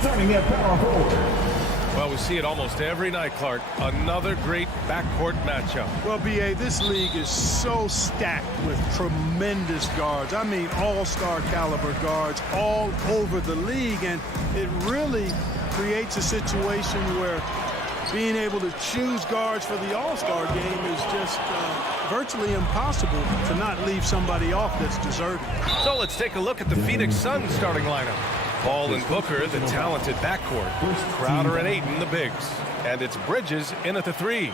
Starting at power forward. Well, we see it almost every night, Clark. Another great backcourt matchup. Well, B.A., this league is so stacked with tremendous guards. I mean, all-star caliber guards all over the league, and it really creates a situation where being able to choose guards for the all-star game is just virtually impossible to not leave somebody off that's deserving. So let's take a look at the Phoenix Suns starting lineup. Paul and Booker, the talented backcourt. Crowder and Ayton, the bigs. And it's Bridges in at the 3.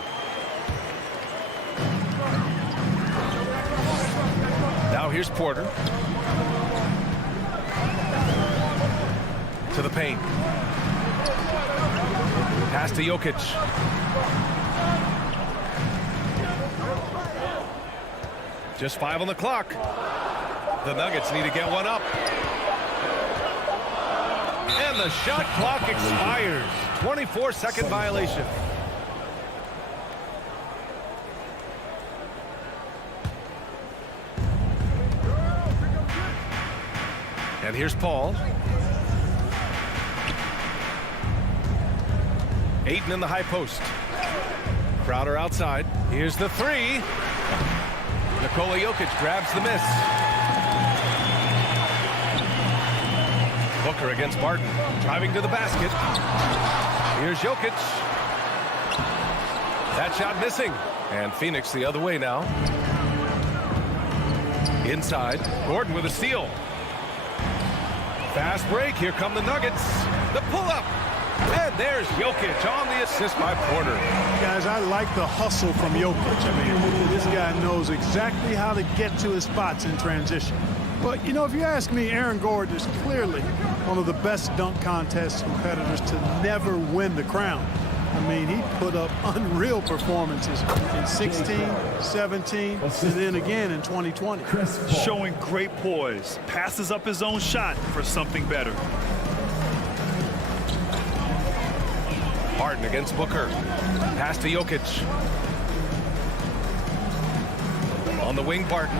Now here's Porter. To the paint. Pass to Jokic. Just 5 on the clock. The Nuggets need to get one up. And the shot clock expires. 24-second violation. And here's Paul. Ayton in the high post. Crowder outside. Here's the 3. Nikola Jokic grabs the miss. Booker against Barton. Driving to the basket. Here's Jokic. That shot missing. And Phoenix the other way now. Inside. Gordon with a steal. Fast break. Here come the Nuggets. The pull-up. And there's Jokic on the assist by Porter. Guys, I like the hustle from Jokic. I mean, this guy knows exactly how to get to his spots in transition. But, you know, if you ask me, Aaron Gordon is clearly one of the best dunk contest competitors to never win the crown. I mean, he put up unreal performances in 16, 17, and then again in 2020. Showing great poise. Passes up his own shot for something better. Harden against Booker. Pass to Jokic. On the wing, Barton.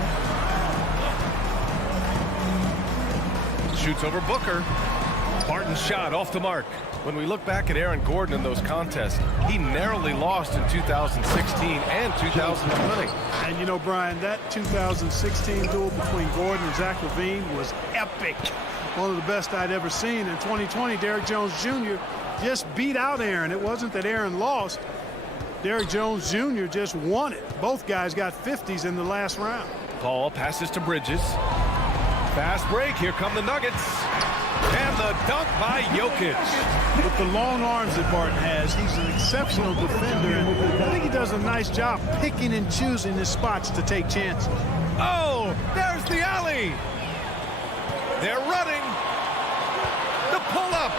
Shoots over Booker. Barton's shot off the mark. When we look back at Aaron Gordon in those contests, he narrowly lost in 2016 and 2020. And you know, Brian, that 2016 duel between Gordon and Zach LaVine was epic. One of the best I'd ever seen. In 2020, Derrick Jones Jr. just beat out Aaron. It wasn't that Aaron lost. Derrick Jones Jr. just won it. Both guys got 50s in the last round. Paul passes to Bridges. Fast break. Here come the Nuggets. And the dunk by Jokic. With the long arms that Barton has, he's an exceptional defender. And I think he does a nice job picking and choosing his spots to take chances. Oh, there's the alley. They're running. The pull-up.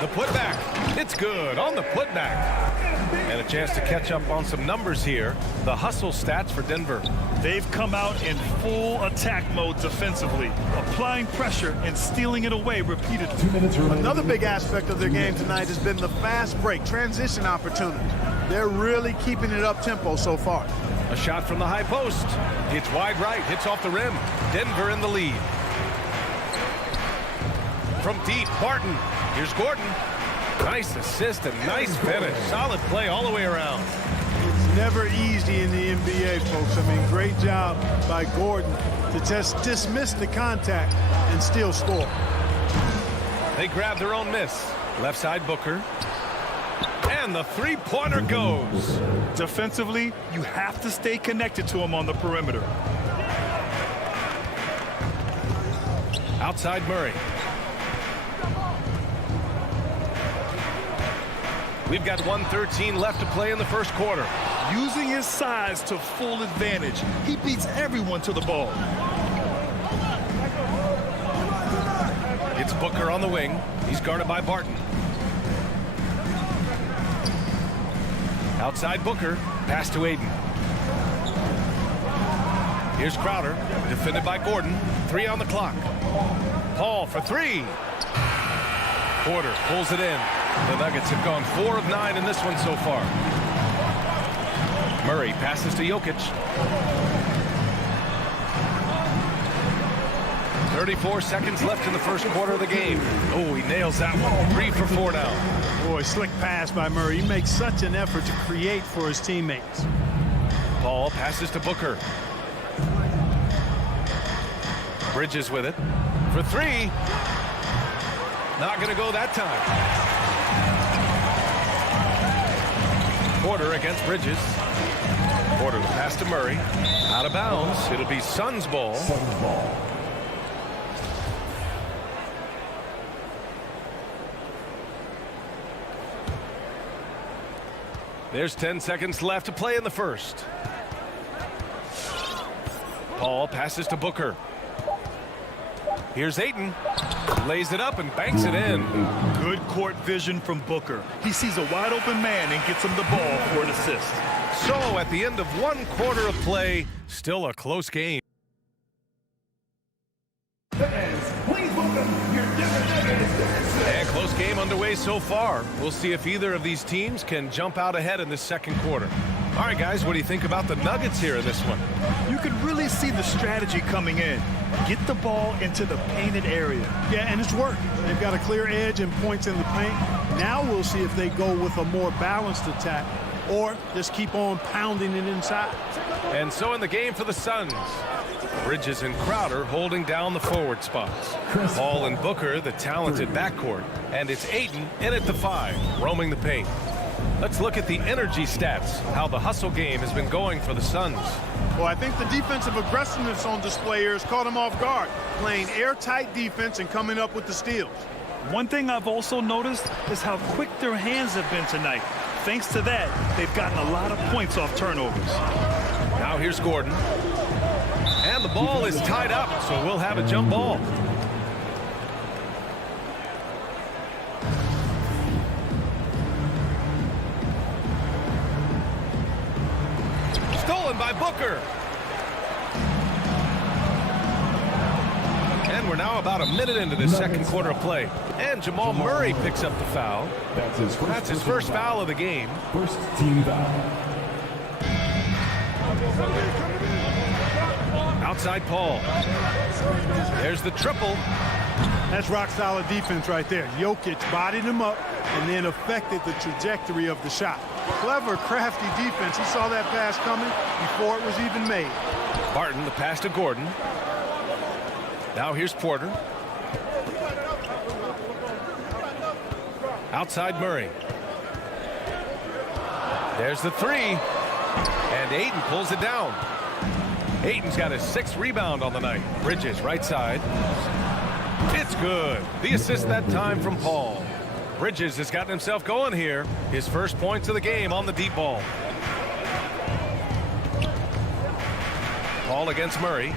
The putback. It's good on the putback. And a chance to catch up on some numbers here. The hustle stats for Denver. They've come out in full attack mode defensively, applying pressure and stealing it away repeatedly. Another big aspect of their game tonight has been the fast break, transition opportunities. They're really keeping it up-tempo so far. A shot from the high post. It's wide right, hits off the rim. Denver in the lead. From deep, Barton. Here's Gordon. Nice assist and nice finish. Solid play all the way around. It's never easy in the NBA, folks. I mean, great job by Gordon to just dismiss the contact and still score. They grab their own miss. Left side, Booker. And the three-pointer goes. Defensively, you have to stay connected to him on the perimeter. Outside Murray. We've got 1:13 left to play in the first quarter. Using his size to full advantage, he beats everyone to the ball. It's Booker on the wing. He's guarded by Barton. Outside Booker. Pass to Ayton. Here's Crowder. Defended by Gordon. 3 on the clock. Paul for 3. Porter pulls it in. The Nuggets have gone 4 of 9 in this one so far. Murray passes to Jokic. 34 seconds left in the first quarter of the game. Oh, he nails that one. 3 for 4 now. Boy, slick pass by Murray. He makes such an effort to create for his teammates. Paul passes to Booker. Bridges with it for 3. Not going to go that time. Porter against Bridges. Porter the pass to Murray. Out of bounds. It'll be Suns ball. Suns ball. There's 10 seconds left to play in the first. Paul passes to Booker. Here's Ayton. Lays it up and banks it in. Good court vision from Booker. He sees a wide open man and gets him the ball for an assist. So at the end of 1 quarter of play, still a close game. And close game underway so far. We'll see if either of these teams can jump out ahead in this second quarter. All right, guys, what do you think about the Nuggets here in this one? You can really see the strategy coming in. Get the ball into the painted area. Yeah, and it's worked. They've got a clear edge and points in the paint. Now we'll see if they go with a more balanced attack or just keep on pounding it inside. And so in the game for the Suns, Bridges and Crowder holding down the forward spots. Paul and Booker, the talented backcourt. And it's Ayton in at the 5, roaming the paint. Let's look at the energy stats, how the hustle game has been going for the Suns. Well, I think the defensive aggressiveness on display here has caught them off guard, playing airtight defense and coming up with the steals. One thing I've also noticed is how quick their hands have been tonight. Thanks to that, they've gotten a lot of points off turnovers. Now here's Gordon. And the ball is tied up, so we'll have a jump ball. Stolen by Booker. And we're now about a minute into this second quarter of play. And Jamal Murray picks up the foul. That's his first foul of the game. First team foul. Outside Paul. There's the triple. That's rock-solid defense right there. Jokic bodied him up and then affected the trajectory of the shot. Clever, crafty defense. He saw that pass coming before it was even made. Barton, the pass to Gordon. Now here's Porter. Outside Murray. There's the 3. And Ayton pulls it down. Ayton's got his 6th rebound on the night. Bridges, right side. It's good. The assist that time from Paul. Bridges has gotten himself going here. His first points of the game on the deep ball. Paul against Murray.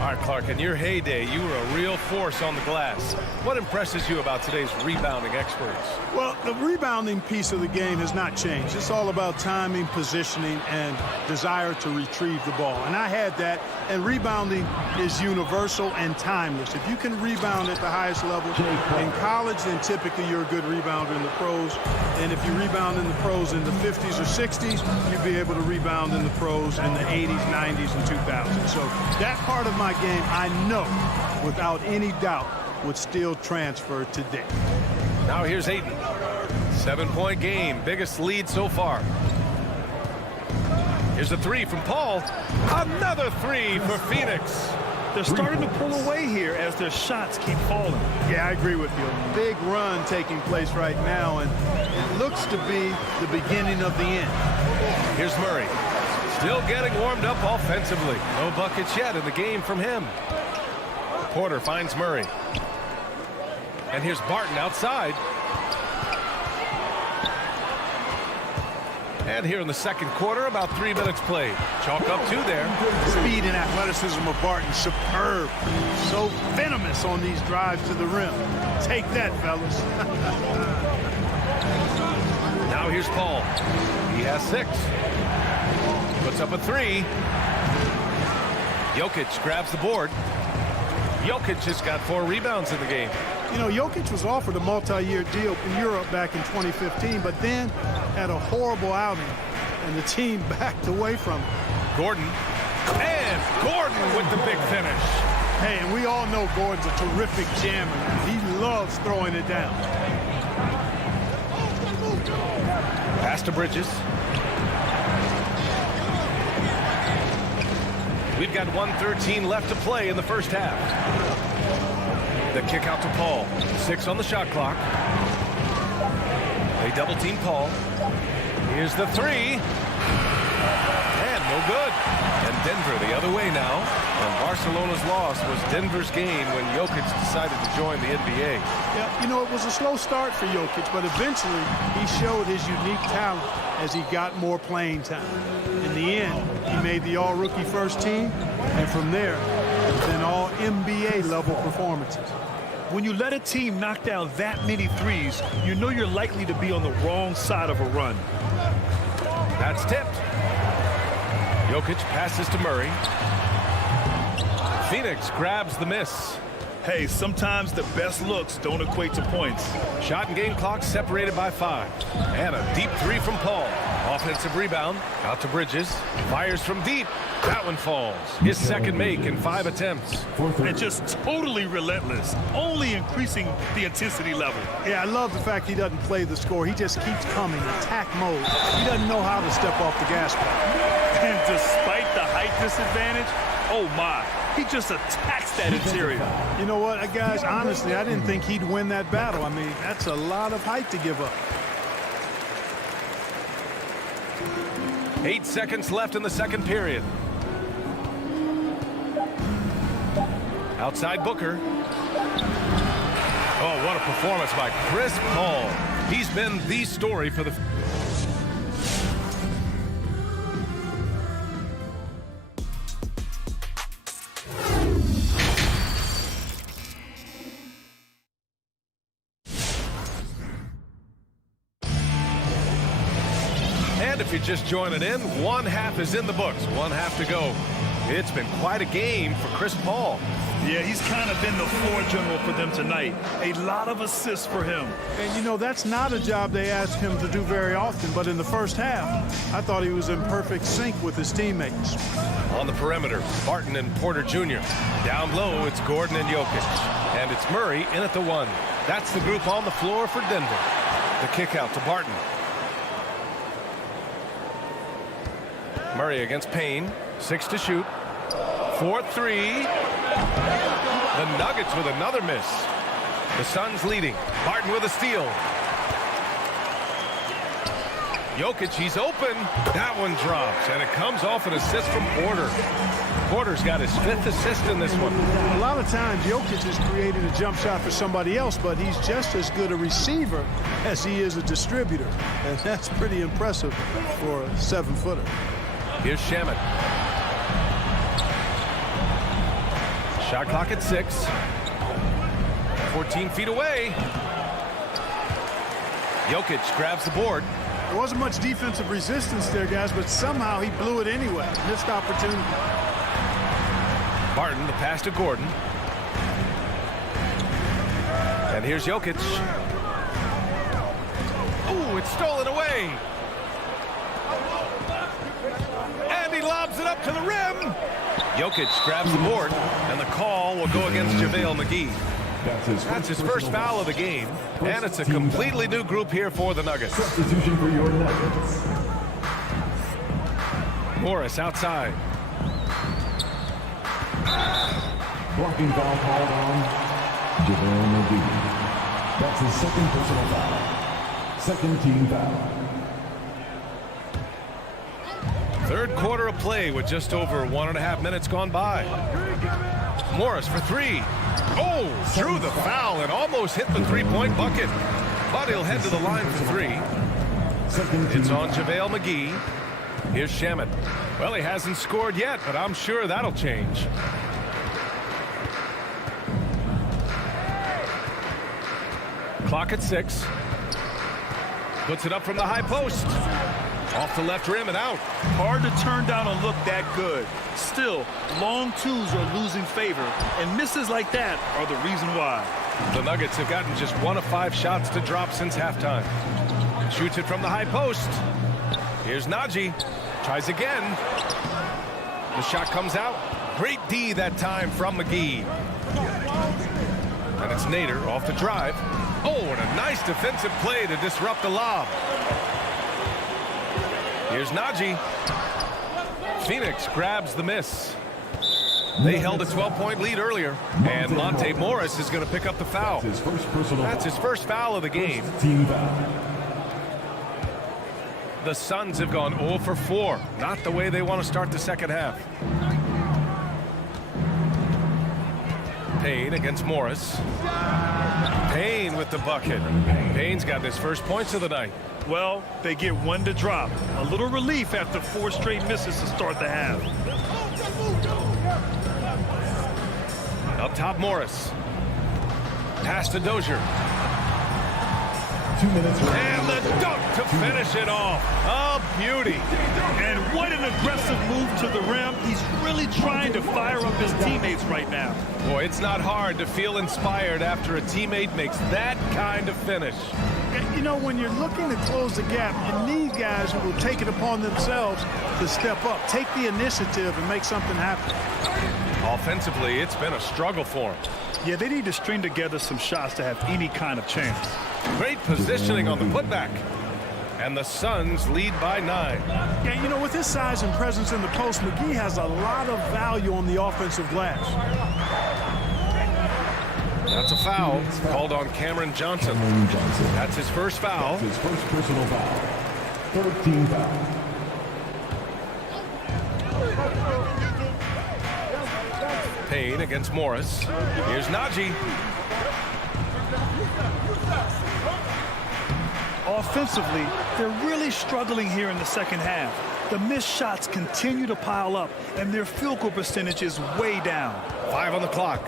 All right, Clark, in your heyday, you were a real force on the glass. What impresses you about today's rebounding experts? Well, the rebounding piece of the game has not changed. It's all about timing, positioning, and desire to retrieve the ball. And I had that, and rebounding is universal and timeless. If you can rebound at the highest level in college, then typically you're a good rebounder in the pros. And if you rebound in the pros in the 50s or 60s, you'll be able to rebound in the pros in the 80s, 90s, and 2000s. So that part of my game, I know, without any doubt, would still transfer today. Now here's Ayton. 7-point game, biggest lead so far. Here's a 3 from Paul. Another 3 for Phoenix. They're starting to pull away here as their shots keep falling. Yeah, I agree with you. A big run taking place right now, and it looks to be the beginning of the end. Here's Murray. Still getting warmed up offensively. No buckets yet in the game from him. Porter finds Murray. And here's Barton outside. And here in the second quarter, about 3 minutes played. Chalk up 2 there. Speed and athleticism of Barton, superb. So venomous on these drives to the rim. Take that, fellas. Now here's Paul. He has 6. Puts up a 3. Jokic grabs the board. Jokic just got 4 rebounds in the game. You know, Jokic was offered a multi-year deal in Europe back in 2015, but then had a horrible outing, and the team backed away from him. Gordon And Gordon with the big finish. Hey, and we all know Gordon's a terrific jammer. He loves throwing it down. Pass to Bridges. We've got 1:13 left to play in the first half. The kick out to Paul. 6 on the shot clock. They double team Paul. Here's the 3. And no good. And Denver the other way now. And Barcelona's loss was Denver's gain when Jokic decided to join the NBA. Yeah, you know, it was a slow start for Jokic, but eventually he showed his unique talent as he got more playing time. In the end, he made the all-rookie first team, and from there, it's been all NBA level performances. When you let a team knock down that many threes, you know you're likely to be on the wrong side of a run. That's tipped. Jokic passes to Murray. Phoenix grabs the miss. Hey, sometimes the best looks don't equate to points. Shot and game clock separated by 5. And a deep 3 from Paul. Offensive rebound. Out to Bridges. Fires from deep. That one falls. His second make in 5 attempts. And just totally relentless, only increasing the intensity level. Yeah, I love the fact he doesn't play the score. He just keeps coming, attack mode. He doesn't know how to step off the gas pedal. And despite the height disadvantage, oh my, he just attacks that interior. You know what, guys, honestly, I didn't think he'd win that battle. I mean, that's a lot of height to give up. 8 seconds left in the second period. Outside Booker. Oh, what a performance by Chris Paul. He's been the story for the... And if you're just joining in, one half is in the books. One half to go. It's been quite a game for Chris Paul. Yeah, he's kind of been the floor general for them tonight. A lot of assists for him. And, you know, that's not a job they ask him to do very often, but in the first half, I thought he was in perfect sync with his teammates. On the perimeter, Barton and Porter Jr. Down low, it's Gordon and Jokic. And it's Murray in at the 1. That's the group on the floor for Denver. The kick out to Barton. Murray against Payne. 6 to shoot. 4-3. The Nuggets with another miss. The Suns leading. Barton with a steal. Jokic, he's open. That one drops, and it comes off an assist from Porter. Porter's got his 5th assist in this one. A lot of times, Jokic is creating a jump shot for somebody else, but he's just as good a receiver as he is a distributor. And that's pretty impressive for a 7-footer. Here's Shamet. Shot clock at 6. 14 feet away. Jokic grabs the board. There wasn't much defensive resistance there, guys, but somehow he blew it anyway. Missed opportunity. Barton, the pass to Gordon. And here's Jokic. Ooh, it's stolen away. And he lobs it up to the rim. Jokic grabs the board, and the call will go against JaVale McGee. That's his first foul of the game, and it's a completely new group here for the Nuggets. Substitution for your Nuggets. Morris outside. Blocking foul called on JaVale McGee. That's his second personal foul. Second team foul. Third quarter of play with just over 1.5 minutes gone by. Morris for 3. Oh, threw the foul and almost hit the 3-point bucket. But he'll head to the line for 3. It's on JaVale McGee. Here's Shamet. Well, he hasn't scored yet, but I'm sure that'll change. Clock at 6. Puts it up from the high post. Off the left rim and out. Hard to turn down a look that good. Still, long twos are losing favor, and misses like that are the reason why. The Nuggets have gotten just 1 of 5 shots to drop since halftime. Shoots it from the high post. Here's Naji. Tries again. The shot comes out. Great D that time from McGee. And it's Nader off the drive. Oh, and a nice defensive play to disrupt the lob. Here's Najee. Phoenix grabs the miss. They held a 12-point lead earlier, and Monte Morris is going to pick up the foul. His first personal That's his first foul of the game. team foul. The Suns have gone 0 for 4. Not the way they want to start the second half. Payne against Morris. Payne with the bucket. Payne's got his first points of the night. Well, they get one to drop. A little relief after 4 straight misses to start the half. Up top, Morris. Pass to Dozier. 2 minutes And the dunk to finish it off. A beauty. And what an aggressive move to the rim. He's really trying to fire up his teammates right now. Boy, it's not hard to feel inspired after a teammate makes that kind of finish. You know, when you're looking to close the gap, you need guys who will take it upon themselves to step up, take the initiative, and make something happen. Offensively, it's been a struggle for him. Yeah, they need to string together some shots to have any kind of chance. Great positioning on the putback. And the Suns lead by 9. Yeah, you know, with his size and presence in the post, McGee has a lot of value on the offensive glass. That's a foul called on Cameron Johnson. Cameron Johnson. That's his first foul. His first personal foul. Third team foul. Payne against Morris. Here's Najee. Offensively, they're really struggling here in the second half. The missed shots continue to pile up, and their field goal percentage is way down. 5 on the clock.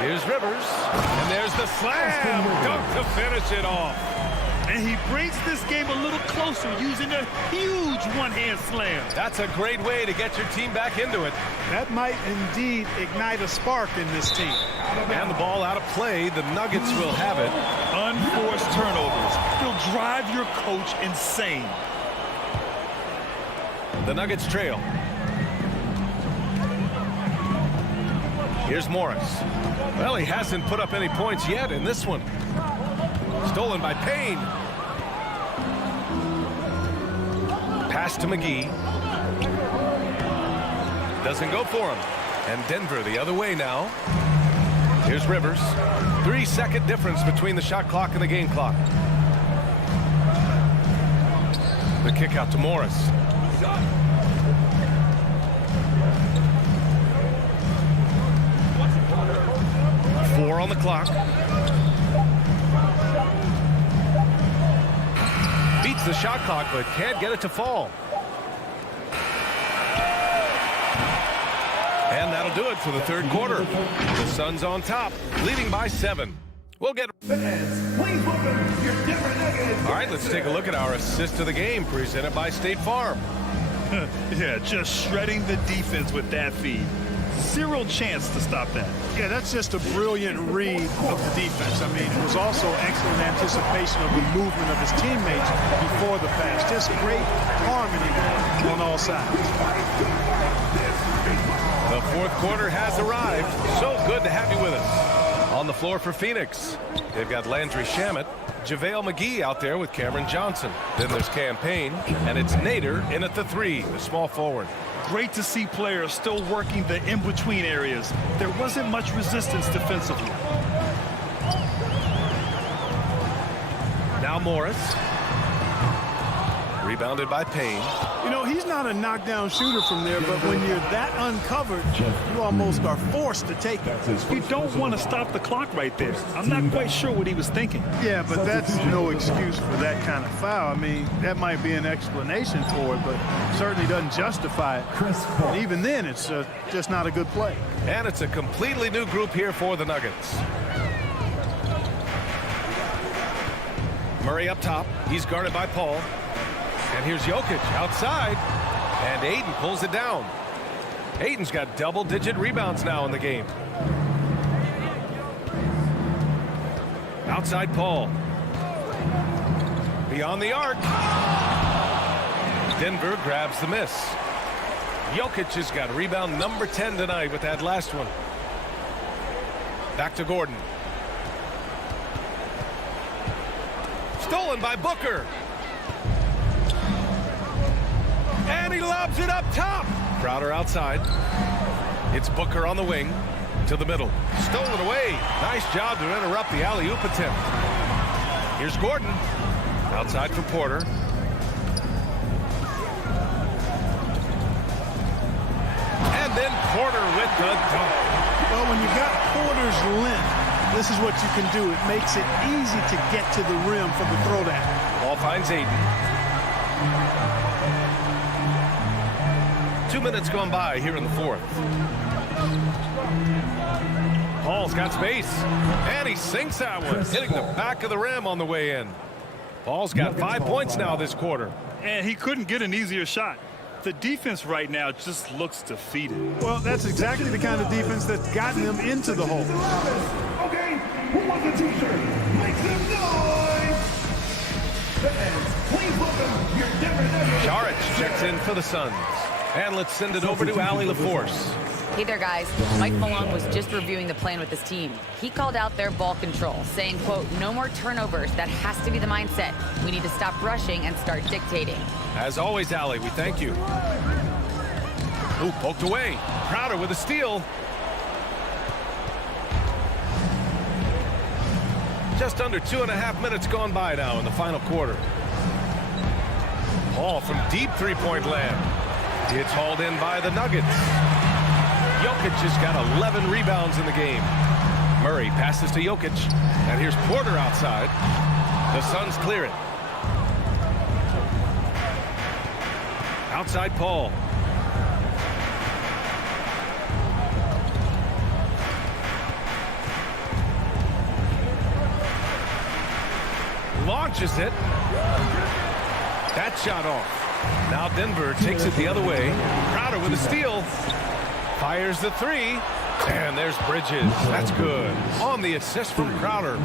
Here's Rivers. And there's the slam. Dunk to finish it off. And he brings this game a little closer using a huge one-hand slam. That's a great way to get your team back into it. That might indeed ignite a spark in this team. And the ball out of play. The Nuggets will have it. Unforced turnovers. They'll drive your coach insane. The Nuggets trail. Here's Morris. Well, he hasn't put up any points yet in this one. Stolen by Payne. Pass to McGee. Doesn't go for him. And Denver the other way now. Here's Rivers. 3-second difference between the shot clock and the game clock. The kick out to Morris. Four on the clock. Beats the shot clock, but can't get it to fall. And that'll do it for the third quarter. The Suns on top, leading by 7. We'll get... All right, let's take a look at our assist of the game, presented by State Farm. Yeah, just shredding the defense with that feed. Zero chance to stop that. Yeah, that's just a brilliant read of the defense. I mean, it was also excellent anticipation of the movement of his teammates before the pass. Just great harmony on all sides. The fourth quarter has arrived. So good to have you with us. On the floor for Phoenix, they've got Landry Shamet, JaVale McGee out there with Cameron Johnson. Then there's Cam Payne, and it's Nader in at the 3, the small forward. Great to see players still working the in-between areas. There wasn't much resistance defensively. Now Morris. Rebounded by Payne. You know, he's not a knockdown shooter from there, but when you're that uncovered, you almost are forced to take it. You don't want to stop the clock right there. I'm not quite sure what he was thinking. Yeah, but that's no excuse for that kind of foul. I mean, that might be an explanation for it, but certainly doesn't justify it. And even then, it's just not a good play. And it's a completely new group here for the Nuggets. Murray up top. He's guarded by Paul. And here's Jokic outside. And Ayton pulls it down. Ayton's got double-digit rebounds now in the game. Outside Paul. Beyond the arc. Denver grabs the miss. Jokic has got rebound number 10 tonight with that last one. Back to Gordon. Stolen by Booker. And he lobs it up top. Crowder outside. It's Booker on the wing to the middle. Stolen away. Nice job to interrupt the alley-oop attempt. Here's Gordon. Outside for Porter. And then Porter with the dunk. Well, when you got Porter's length, this is what you can do. It makes it easy to get to the rim for the throwdown. Ball finds Ayton. 2 minutes gone by here in the fourth. Paul's got space, and he sinks that one, hitting the back of the rim on the way in. Paul's got 5 points now this quarter. And he couldn't get an easier shot. The defense right now just looks defeated. Well, that's exactly the kind of defense that's gotten them into the hole. Okay, who wants a t-shirt? Make some noise! Fans, please welcome your Denver Nuggets. Saric checks in for the Suns. And let's send it over to Allie LaForce. Hey there, guys. Mike Malone was just reviewing the plan with his team. He called out their ball control, saying, quote, no more turnovers. That has to be the mindset. We need to stop rushing and start dictating. As always, Allie, we thank you. Ooh, poked away. Crowder with a steal. Just under 2.5 minutes gone by now in the final quarter. Paul from deep three-point land. It's hauled in by the Nuggets. Jokic has got 11 rebounds in the game. Murray passes to Jokic. And here's Porter outside. The Suns clear it. Outside Paul. Launches it. That shot off. Now Denver takes it the other way. Crowder with a steal. Fires the three. And there's Bridges. That's good. On the assist from Crowder.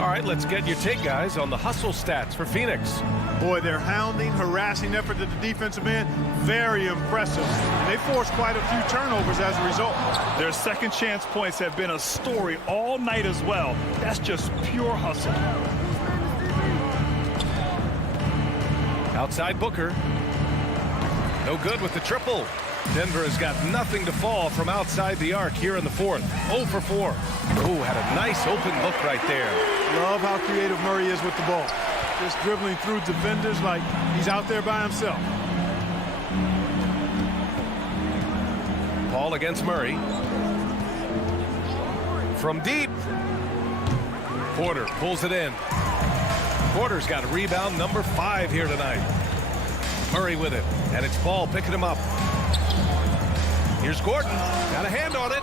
All right, let's get your take, guys, on the hustle stats for Phoenix. Boy, their hounding, harassing effort at the defensive end, very impressive. And they forced quite a few turnovers as a result. Their second chance points have been a story all night as well. That's just pure hustle. Outside Booker. No good with the triple. Denver has got nothing to fall from outside the arc here in the fourth. 0 for 4. Oh, had a nice open look right there. Love how creative Murray is with the ball. Just dribbling through defenders like he's out there by himself. Paul against Murray. From deep. Porter pulls it in. Porter's got a rebound number 5 here tonight. Murray with it, and it's Paul picking him up. Here's Gordon. Got a hand on it.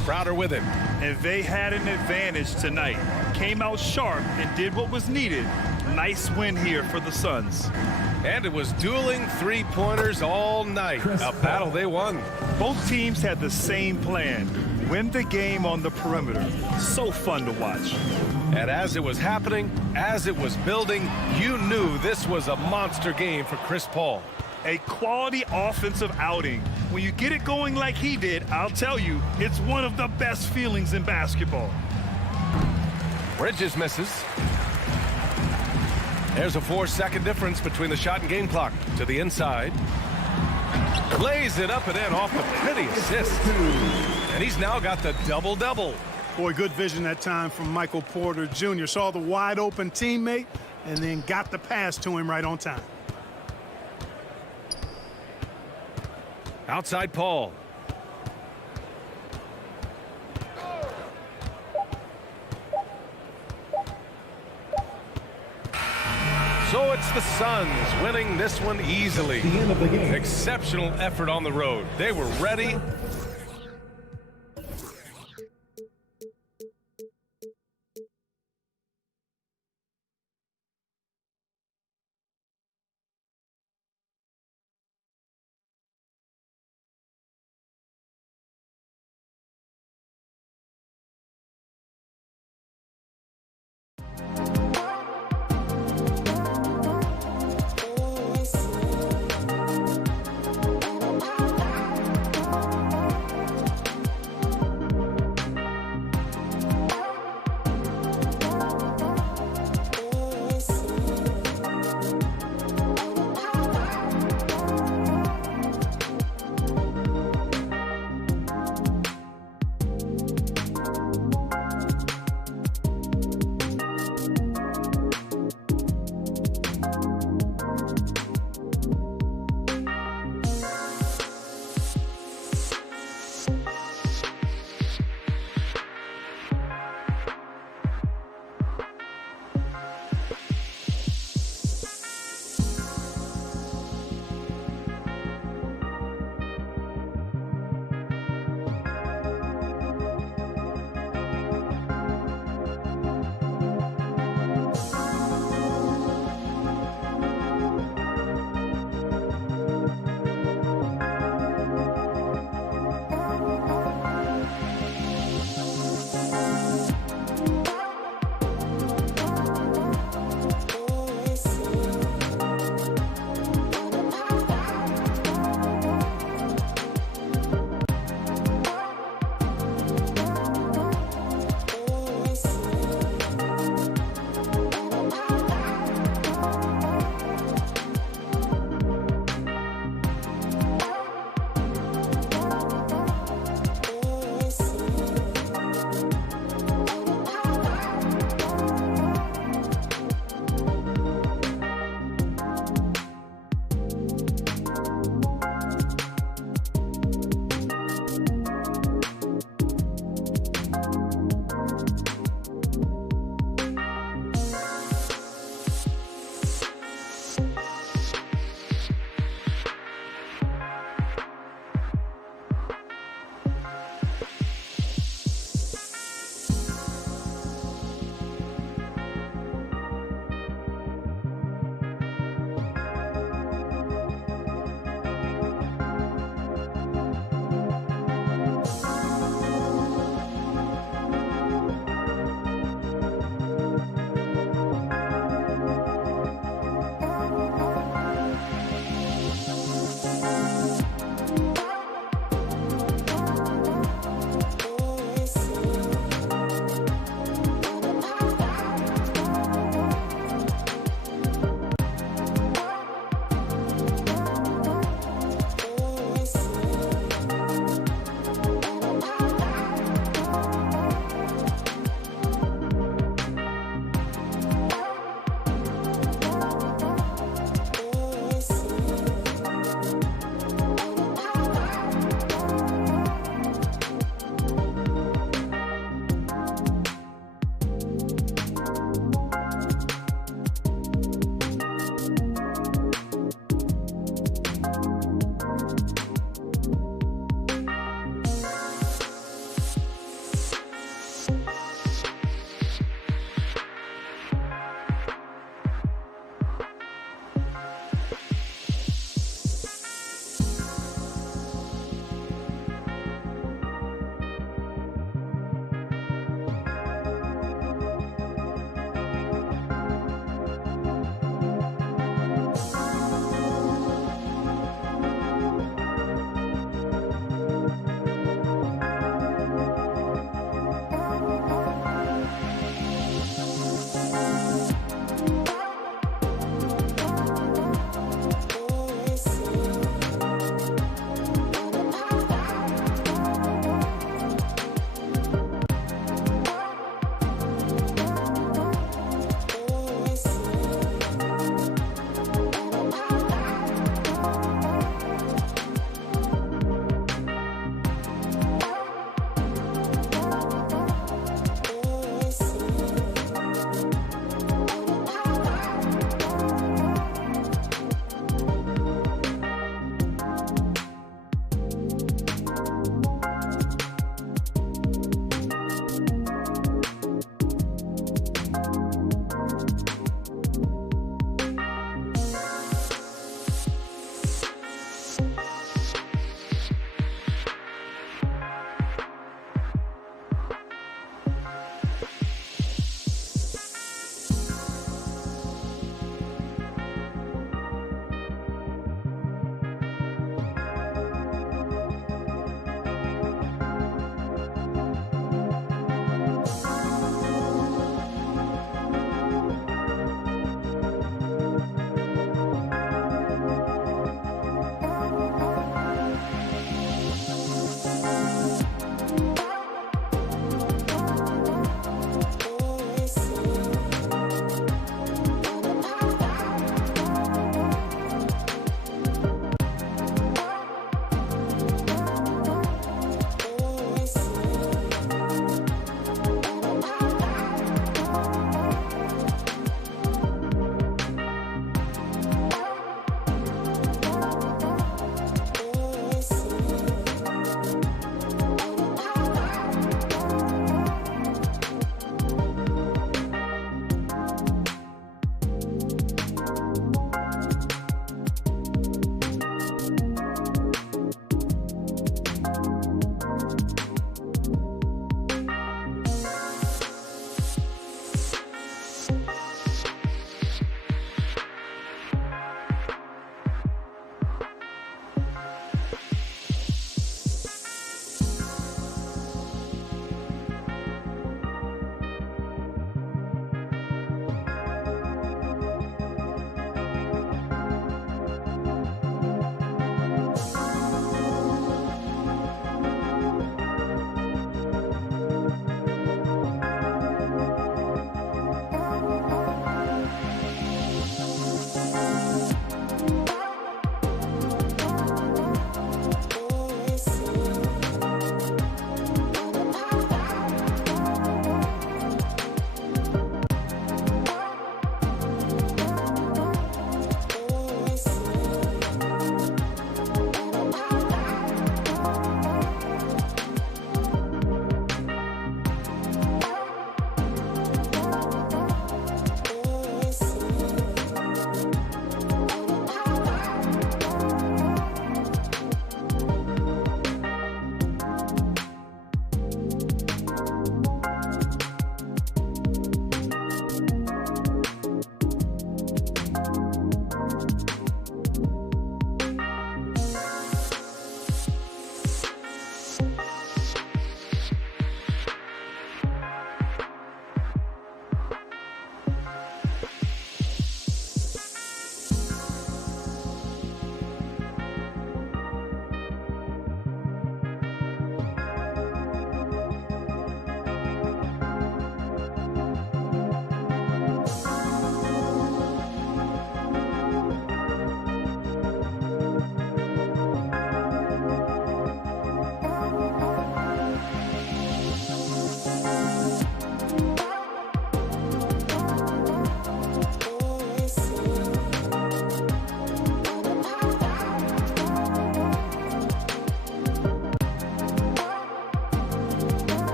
Crowder with it. And they had an advantage tonight. Came out sharp and did what was needed. Nice win here for the Suns. And it was dueling three-pointers all night. A battle they won. Both teams had the same plan. Win the game on the perimeter. So fun to watch. And as it was happening, as it was building, you knew this was a monster game for Chris Paul. A quality offensive outing. When you get it going like he did, I'll tell you, it's one of the best feelings in basketball. Bridges misses. There's a 4-second difference between the shot and game clock. To the inside. Lays it up and in off the pretty assist. And he's now got the double-double. Boy, good vision that time from Michael Porter Jr. Saw the wide open teammate and then got the pass to him right on time. Outside Paul. So it's the Suns winning this one easily. The end of the game. Exceptional effort on the road. They were ready.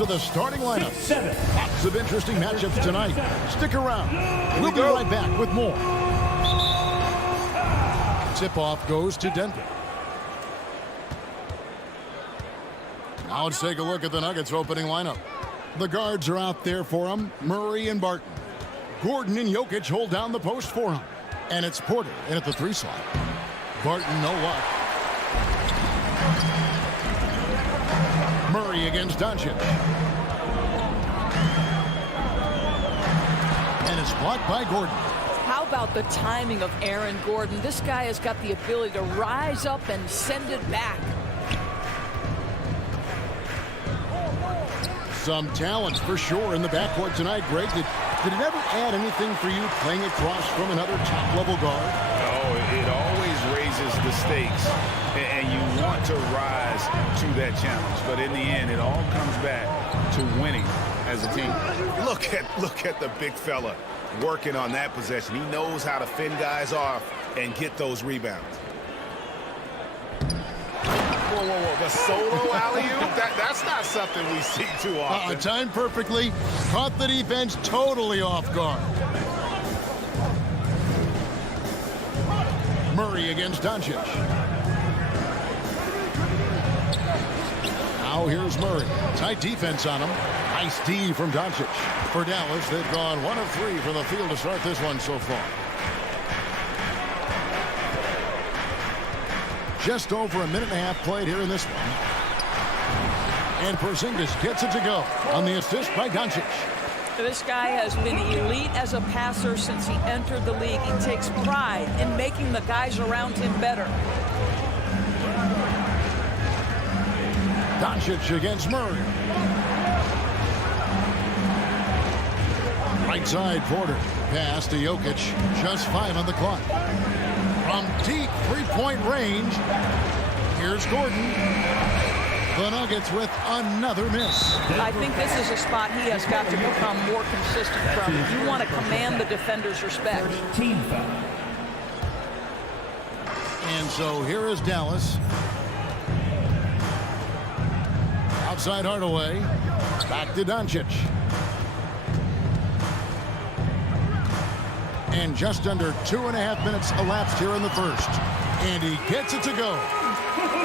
are the starting lineup. Lots of interesting matchups tonight. Stick around. We'll be right back with more. Tip-off goes to Denver. Now let's take a look at the Nuggets opening lineup. The guards are out there for him, Murray and Barton. Gordon and Jokic hold down the post for him. And it's Porter in at the 3 slot. Barton, no luck. Murray against Doncic. And it's blocked by Gordon. How about the timing of Aaron Gordon? This guy has got the ability to rise up and send it back. Some talent for sure in the backcourt tonight, Greg. Did it ever add anything for you playing across from another top-level guard? Oh, it always raises the stakes, and you want to rise to that challenge. But in the end, it all comes back to winning as a team. Look at the big fella working on that possession. He knows how to fend guys off and get those rebounds. Whoa. The solo alley-oop? That's not something we see too often. Timed perfectly. Caught the defense totally off guard. Murray against Doncic. Now here's Murray. Tight defense on him. Nice D from Doncic. For Dallas, they've gone 1 of 3 from the field to start this one so far. Just over a minute and a half played here in this one. And Porzingis gets it to go on the assist by Doncic. This guy has been elite as a passer since he entered the league. He takes pride in making the guys around him better. Doncic against Murray. Right side, Porter. Pass to Jokic. Just 5 on the clock. From deep three-point range, here's Gordon. The Nuggets with another miss. I think this is a spot he has got to become more consistent from. You want to command the defender's respect. And so here is Dallas. Outside Hardaway. Back to Doncic. And just under 2.5 minutes elapsed here in the first. And he gets it to go.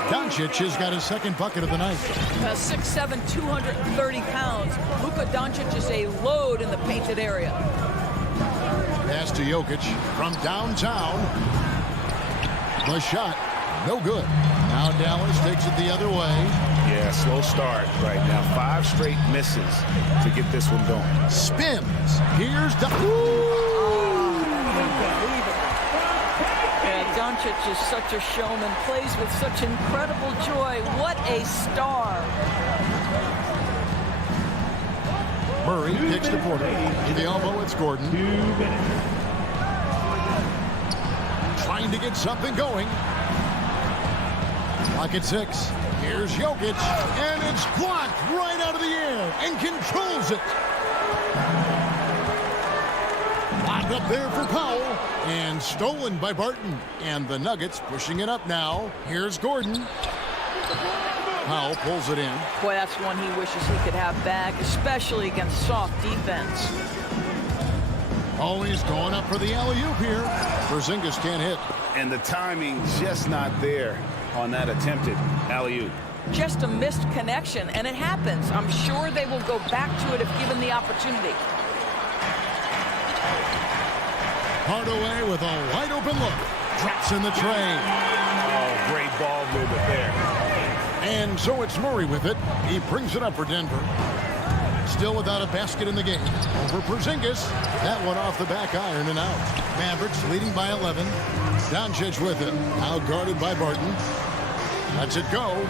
Doncic has got his second bucket of the night. 6'7", 230 pounds. Luka Doncic is a load in the painted area. Pass to Jokic from downtown. The shot, no good. Now Dallas takes it the other way. Yeah, slow start right now. 5 straight misses to get this one going. Spins. Here's Doncic is such a showman, plays with such incredible joy. What a star. Murray kicks to Porter. To the elbow, it's Gordon. Trying to get something going. Clock at 6. Here's Jokic. And it's blocked right out of the air and controls it. Locked up there for Powell. And stolen by Barton. And the Nuggets pushing it up now. Here's Gordon. Powell pulls it in. Boy, that's one he wishes he could have back, especially against soft defense. Always going up for the alley-oop here. Porzingis can't hit. And the timing just not there on that attempted alley-oop. Just a missed connection, and it happens. I'm sure they will go back to it if given the opportunity. Hardaway with a wide open look. Drops in the tray. Oh, great ball movement there. And so it's Murray with it. He brings it up for Denver. Still without a basket in the game. Over Porzingis. That one off the back iron and out. Mavericks leading by 11. Doncic with it. Now guarded by Barton. Lets it go.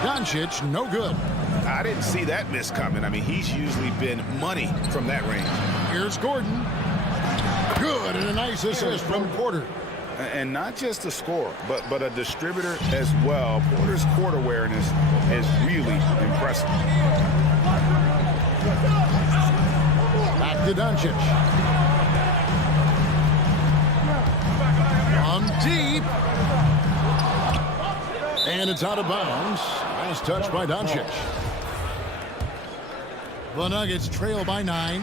Doncic, no good. I didn't see that miss coming. I mean, he's usually been money from that range. Here's Gordon. Good, and a nice assist from Porter. And not just a scorer, but a distributor as well. Porter's court awareness is really impressive. Back to Doncic. From deep. And it's out of bounds. Nice touch by Doncic. The Nuggets trail by 9.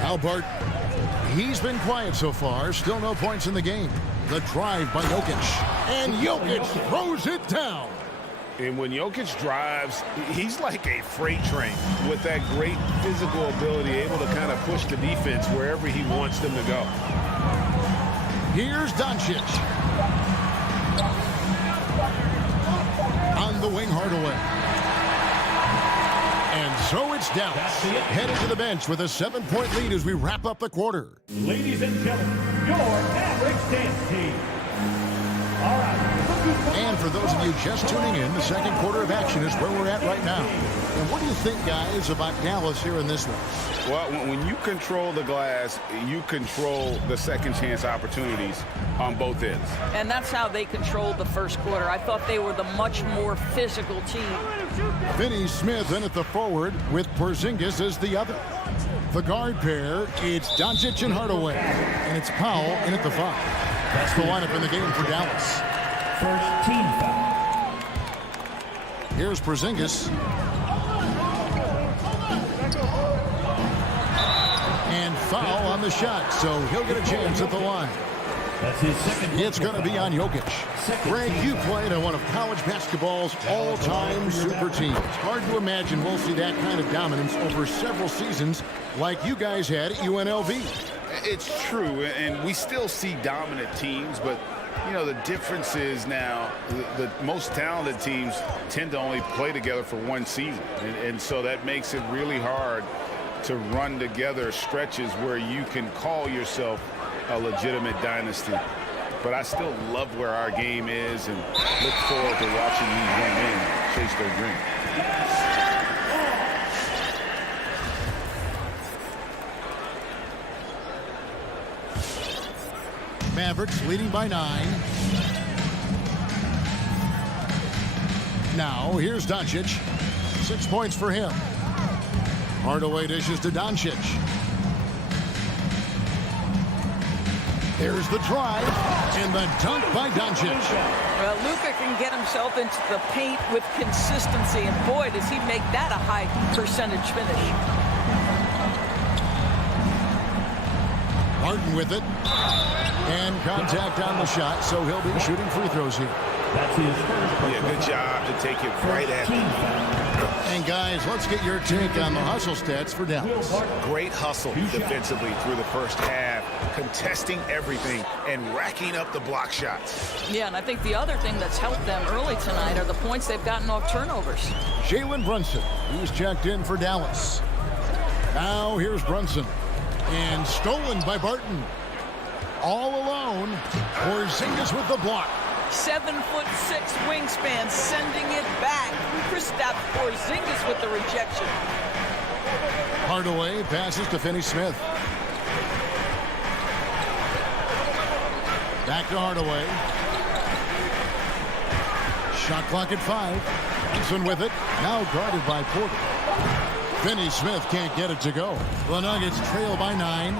Albert, he's been quiet so far. Still no points in the game. The drive by Jokic. And Jokic throws it down. And when Jokic drives, he's like a freight train with that great physical ability, able to kind of push the defense wherever he wants them to go. Here's Doncic. On the wing, Hardaway. And so it's Dallas, headed to the bench with a 7-point lead as we wrap up the quarter. Ladies and gentlemen, your Mavericks dance team. All right. And for those of you just tuning in, the second quarter of action is where we're at right now. And what do you think, guys, about Dallas here in this one? Well, when you control the glass, you control the second chance opportunities on both ends. And that's how they controlled the first quarter. I thought they were the much more physical team. Finney Smith in at the forward with Porzingis as the other. The guard pair, it's Doncic and Hardaway. And it's Powell in at the 5. That's the lineup in the game for Dallas. First team foul. Here's Porzingis. And foul on the shot, so he'll get a chance at the line. That's his second. It's going to be on Jokic. Greg, you played on one of college basketball's all-time super teams. Hard to imagine we'll see that kind of dominance over several seasons like you guys had at UNLV. It's true, and we still see dominant teams, but you know, the difference is now the most talented teams tend to only play together for one season. And so that makes it really hard to run together stretches where you can call yourself a legitimate dynasty. But I still love where our game is and look forward to watching these young men chase their dream. Mavericks leading by 9. Now, here's Doncic. 6 points for him. Hardaway dishes to Doncic. There's the drive and the dunk by Doncic. Well, Luka can get himself into the paint with consistency, and boy, does he make that a high percentage finish. Martin with it. And contact on the shot, so he'll be shooting free throws here. That's his first. Yeah, good job to take it right at him. And guys, let's get your take on the hustle stats for Dallas. Great hustle defensively through the first half, contesting everything and racking up the block shots. Yeah, and I think the other thing that's helped them early tonight are the points they've gotten off turnovers. Jalen Brunson, he's checked in for Dallas. Now here's Brunson. And stolen by Barton. All alone. Porzingis with the block. 7'6" wingspan, sending it back. Kristaps Porzingis with the rejection. Hardaway passes to Finney Smith. Back to Hardaway. Shot clock at 5. Brunson with it. Now guarded by Porter. Finney Smith can't get it to go. The Nuggets trail by 9.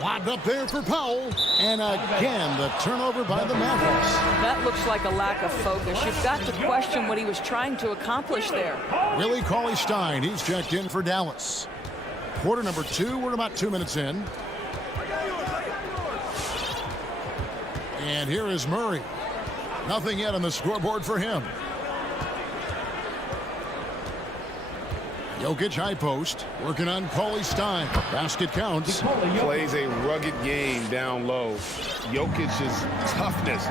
Lobbed up there for Powell. And again, the turnover by the Mavericks. That looks like a lack of focus. You've got to question what he was trying to accomplish there. Willie Cauley-Stein, he's checked in for Dallas. Quarter number 2, we're about 2 minutes in. And here is Murray. Nothing yet on the scoreboard for him. Jokic high post, working on Cauley-Stein. Basket counts. Plays a rugged game down low. Jokic's toughness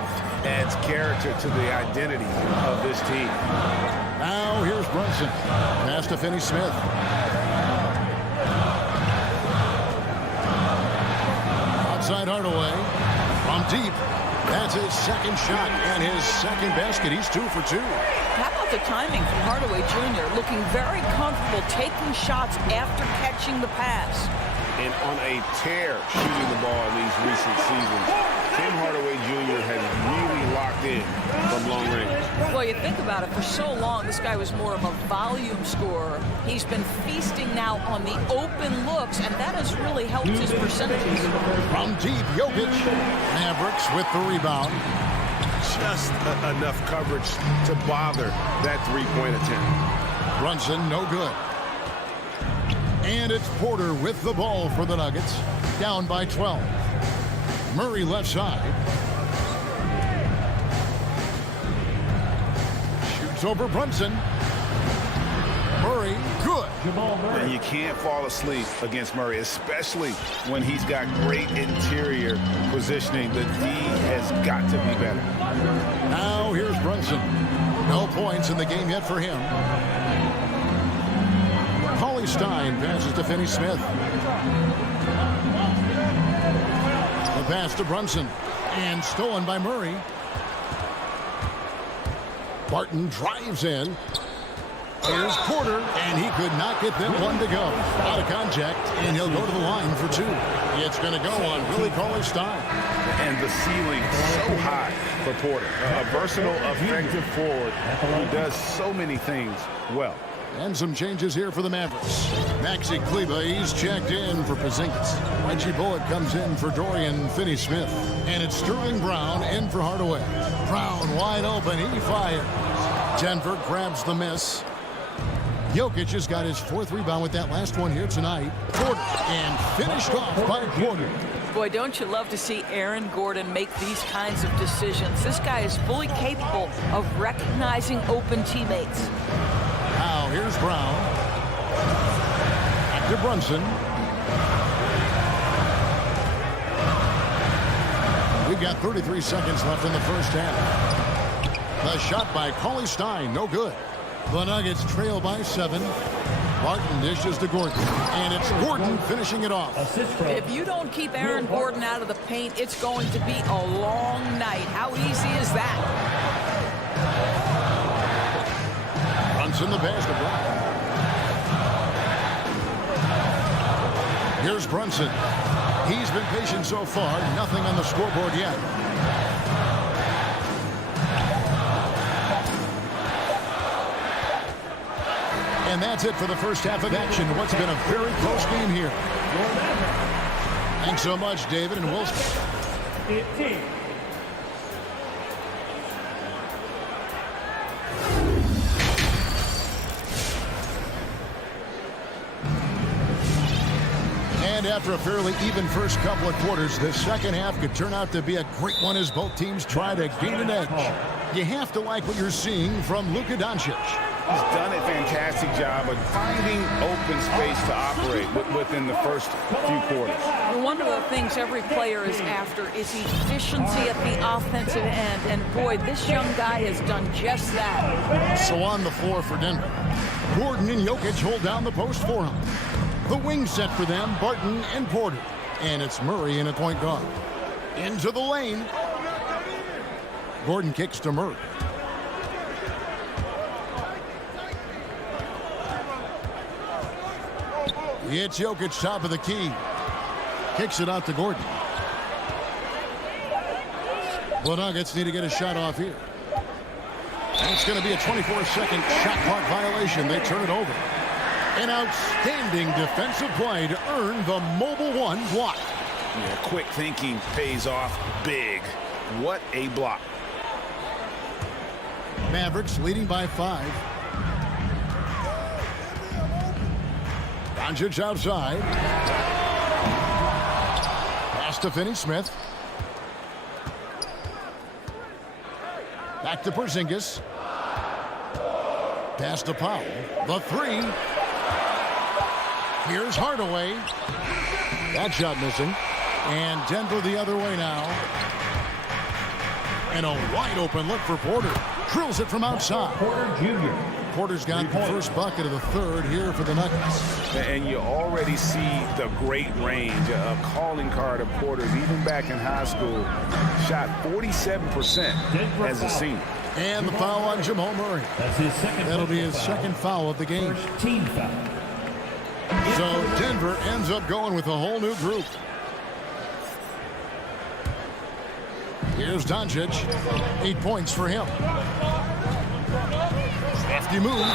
adds character to the identity of this team. Now here's Brunson. Pass to Finney Smith. Outside Hardaway. From deep. That's his second shot and his second basket. He's 2 for 2. How about the timing from Hardaway Jr. looking very comfortable taking shots after catching the pass. And on a tear shooting the ball in these recent seasons, Tim Hardaway Jr. has really locked in from long range. Well, you think about it, for so long, this guy was more of a volume scorer. He's been feasting now on the open looks, and that has really helped his percentages. From deep, Jokic. Mavericks with the rebound. just enough coverage to bother that three-point attempt. Brunson, no good. And it's Porter with the ball for the Nuggets. Down by 12. Murray left side. Shoots over Brunson. Murray, good. And you can't fall asleep against Murray, especially when he's got great interior positioning. The D has got to be better. Now here's Brunson. No points in the game yet for him. Cauley Stein passes to Finney Smith. The pass to Brunson. And stolen by Murray. Barton drives in. Here's Porter, and he could not get that one to go. Out of contact, and he'll go to the line for two. It's going to go on Willie Cauley-Stein. And the ceiling so high for Porter. A versatile, effective forward who does so many things well. And some changes here for the Mavericks. Maxi Kleber, he's checked in for Porzingis. Reggie Bullock comes in for Dorian Finney-Smith. And it's Sterling Brown in for Hardaway. Brown wide open, he fires. Denver grabs the miss. Jokic has got his fourth rebound with that last one here tonight. Porter, and finished off by Porter. Boy, don't you love to see Aaron Gordon make these kinds of decisions. This guy is fully capable of recognizing open teammates. Now here's Brown. Back to Brunson. We've got 33 seconds left in the first half. The shot by Cauley-Stein, no good. The Nuggets trail by 7. Barton dishes to Gordon. And it's Gordon finishing it off. If you don't keep Aaron Gordon out of the paint, it's going to be a long night. How easy is that? Brunson the pass to Brown. Here's Brunson. He's been patient so far. Nothing on the scoreboard yet. And that's it for the first half of action. What's been a very close game here. Thanks so much, David, and we'll... 15. And after a fairly even first couple of quarters, the second half could turn out to be a great one as both teams try to gain an edge. You have to like what you're seeing from Luka Doncic. He's done a fantastic job of finding open space to operate within the first few quarters. One of the things every player is after is efficiency at the offensive end. And boy, this young guy has done just that. So on the floor for Denver, Gordon and Jokic hold down the post for him. The wing set for them, Barton and Porter. And it's Murray in a point guard. Into the lane. Gordon kicks to Murray. It's Jokic top of the key. Kicks it out to Gordon. The Nuggets need to get a shot off here. And it's going to be a 24-second shot clock violation. They turn it over. An outstanding defensive play to earn the mobile one block. Yeah, quick thinking pays off big. What a block. Mavericks leading by 5. Doncic outside. Pass to Finney-Smith. Back to Porzingis. Pass to Powell. The 3. Here's Hardaway. That shot missing. And Denver the other way now. And a wide open look for Porter. Drills it from outside. Porter Jr. Porter's got the first bucket of the third here for the Nuggets. And you already see the great range, a calling card of Porter's. Even back in high school, shot 47% as a senior. And the foul on Jamal Murray. That's his second. That'll be his second foul of the game. First team foul. So Denver ends up going with a whole new group. Here's Doncic. 8 points for him. Crafty move.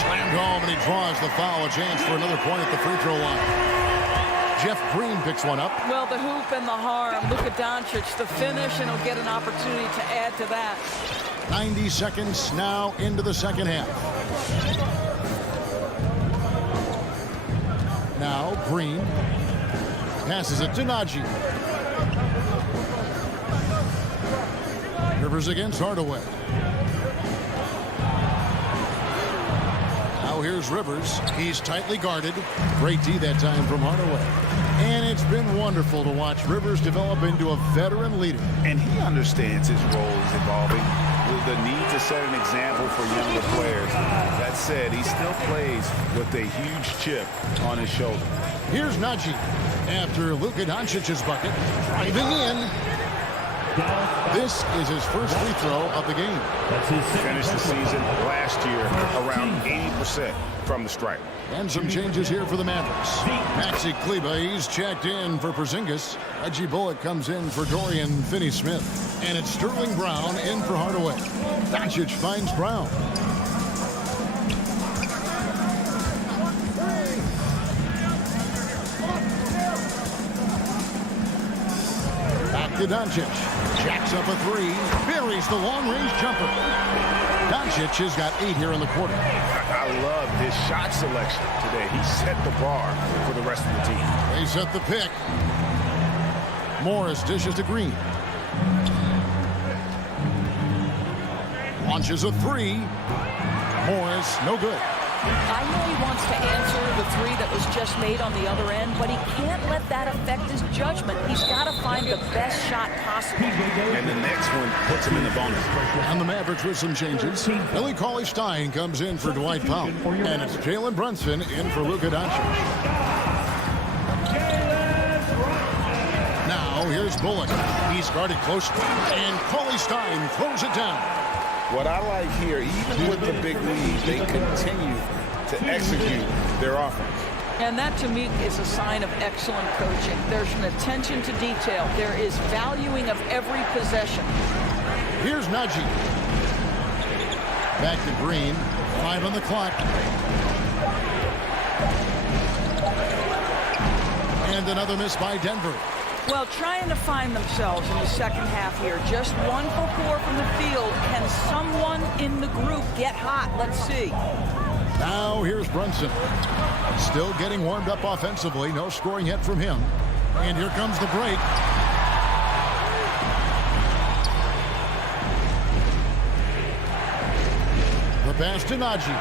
Slammed home, and he draws the foul. A chance for another point at the free throw line. Jeff Green picks one up. Well, the hoop and the harm. Luka Doncic, the finish, and he'll get an opportunity to add to that. 90 seconds now into the second half. Now Green passes it to Najee. Rivers against Hardaway. Now here's Rivers. He's tightly guarded. Great D that time from Hardaway. And it's been wonderful to watch Rivers develop into a veteran leader. And he understands his role is evolving with the need to set an example for younger players. That said, he still plays with a huge chip on his shoulder. Here's Najee after Luka Doncic's bucket, driving in. This is his first free throw of the game. Finished the season last year around 80% from the stripe. And some changes here for the Mavericks. Maxi Kleber, he's checked in for Porzingis. Reggie Bullock comes in for Dorian Finney-Smith. And it's Sterling Brown in for Hardaway. Doncic finds Brown. Back to Doncic. Jacks up a three. Buries the long-range jumper. Doncic has got 8 here in the quarter. I love his shot selection today. He set the bar for the rest of the team. They set the pick. Morris dishes to Green. Launches a three. Morris, no good. I know he wants to answer the three that was just made on the other end, but he can't let that affect his judgment. He's got to find the best shot possible. And the next one puts him in the bonus. And the Mavericks with some changes. Billy Cauley-Stein comes in for Dwight Powell. And it's Jalen Brunson in for Luka Doncic. Now here's Bullock. He's guarded closely. And Cauley-Stein throws it down. What I like here, even with the big lead, they continue to execute their offense. And that, to me, is a sign of excellent coaching. There's an attention to detail. There is valuing of every possession. Here's Najee. Back to Green. 5 on the clock. And another miss by Denver. Well, trying to find themselves in the second half here. Just 1 for 4 from the field. Can someone in the group get hot? Let's see. Now here's Brunson. Still getting warmed up offensively. No scoring yet from him. And here comes the break. The pass to Najee.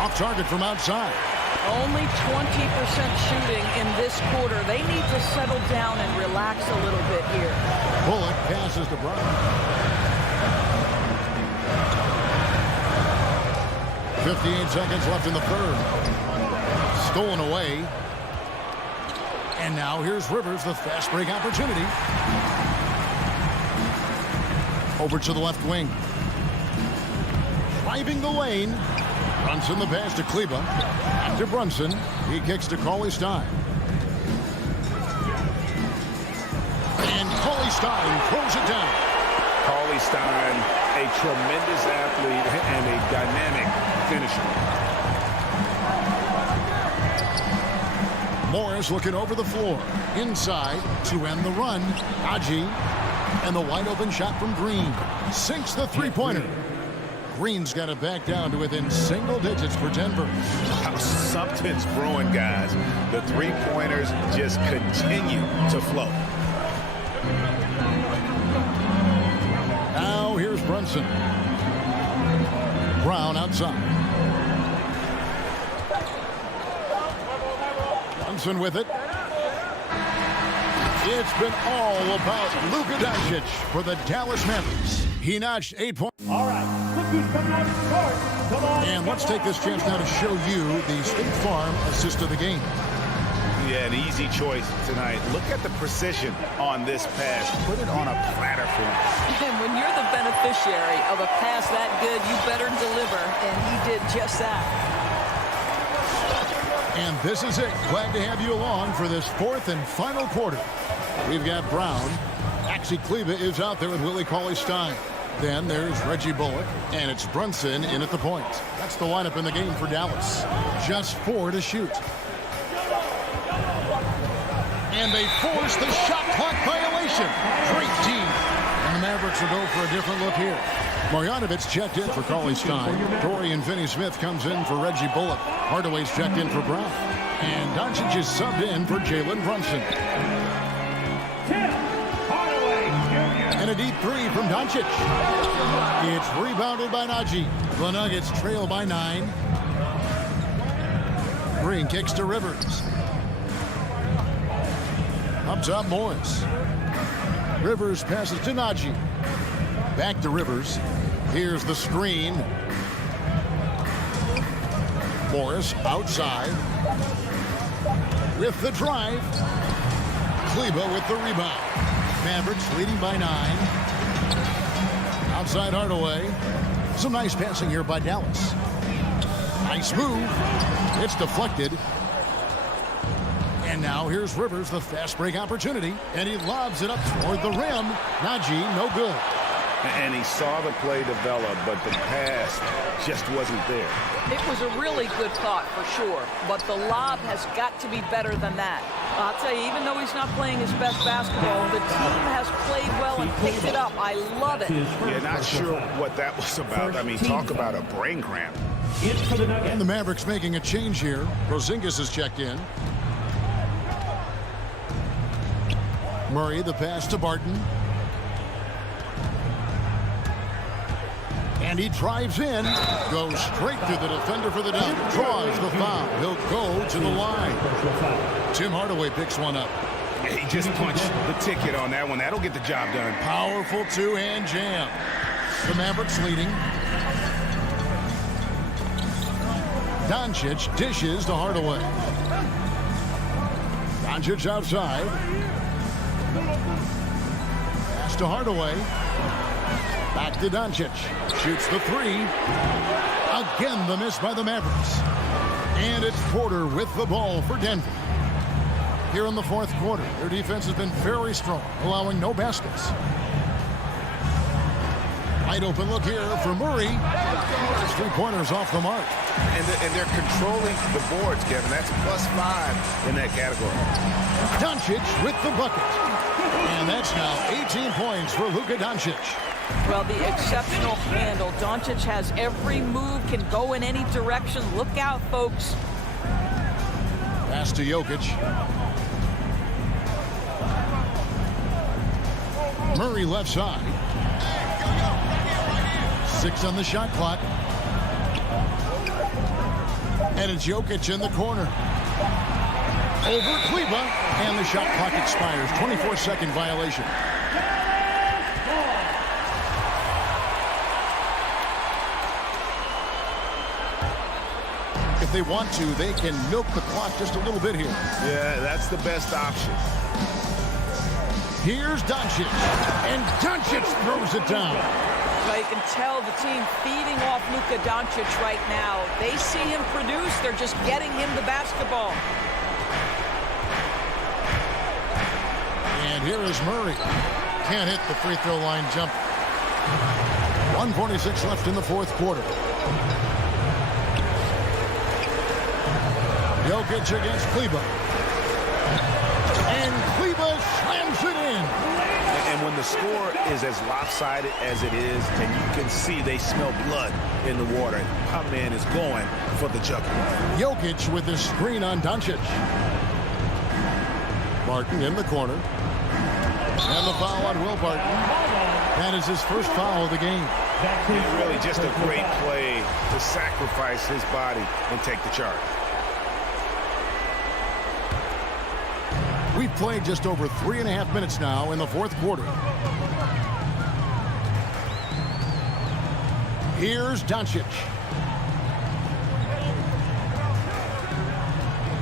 Off target from outside. Only 20% shooting in this quarter. They need to settle down and relax a little bit here. Bullock passes to Brown. 58 seconds left in the third. Stolen away. And now here's Rivers, the fast break opportunity. Over to the left wing. Driving the lane. Brunson the pass to Kleber. Back to Brunson. He kicks to Cauley-Stein. And Cauley-Stein throws it down. Cauley-Stein, a tremendous athlete and a dynamic finisher. Morris looking over the floor. Inside to end the run. Najee. And the wide open shot from Green. Sinks the three-pointer. Green's got it back down to within single digits for Denver. Something's brewing, guys. The three-pointers just continue to flow. Now here's Brunson. Brown outside. Brunson with it. It's been all about Luka Doncic for the Dallas Mavericks. He notched 8 points. All right, look who's coming out of the court. Come on. And let's take this chance now to show you the State Farm assist of the game. Yeah, an easy choice tonight. Look at the precision on this pass. Put it on a platter for him. And when you're the beneficiary of a pass that good, you better deliver. And he did just that. And this is it. Glad to have you along for this fourth and final quarter. We've got Brown. Maxi Kleber is out there with Willie Cauley-Stein. Then there's Reggie Bullock, and it's Brunson in at the point. That's the lineup in the game for Dallas. Just 4 to shoot. And they force the shot clock violation. Great team. And the Mavericks will go for a different look here. Marjanovic checked in for Cauley-Stein. Dorian Finney-Smith comes in for Reggie Bullock. Hardaway's checked in for Brown. And Doncic is subbed in for Jalen Brunson. Tim Hardaway Jr. And a deep three from Doncic. It's rebounded by Najee. The Nuggets trail by 9. Green kicks to Rivers. Up top, Morris. Rivers passes to Najee. Back to Rivers. Here's the screen. Morris outside. With the drive. Kleber with the rebound. Mavericks leading by 9. Outside Hardaway. Some nice passing here by Dallas. Nice move. It's deflected. And now here's Rivers, the fast break opportunity. And he lobs it up toward the rim. Najee, no good. And he saw the play develop, but the pass just wasn't there. It was a really good thought for sure, but the lob has got to be better than that. I'll tell you, even though he's not playing his best basketball, the team has played well and picked it up. I love it. Yeah, not sure what that was about. I mean, talk about a brain cramp. And the Mavericks making a change here. Porzingis is checked in. Murray, the pass to Barton. And he drives in, goes straight to the defender for the dunk, draws the foul. He'll go to the line. Tim Hardaway picks one up. Yeah, he just punched the ticket on that one. That'll get the job done. Powerful two-hand jam. The Mavericks leading. Doncic dishes to Hardaway. Doncic outside. Pass to Hardaway. Back to Doncic. Shoots the three. Again, the miss by the Mavericks. And it's Porter with the ball for Denver. Here in the fourth quarter, their defense has been very strong, allowing no baskets. Wide open look here for Murray. His three-pointers off the mark. And they're controlling the boards, Kevin. That's +5 in that category. Doncic with the bucket. And that's now 18 points for Luka Doncic. Well, the exceptional handle. Doncic has every move, can go in any direction. Look out, folks. Pass to Jokic. Murray left side. 6 on the shot clock. And it's Jokic in the corner. Over Kleber. And the shot clock expires. 24-second violation. If they want to, they can milk the clock just a little bit here. Yeah, that's the best option. Here's Doncic. And Doncic throws it down. Well, you can tell the team feeding off Luka Doncic right now. They see him produce. They're just getting him the basketball. And here is Murray. Can't hit the free throw line jump. 1:46 left in the fourth quarter. Jokic against Kleber. And Kleber slams it in. And when the score is as lopsided as it is, and you can see they smell blood in the water, our man is going for the jugular. Jokic with his screen on Doncic. Barton in the corner. And the foul on Will Barton. That is his first foul of the game. Really just a great play to sacrifice his body and take the charge. We've played just over 3.5 minutes now in the fourth quarter. Here's Doncic.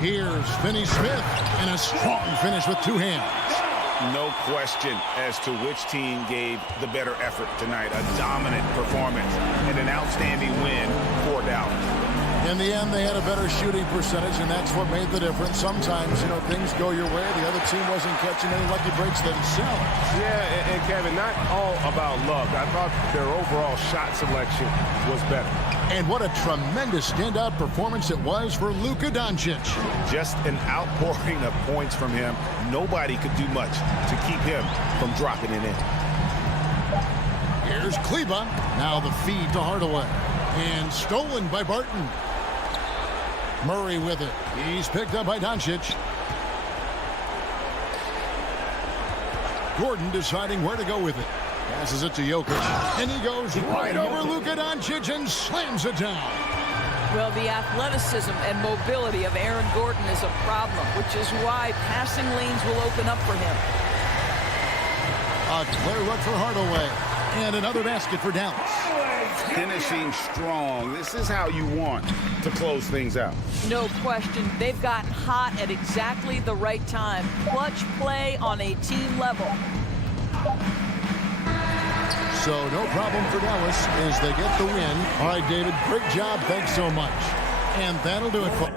Here's Finney-Smith, and a strong finish with two hands. No question as to which team gave the better effort tonight. A dominant performance and an outstanding win for Dallas. In the end, they had a better shooting percentage, and that's what made the difference. Sometimes, things go your way. The other team wasn't catching any lucky breaks themselves. Yeah, and Kevin, not all about luck. I thought their overall shot selection was better. And what a tremendous standout performance it was for Luka Doncic. Just an outpouring of points from him. Nobody could do much to keep him from dropping it in. Here's Kleba. Now the feed to Hardaway. And stolen by Barton. Murray with it. He's picked up by Doncic. Gordon deciding where to go with it. Passes it to Jokic. And he goes right over Luka Doncic and slams it down. Well, the athleticism and mobility of Aaron Gordon is a problem, which is why passing lanes will open up for him. A clear look for Hardaway. And another basket for Dallas. Finishing strong. This is how you want to close things out. No question. They've gotten hot at exactly the right time. Clutch play on a team level. So no problem for Dallas as they get the win. All right, David, great job. Thanks so much. And that'll do it for...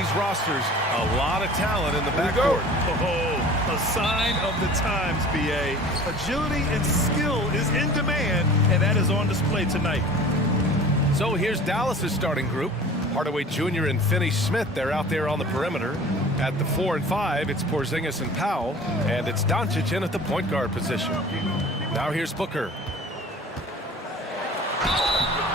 these rosters. A lot of talent in the backcourt. Oh, a sign of the times, B.A. Agility and skill is in demand, and that is on display tonight. So here's Dallas's starting group. Hardaway Jr. and Finney Smith, they're out there on the perimeter. At the 4 and 5, it's Porzingis and Powell, and it's Doncic in at the point guard position. Now here's Booker.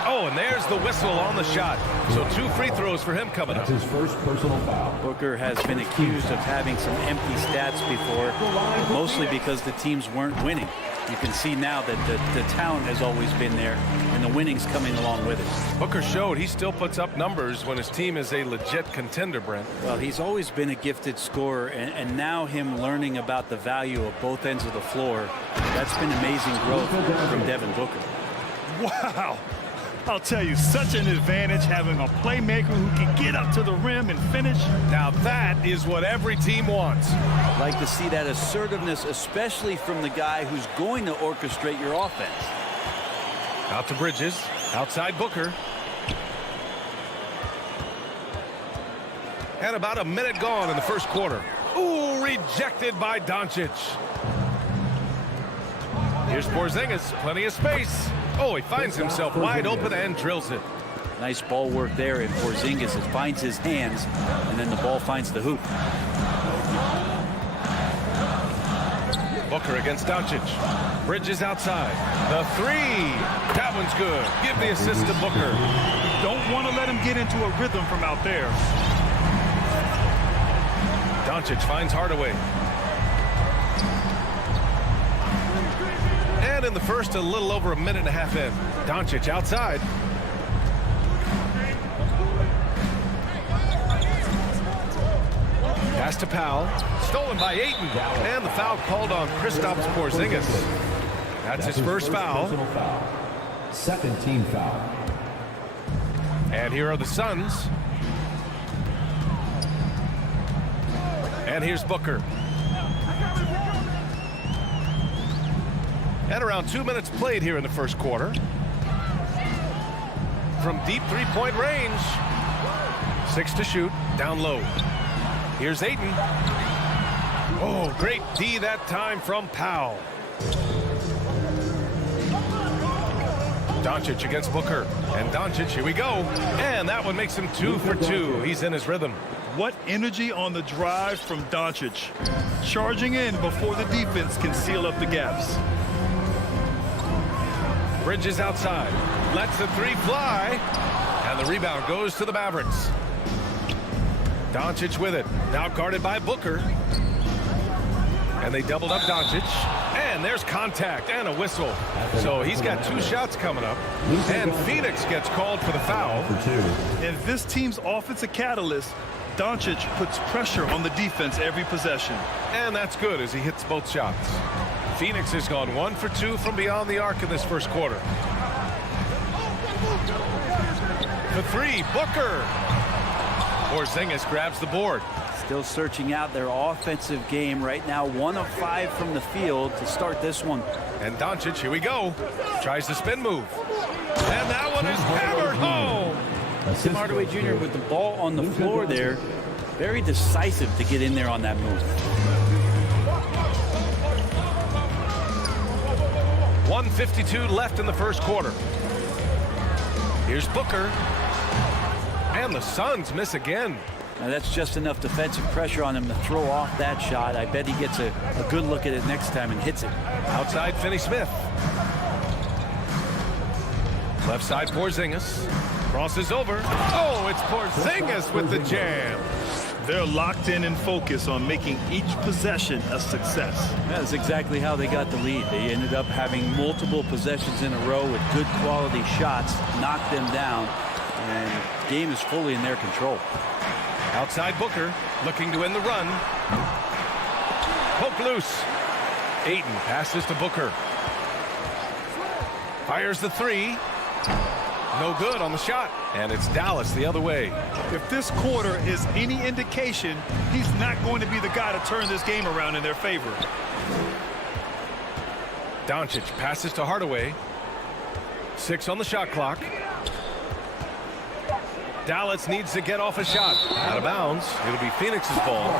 Oh, and there's the whistle on the shot. So 2 free throws for him coming up. That's his first personal foul. Booker has been accused of having some empty stats before, mostly because the teams weren't winning. You can see now that the talent has always been there, and the winning's coming along with it. Booker showed he still puts up numbers when his team is a legit contender, Brent. Well, he's always been a gifted scorer, and now him learning about the value of both ends of the floor, that's been amazing growth from Devin Booker. Wow. I'll tell you, such an advantage having a playmaker who can get up to the rim and finish. Now that is what every team wants. Like to see that assertiveness, especially from the guy who's going to orchestrate your offense. Out to Bridges, outside Booker. And about a minute gone in the first quarter. Ooh, rejected by Doncic. Here's Porzingis, plenty of space. Oh, he finds himself wide open and drills it. Nice ball work there, and Porzingis finds his hands, and then the ball finds the hoop. Booker against Doncic. Bridges outside. The 3. That one's good. Give the assist to Booker. Don't want to let him get into a rhythm from out there. Doncic finds Hardaway. And in the first, a little over a minute and a half in. Doncic outside. Pass to Powell. Stolen by Ayton. And the foul called on Kristaps Porzingis. That's his first foul. Second team foul. And here are the Suns. And here's Booker. And around 2 minutes played here in the first quarter. From deep three-point range. 6 to shoot, down low. Here's Ayton. Oh, great D that time from Powell. Doncic against Booker. And Doncic, here we go. And that one makes him 2 for 2. He's in his rhythm. What energy on the drive from Doncic. Charging in before the defense can seal up the gaps. Bridges outside. Lets the 3 fly. And the rebound goes to the Mavericks. Doncic with it. Now guarded by Booker. And they doubled up Doncic. And there's contact and a whistle. So he's got 2 shots coming up. And Phoenix gets called for the foul. And this team's offensive catalyst, Doncic puts pressure on the defense every possession. And that's good as he hits both shots. Phoenix has gone 1 for 2 from beyond the arc in this first quarter. The 3, Booker. Porzingis grabs the board. Still searching out their offensive game right now. 1 of 5 from the field to start this one. And Doncic, here we go. Tries the spin move. And that one is hammered home. Tim Hardaway Jr. with the ball on the floor there. Very decisive to get in there on that move. 1:52 left in the first quarter. Here's Booker. And the Suns miss again. Now that's just enough defensive pressure on him to throw off that shot. I bet he gets a good look at it next time and hits it. Outside Finney Smith. Left side Porzingis. Crosses over. Oh, it's Porzingis with the jam. They're locked in and focused on making each possession a success. That's exactly how they got the lead. They ended up having multiple possessions in a row with good quality shots, knocked them down, and the game is fully in their control. Outside Booker, looking to end the run. Poke loose. Ayton passes to Booker. Fires the 3. No good on the shot. And it's Dallas the other way. If this quarter is any indication, he's not going to be the guy to turn this game around in their favor. Doncic passes to Hardaway. 6 on the shot clock. Dallas needs to get off a shot. Out of bounds. It'll be Phoenix's ball.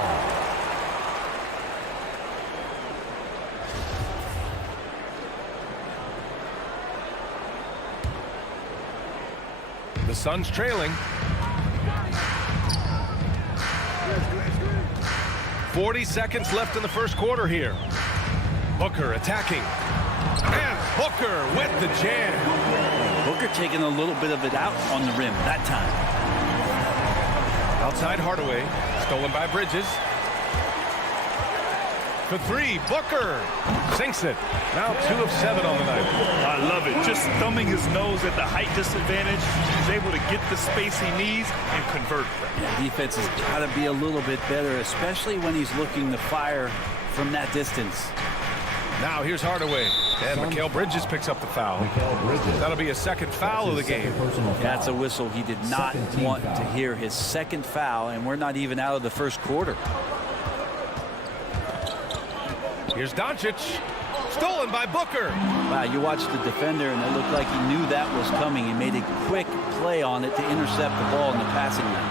The Suns trailing. 40 seconds left in the first quarter here. Booker attacking. And Booker with the jam. Booker taking a little bit of it out on the rim that time. Outside Hardaway. Stolen by Bridges. For three, Booker sinks it. Now 2 of 7 on the night. I love it. Just thumbing his nose at the height disadvantage. He's able to get the space he needs and convert. Yeah, defense has got to be a little bit better, especially when he's looking to fire from that distance. Now here's Hardaway. And Mikal Bridges picks up the foul. That'll be a second foul of the game. That's a whistle he did not want to hear. His second foul, and we're not even out of the first quarter. Here's Doncic. Stolen by Booker. Wow, you watched the defender, and it looked like he knew that was coming. He made a quick play on it to intercept the ball in the passing lane.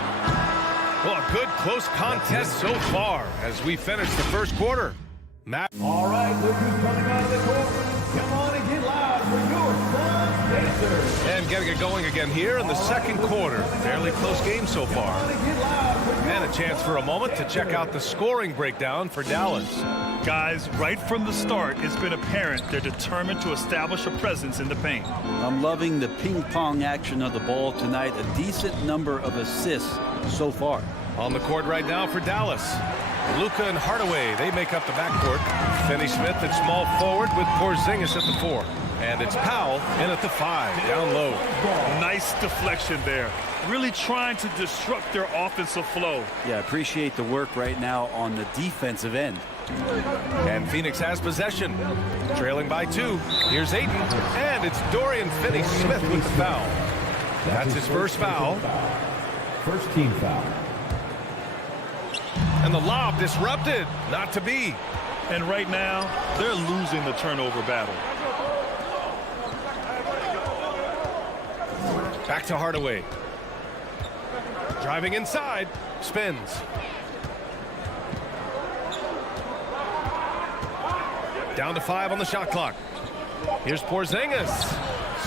Well, a good close contest so far as we finish the first quarter. Matt. All right, look who's coming out of the courtroom. Come on and get loud for your Suns Pacers. And getting it going again here in the second quarter. Fairly close game so far. And a chance for a moment to check out the scoring breakdown for Dallas. Guys, right from the start, it's been apparent they're determined to establish a presence in the paint. I'm loving the ping-pong action of the ball tonight. A decent number of assists so far. On the court right now for Dallas. Luka and Hardaway, they make up the backcourt. Finney-Smith at small forward with Porzingis at the 4. And it's Powell in at the 5, down low. Nice deflection there. Really trying to disrupt their offensive flow. Yeah, appreciate the work right now on the defensive end. And Phoenix has possession. Trailing by 2. Here's Ayton. And it's Dorian Finney-Smith with the foul. That's his first foul. First team foul. And the lob disrupted. Not to be. And right now, they're losing the turnover battle. Back to Hardaway. Driving inside. Spins. Down to 5 on the shot clock. Here's Porzingis.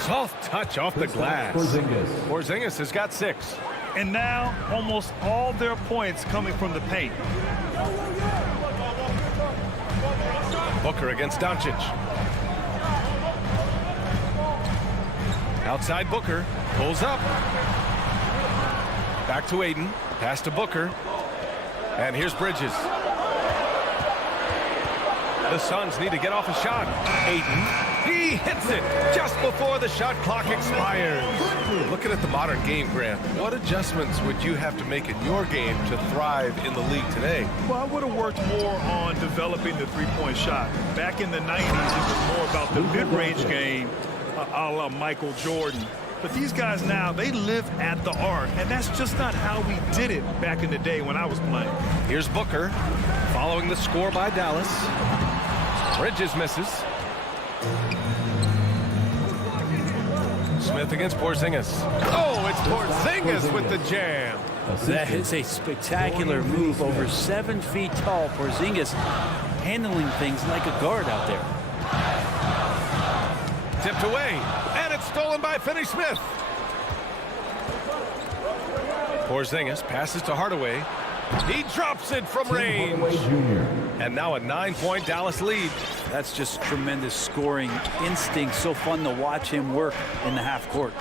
Soft touch off the glass. Porzingis has got 6. And now, almost all their points coming from the paint. Booker against Doncic. Outside Booker. Pulls up. Back to Ayton. Pass to Booker. And here's Bridges. The Suns need to get off a shot. Ayton. He hits it just before the shot clock expires. Looking at the modern game, Grant, what adjustments would you have to make in your game to thrive in the league today? Well, I would have worked more on developing the three-point shot. Back in the 90s, it was more about the mid-range game, a la Michael Jordan. But these guys now, they live at the arc, and that's just not how we did it back in the day when I was playing. Here's Booker, following the score by Dallas. Bridges misses. Smith against Porzingis. Oh, it's Porzingis with the jam. That is a spectacular move. Over 7 feet tall. Porzingis handling things like a guard out there. Tipped away, and it's stolen by Finney-Smith. Porzingis passes to Hardaway. He drops it from range. And now a 9-point Dallas lead. That's just tremendous scoring instinct. So fun to watch him work in the half court.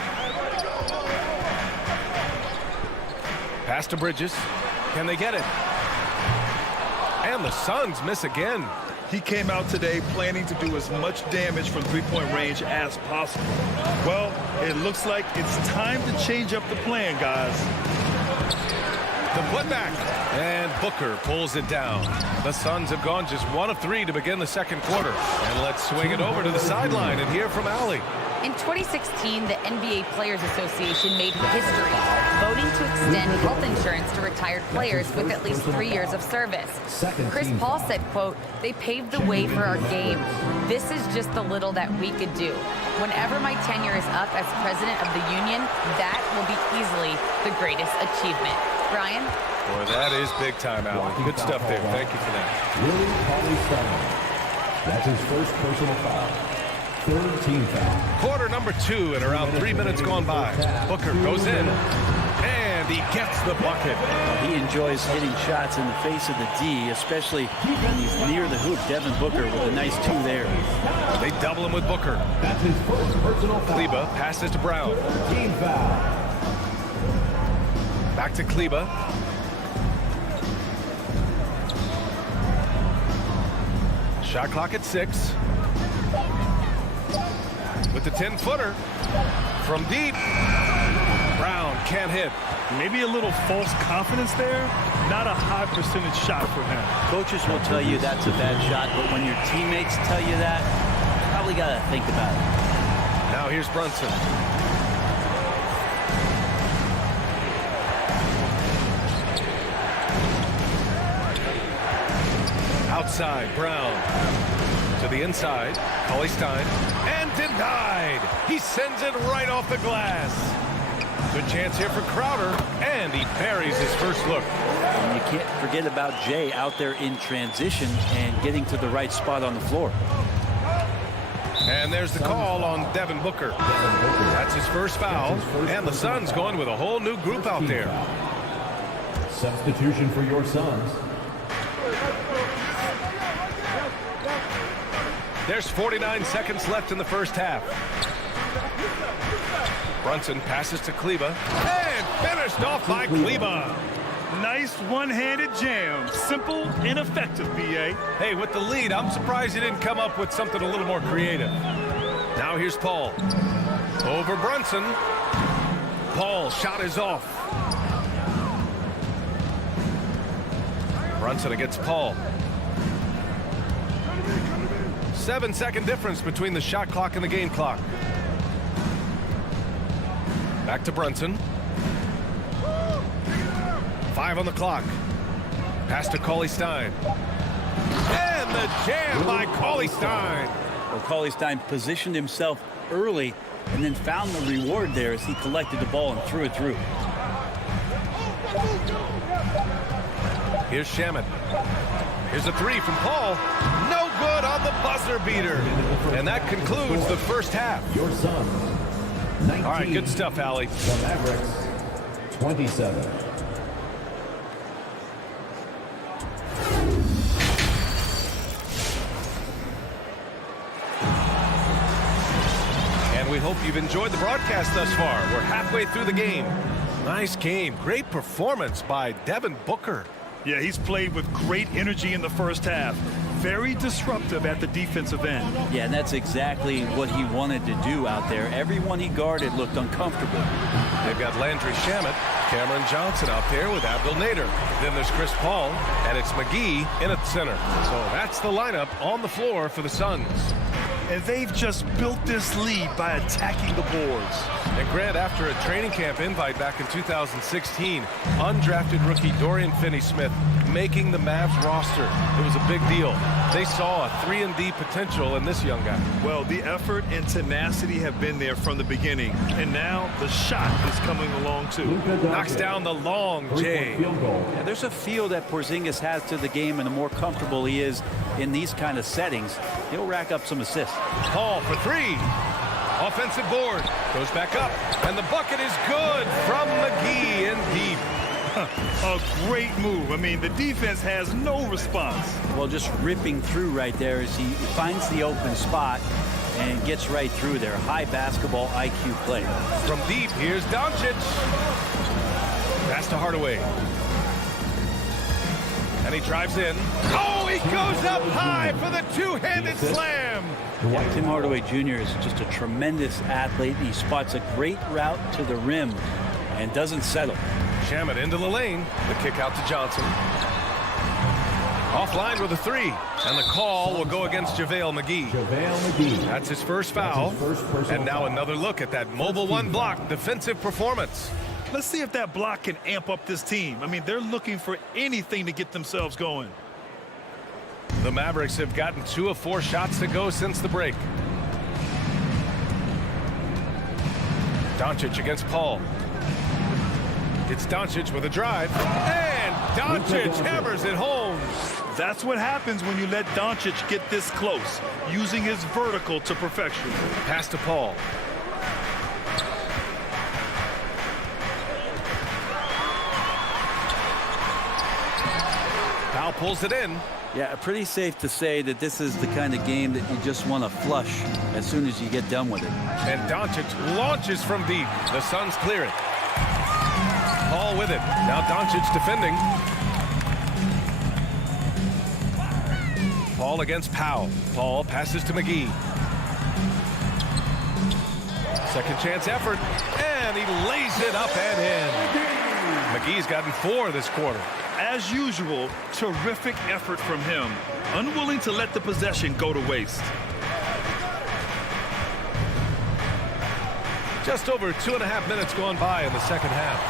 Pass to Bridges. Can they get it? And the Suns miss again. He came out today planning to do as much damage from three-point range as possible. Well, it looks like it's time to change up the plan, guys. The putback. And Booker pulls it down. The Suns have gone just 1 of 3 to begin the second quarter. And let's swing it over to the sideline and hear from Allie. In 2016, the NBA Players Association made history, voting to extend health insurance to retired players with at least 3 years of service. Chris Paul said, quote, "They paved the way for our game. This is just the little that we could do. Whenever my tenure is up as president of the union, that will be easily the greatest achievement." Brian? Boy, that is big time, Allie. Good stuff there. Thank you for that. Willie Cauley-Stein. That's his first personal foul. Third team foul. Quarter number 2 and around 3 minutes gone by. Booker goes in, and he gets the bucket. He enjoys hitting shots in the face of the D, especially when he's near the hoop. Devin Booker with a nice 2 there. They double him with Booker. That's his first personal foul. Kleba passes to Brown. Team foul. Back to Kleba. Shot clock at 6. With the 10-footer from deep. Brown can't hit. Maybe a little false confidence there. Not a high percentage shot for him. Coaches will tell you that's a bad shot, but when your teammates tell you that, you probably got to think about it. Now here's Brunson. Outside, Brown. To the inside, Cauley-Stein. And denied. He sends it right off the glass. Good chance here for Crowder, and he buries his first look. And you can't forget about Jay out there in transition and getting to the right spot on the floor. And there's the call on Devin Booker. That's his first foul, and the Suns going with a whole new group out there. Substitution for your Suns. There's 49 seconds left in the first half. Brunson passes to Kleba, and finished off by Kleba. Nice one-handed jam. Simple and effective, B.A. Hey, with the lead, I'm surprised he didn't come up with something a little more creative. Now here's Paul. Over Brunson. Paul, shot is off. Brunson against Paul. 7-second difference between the shot clock and the game clock. Back to Brunson. 5 on the clock. Pass to Cauley-Stein. And the jam by Cauley-Stein. Well, Cauley-Stein positioned himself early and then found the reward there as he collected the ball and threw it through. Here's Shamet. Here's a 3 from Paul. No good on the buzzer beater. And that concludes the first half. Your Suns, 19. All right, good stuff, Allie. The Mavericks, 27. And we hope you've enjoyed the broadcast thus far. We're halfway through the game. Nice game. Great performance by Devin Booker. Yeah, he's played with great energy in the first half. Very disruptive at the defensive end. Yeah, and that's exactly what he wanted to do out there. Everyone he guarded looked uncomfortable. They've got Landry Shamet, Cameron Johnson out there with Abdel Nader. Then there's Chris Paul, and it's McGee in at center. So that's the lineup on the floor for the Suns. And they've just built this lead by attacking the boards. And Grant, after a training camp invite back in 2016, undrafted rookie Dorian Finney-Smith making the Mavs roster. It was a big deal. They saw a 3-and-D potential in this young guy. Well, the effort and tenacity have been there from the beginning. And now the shot is coming along, too. Knocks down the long J. Yeah, there's a feel that Porzingis has to the game, and the more comfortable he is in these kind of settings, he'll rack up some assists. Paul for 3. Offensive board. Goes back up. And the bucket is good from McGee in deep. A great move. I mean, the defense has no response. Well, just ripping through right there as he finds the open spot and gets right through there. High basketball IQ play. From deep, here's Doncic. Pass to Hardaway. And he drives in. Oh, he goes up high for the two-handed slam. Yeah, Tim Hardaway Jr. is just a tremendous athlete. He spots a great route to the rim and doesn't settle. Shamet into the lane. The kick out to Johnson. Offline with a 3. And the call will go against JaVale McGee. JaVale McGee. That's his first foul. That's his first personal and now foul. another look at that mobile one block defensive performance. Let's see if that block can amp up this team. I mean, they're looking for anything to get themselves going. The Mavericks have gotten 2 of 4 shots to go since the break. Doncic against Paul. It's Doncic with a drive. And Doncic hammers it home. That's what happens when you let Doncic get this close, using his vertical to perfection. Pass to Paul. Powell pulls it in. Yeah, pretty safe to say that this is the kind of game that you just want to flush as soon as you get done with it. And Doncic launches from deep. The Suns clear it. Paul with it. Now Doncic defending. Paul against Powell. Paul passes to McGee. Second chance effort. And he lays it up and in. McGee's gotten 4 this quarter. As usual, terrific effort from him. Unwilling to let the possession go to waste. Just over 2.5 minutes gone by in the second half.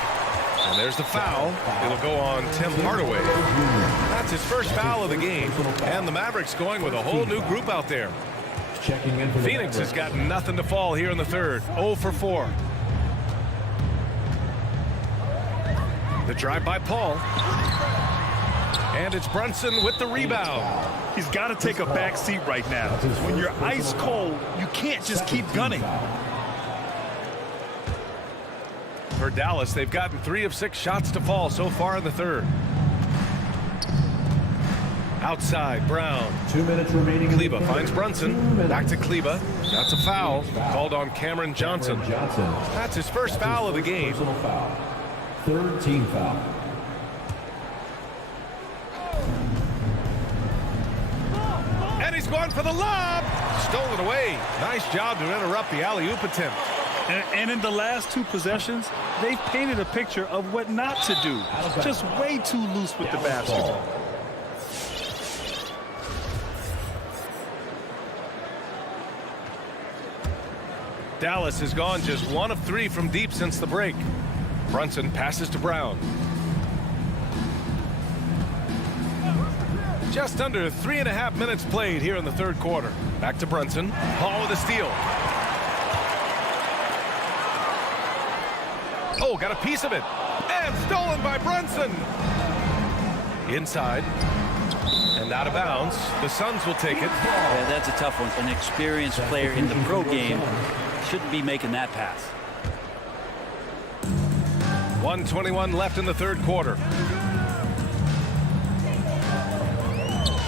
And there's the foul. It'll go on Tim Hardaway. That's his first foul of the game. And the Mavericks going with a whole new group out there. Checking in for the Phoenix has got nothing to fall here in the third. 0 for 4. The drive by Paul. And it's Brunson with the rebound. He's got to take a back seat right now. When you're ice cold, you can't just keep gunning. For Dallas, they've gotten 3 of 6 shots to fall so far in the third. Outside, Brown. 2 minutes remaining. Kleba finds Brunson. Back to Kleba. That's a foul. Called on Cameron Johnson. That's his first foul of the game. Personal foul. Third team foul. And he's going for the lob. Stole it away. Nice job to interrupt the alley-oop attempt. And in the last 2 possessions, they've painted a picture of what not to do. Just way too loose with the basketball. Dallas has gone just 1 of 3 from deep since the break. Brunson passes to Brown. Just under 3.5 minutes played here in the third quarter. Back to Brunson. Paul with a steal. Oh, got a piece of it. And stolen by Brunson. Inside. And out of bounds. The Suns will take it. Yeah, that's a tough one. An experienced player in the pro game shouldn't be making that pass. 1:21 left in the third quarter.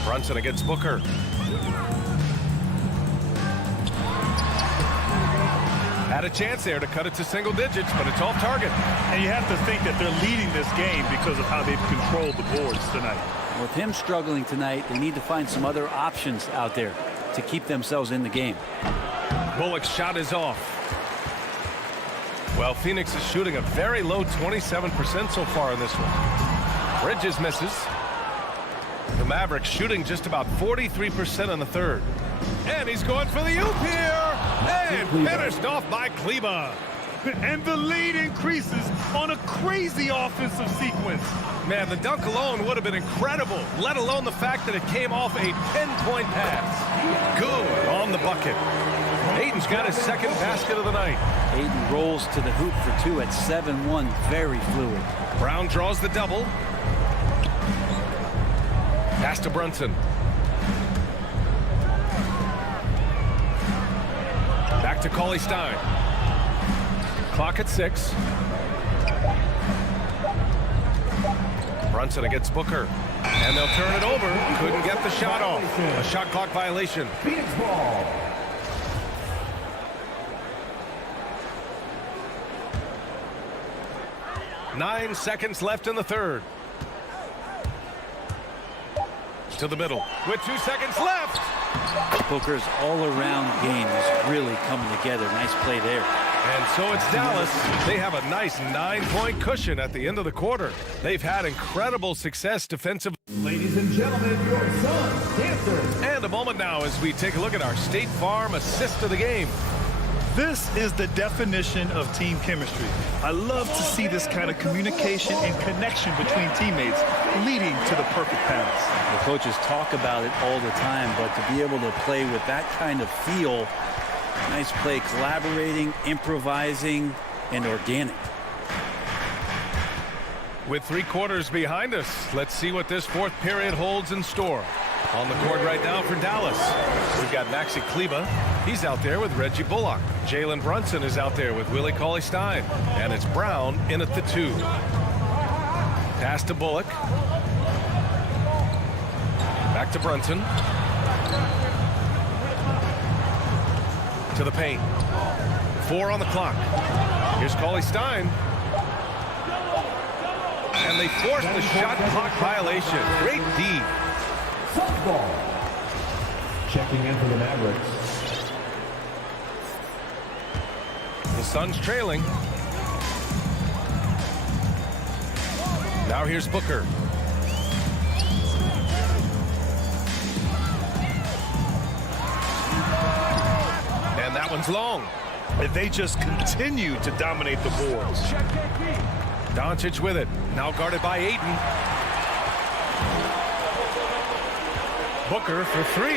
Brunson against Booker. Had a chance there to cut it to single digits, but it's off target. And you have to think that they're leading this game because of how they've controlled the boards tonight. With him struggling tonight, they need to find some other options out there to keep themselves in the game. Bullock's shot is off. Well, Phoenix is shooting a very low 27% so far in this one. Bridges misses. The Mavericks shooting just about 43% in the third. And he's going for the oop here. And finished off by Kleba. And the lead increases on a crazy offensive sequence. Man, the dunk alone would have been incredible, let alone the fact that it came off a pinpoint pass. Good on the bucket. Ayton's got his second basket of the night. Ayton rolls to the hoop for 2 at 7-1. Very fluid. Brown draws the double. Pass to Brunson. Back to Cauley Stein. Clock at 6. Brunson against Booker. And they'll turn it over. Couldn't get the shot off. A shot clock violation. Phoenix ball. Nine seconds left in the third. To the middle with 2 seconds left. Booker's all-around game is really coming together. Nice play there. And so it's Dallas. They have a nice 9-point cushion at the end of the quarter. They've had incredible success defensively. Ladies and gentlemen, your Suns dancers. And a moment now as we take a look at our State Farm assist of the game. This is the definition of team chemistry. I love to see this kind of communication and connection between teammates leading to the perfect pass. The coaches talk about it all the time, but to be able to play with that kind of feel, nice play, collaborating, improvising, and organic. With 3 quarters behind us, let's see what this fourth period holds in store. On the court right now for Dallas, we've got Maxi Kleber. He's out there with Reggie Bullock. Jalen Brunson is out there with Willie Cauley-Stein. And it's Brown in at the 2. Pass to Bullock. Back to Brunson. To the paint. 4 on the clock. Here's Cauley-Stein. And they forced the shot clock violation. Great D. Suns ball. Checking in for the Mavericks. The Suns trailing. Now here's Booker. And that one's long. And they just continue to dominate the boards. Doncic with it. Now guarded by Ayton. Booker for 3.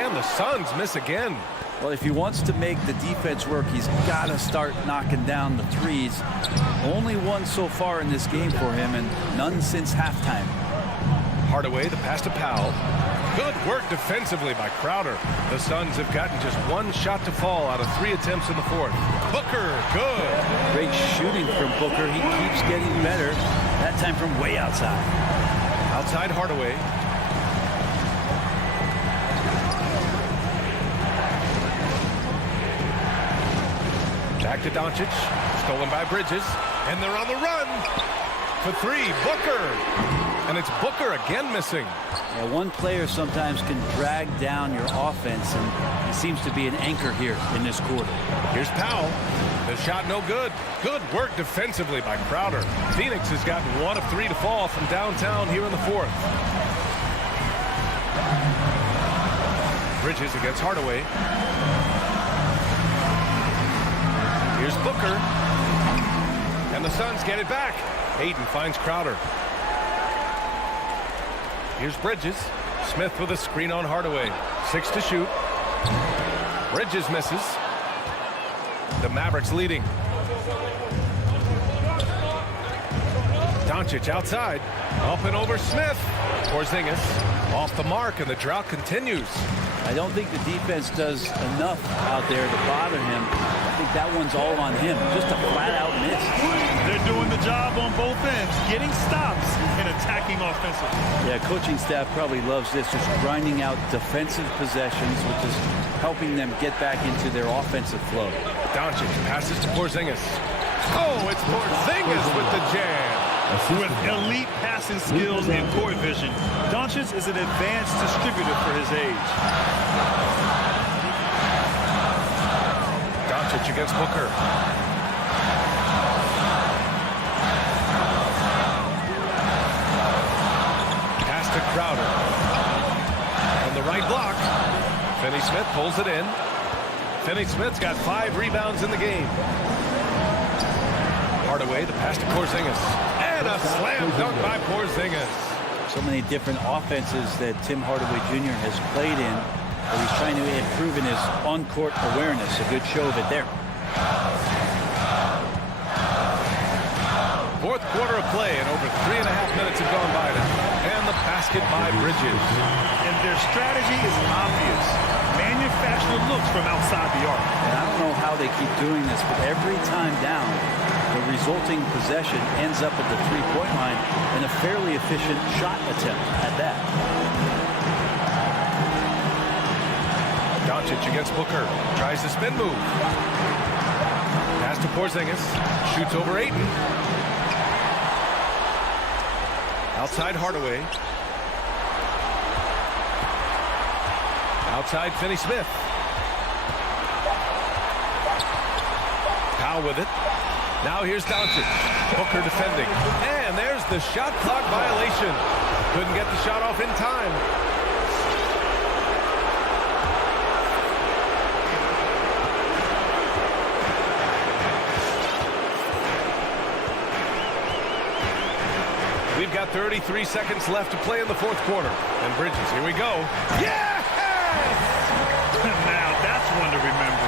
And the Suns miss again. Well, if he wants to make the defense work, he's got to start knocking down the threes. Only one so far in this game for him, and none since halftime. Hardaway, the pass to Powell. Good work defensively by Crowder. The Suns have gotten just 1 shot to fall out of 3 attempts in the fourth. Booker, good. Great shooting from Booker. He keeps getting better, that time from way outside. Outside Hardaway. Back to Doncic. Stolen by Bridges. And they're on the run. For 3, Booker. And it's Booker again missing. Yeah, one player sometimes can drag down your offense, and he seems to be an anchor here in this quarter. Here's Powell. The shot no good. Good work defensively by Crowder. Phoenix has gotten 1 of 3 to fall from downtown here in the fourth. Bridges against Hardaway. Here's Booker. And the Suns get it back. Ayton finds Crowder. Here's Bridges. Smith with a screen on Hardaway. 6 to shoot. Bridges misses. The Mavericks leading. Doncic outside. Up and over Smith. Porzingis off the mark, and the drought continues. I don't think the defense does enough out there to bother him. I think that one's all on him. Just a flat-out miss. They're doing the job on both ends, getting stops and attacking offensively. Yeah, coaching staff probably loves this, just grinding out defensive possessions, which is helping them get back into their offensive flow. Doncic passes to Porzingis. Oh, it's Porzingis with the jam. With elite passing skills and court vision, Doncic is an advanced distributor for his age. Doncic against Booker. Pass to Crowder. On the right block. Finney-Smith pulls it in. Finney-Smith's got 5 rebounds in the game. Hardaway, the pass to Porzingis. And a slam dunk by Porzingis. So many different offenses that Tim Hardaway Jr. has played in, but he's trying to improve in his on-court awareness. A good show of it there. Fourth quarter of play, and over 3.5 minutes have gone by now. And the basket by Bridges. And their strategy is obvious. Manufacture looks from outside the arc. And I don't know how they keep doing this, but every time down, the resulting possession ends up at the three-point line and a fairly efficient shot attempt at that. Doncic against Booker. Tries the spin move. Pass to Porzingis. Shoots over Ayton. Outside Hardaway. Outside Finney-Smith. Powell with it. Now here's Doncic. Booker defending. And there's the shot clock violation. Couldn't get the shot off in time. We've got 33 seconds left to play in the fourth quarter. And Bridges, here we go. Yes! Now that's one to remember.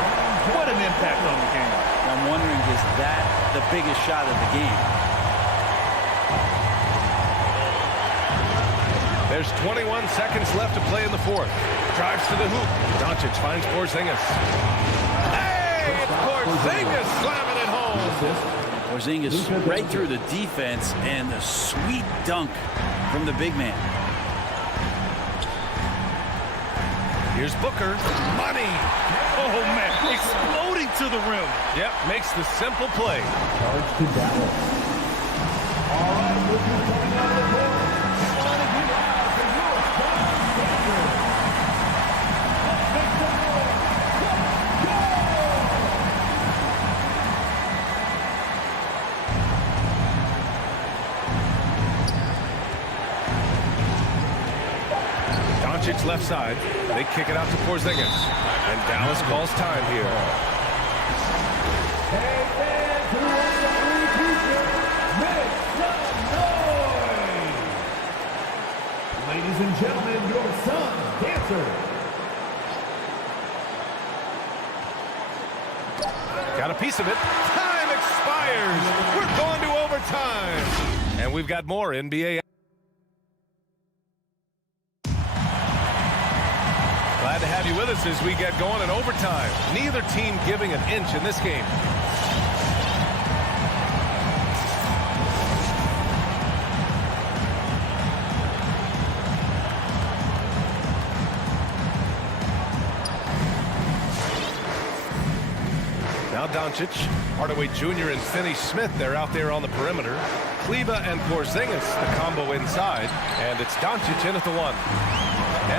What an impact on the game. I'm wondering, is that the biggest shot of the game? There's 21 seconds left to play in the fourth. Drives to the hoop. Doncic finds Porzingis. Hey, it's Porzingis slamming it home. Porzingis right through the defense, and a sweet dunk from the big man. Here's Booker. Money. Oh, man, exploding to the rim. Yep, makes the simple play. Charge to Dallas. All right, this is coming out of the court. On again for your Stanford. Let's make some noise. Doncic left side. They kick it out to Porzingis. And Dallas calls time here. Hey, fans who want the free pizza, make some noise! Ladies and gentlemen, your son, Dancer. Got a piece of it. Time expires. We're going to overtime. And we've got more NBA. Glad to have you with us as we get going in overtime. Neither team giving an inch in this game. Now Doncic, Hardaway Jr. and Finney Smith, they're out there on the perimeter. Kleber and Porzingis, the combo inside. And it's Doncic in at the one.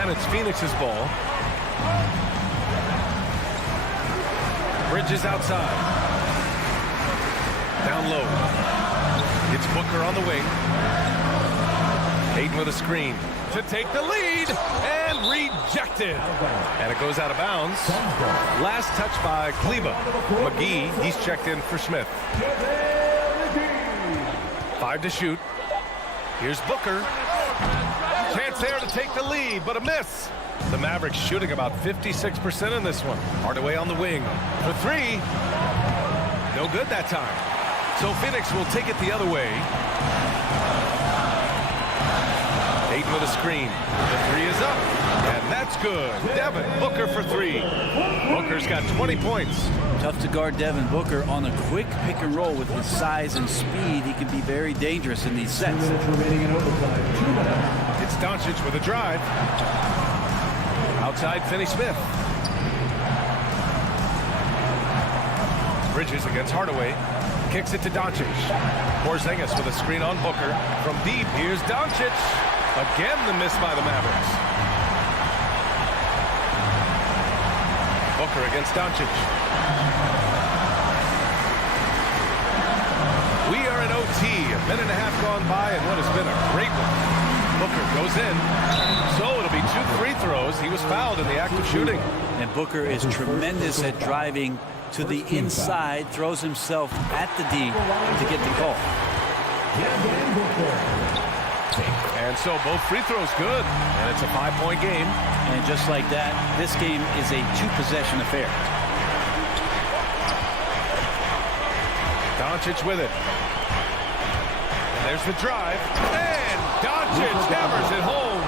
And it's Phoenix's ball. Bridges outside. Down low. It's Booker on the wing. Hayden with a screen to take the lead, and rejected. And it goes out of bounds. Last touch by Kleber. McGee, he's checked in for Smith. 5 to shoot. Here's Booker. Chance there to take the lead, but a miss. The Mavericks shooting about 56% in this one. Hardaway on the wing for 3. No good that time. So Phoenix will take it the other way. Hayden with a screen. The 3 is up, and that's good. Devin Booker for 3. Booker's got 20 points. Tough to guard Devin Booker on a quick pick and roll with his size and speed. He can be very dangerous in these sets. 2 minutes remaining in overtime. 2 minutes. It's Doncic with a drive. Outside Finney Smith. Bridges against Hardaway. Kicks it to Doncic. Porzingis with a screen on Booker. From deep, here's Doncic. Again, the miss by the Mavericks. Booker against Doncic. We are in OT. A minute and a half gone by, and what has been a great one. Booker goes in. So it'll be 2 free throws. He was fouled in the act of shooting. And Booker is tremendous at driving to the inside, throws himself at the D to get the call. And so both free throws good, and it's a 5-point game. And just like that, this game is a 2-possession affair. Doncic with it. And there's the drive. And Doncic hammers it home.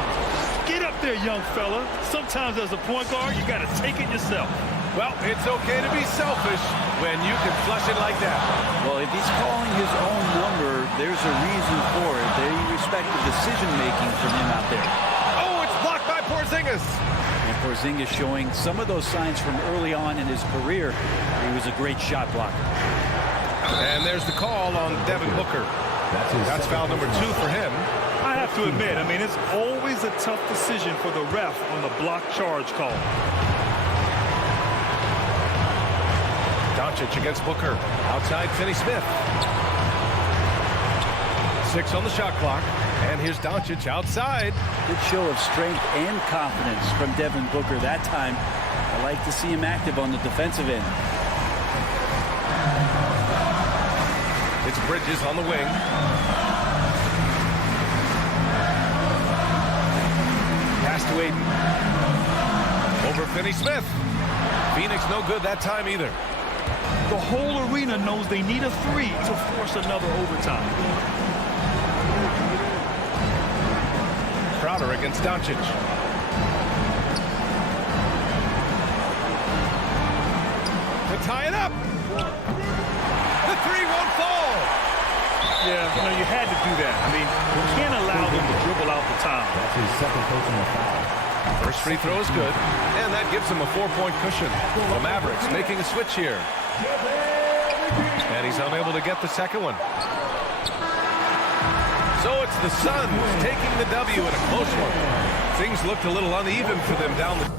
Get up there, young fella. Sometimes as a point guard, you got to take it yourself. Well, it's okay to be selfish when you can flush it like that. Well, if he's calling his own number, there's a reason for it. They respect the decision-making from him out there. Oh, it's blocked by Porzingis. And Porzingis showing some of those signs from early on in his career. He was a great shot blocker. And there's the call on Devin Booker. That's foul number 2 for him. I have to admit, I mean, it's always a tough decision for the ref on the block charge call. Doncic against Booker. Outside, Finney-Smith. 6 on the shot clock. And here's Doncic outside. Good show of strength and confidence from Devin Booker that time. I like to see him active on the defensive end. It's Bridges on the wing. Pass to Ayton. Over Finney-Smith. Phoenix no good that time either. The whole arena knows they need a 3 to force another overtime. Crowder against Doncic. To tie it up. The 3 won't fall. Yeah, you had to do that. I mean, you can't allow them to dribble out the time. That's his second personal foul. First free throw is good, and that gives him a 4-point cushion. The Mavericks making a switch here. And he's unable to get the second one. So it's the Suns taking the W in a close one. Things looked a little uneven for them down the...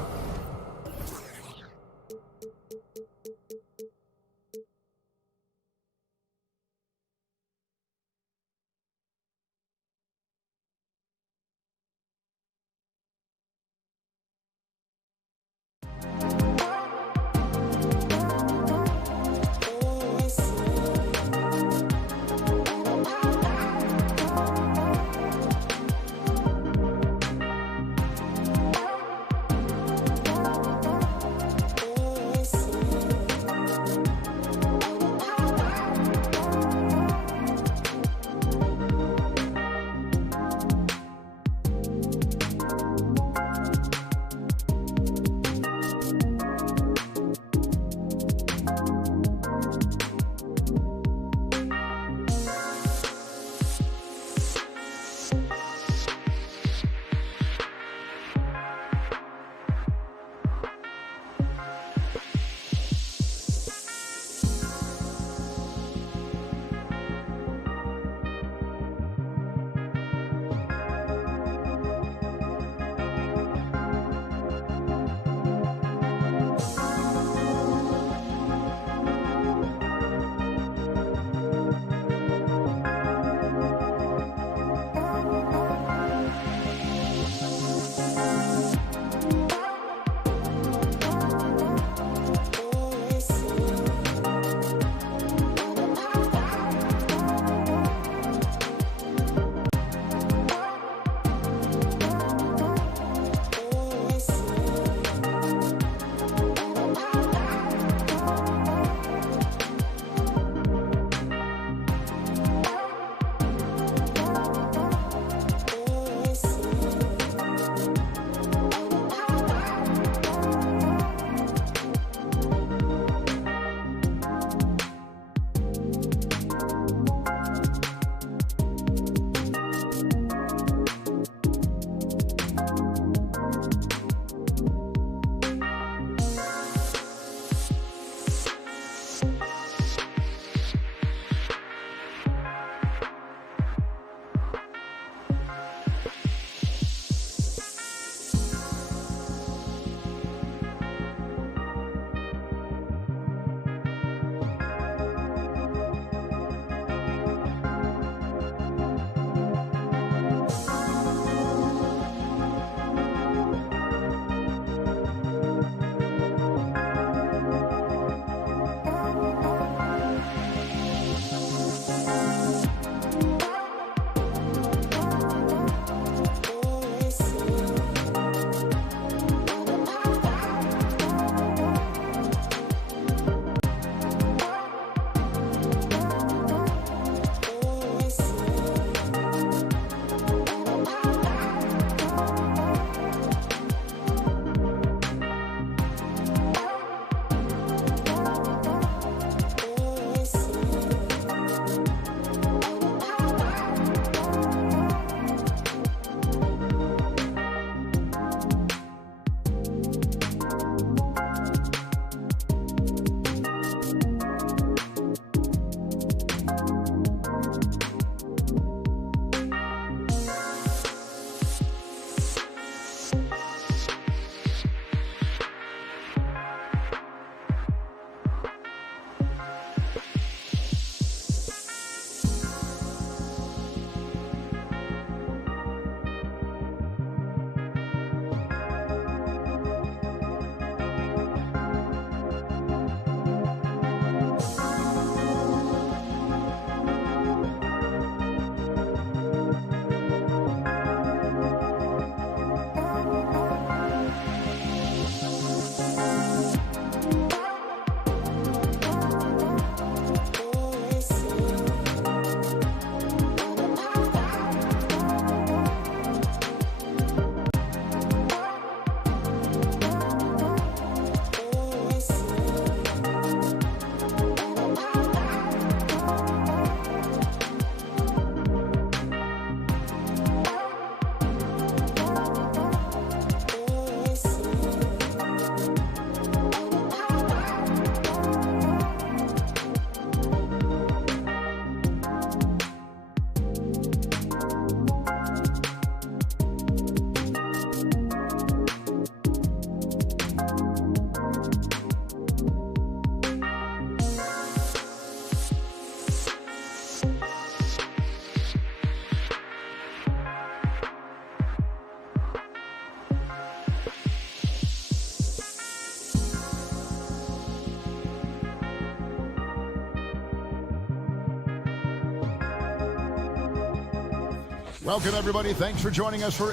Welcome, everybody. Thanks for joining us for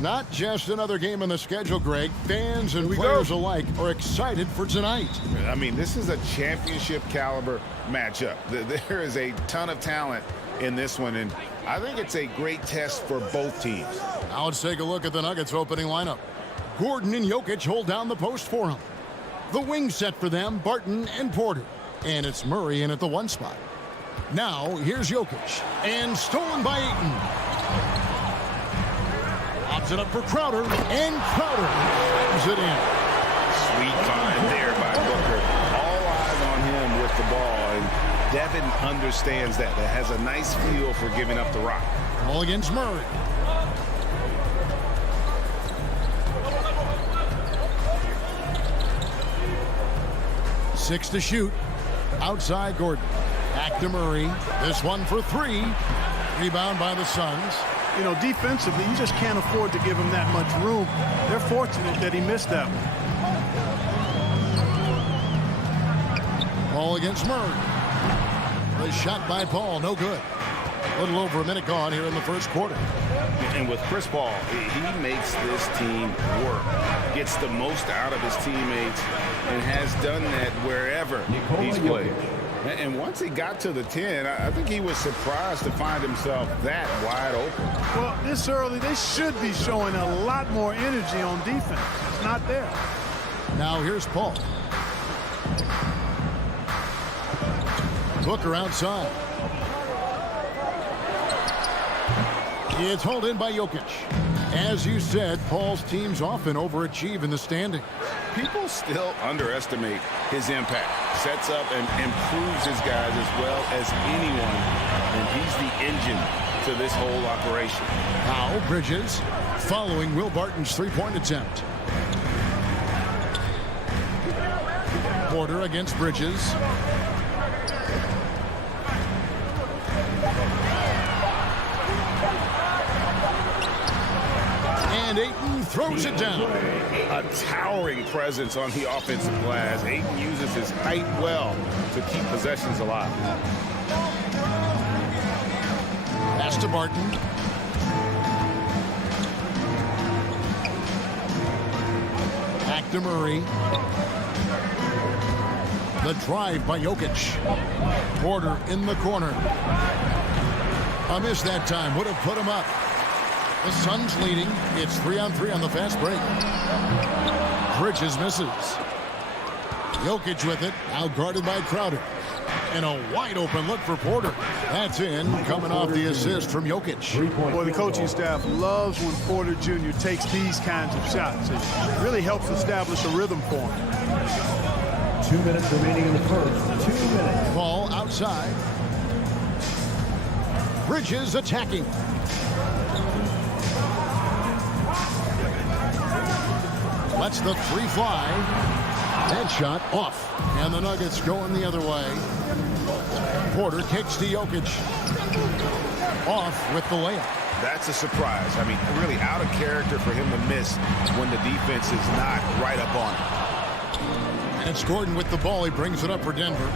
not just another game on the schedule, Greg. Fans and players alike are excited for tonight. I mean, this is a championship caliber matchup. There is a ton of talent in this one, and I think it's a great test for both teams. Now let's take a look at the Nuggets opening lineup. Gordon and Jokic hold down the post for him. The wing set for them, Barton and Porter. And it's Murray in at the 1 spot. Now, here's Jokic. And stolen by Ayton. Lobs it up for Crowder. And Crowder brings it in. Sweet find there by Booker. All eyes on him with the ball. And Devin understands that. That has a nice feel for giving up the rock. All against Murray. Six to shoot. Outside Gordon. Back to Murray. This one for 3. Rebound by the Suns. You know, defensively, you just can't afford to give him that much room. They're fortunate that he missed that one. Ball against Murray. The shot by Paul, no good. A little over a minute gone here in the first quarter. And with Chris Paul, he makes this team work. Gets the most out of his teammates and has done that wherever he's played. And once he got to the 10, I think he was surprised to find himself that wide open. Well, this early, they should be showing a lot more energy on defense. It's not there. Now here's Paul. Booker outside. It's hauled in by Jokic. As you said, Paul's teams often overachieve in the standings. People still underestimate his impact. Sets up and improves his guys as well as anyone. And he's the engine to this whole operation. Now Bridges following Will Barton's three-point attempt. Porter against Bridges. And Ayton throws it down. A towering presence on the offensive glass. Ayton uses his height well to keep possessions alive. Pass to Barton. Back to Murray. The drive by Jokic. Porter in the corner. A miss that time. Would have put him up. The Suns leading. It's 3-on-3 on the fast break. Bridges misses. Jokic with it. Now guarded by Crowder. And a wide open look for Porter. That's in. Coming off the assist from Jokic. Boy, the coaching staff loves when Porter Jr. takes these kinds of shots. It really helps establish a rhythm for him. 2 minutes remaining in the first. 2 minutes. Ball outside. Bridges attacking. Lets the 3 fly. That shot off. And the Nuggets going the other way. Porter kicks to Jokic. Off with the layup. That's a surprise. I mean, really out of character for him to miss when the defense is not right up on him. And it's Gordon with the ball. He brings it up for Denver.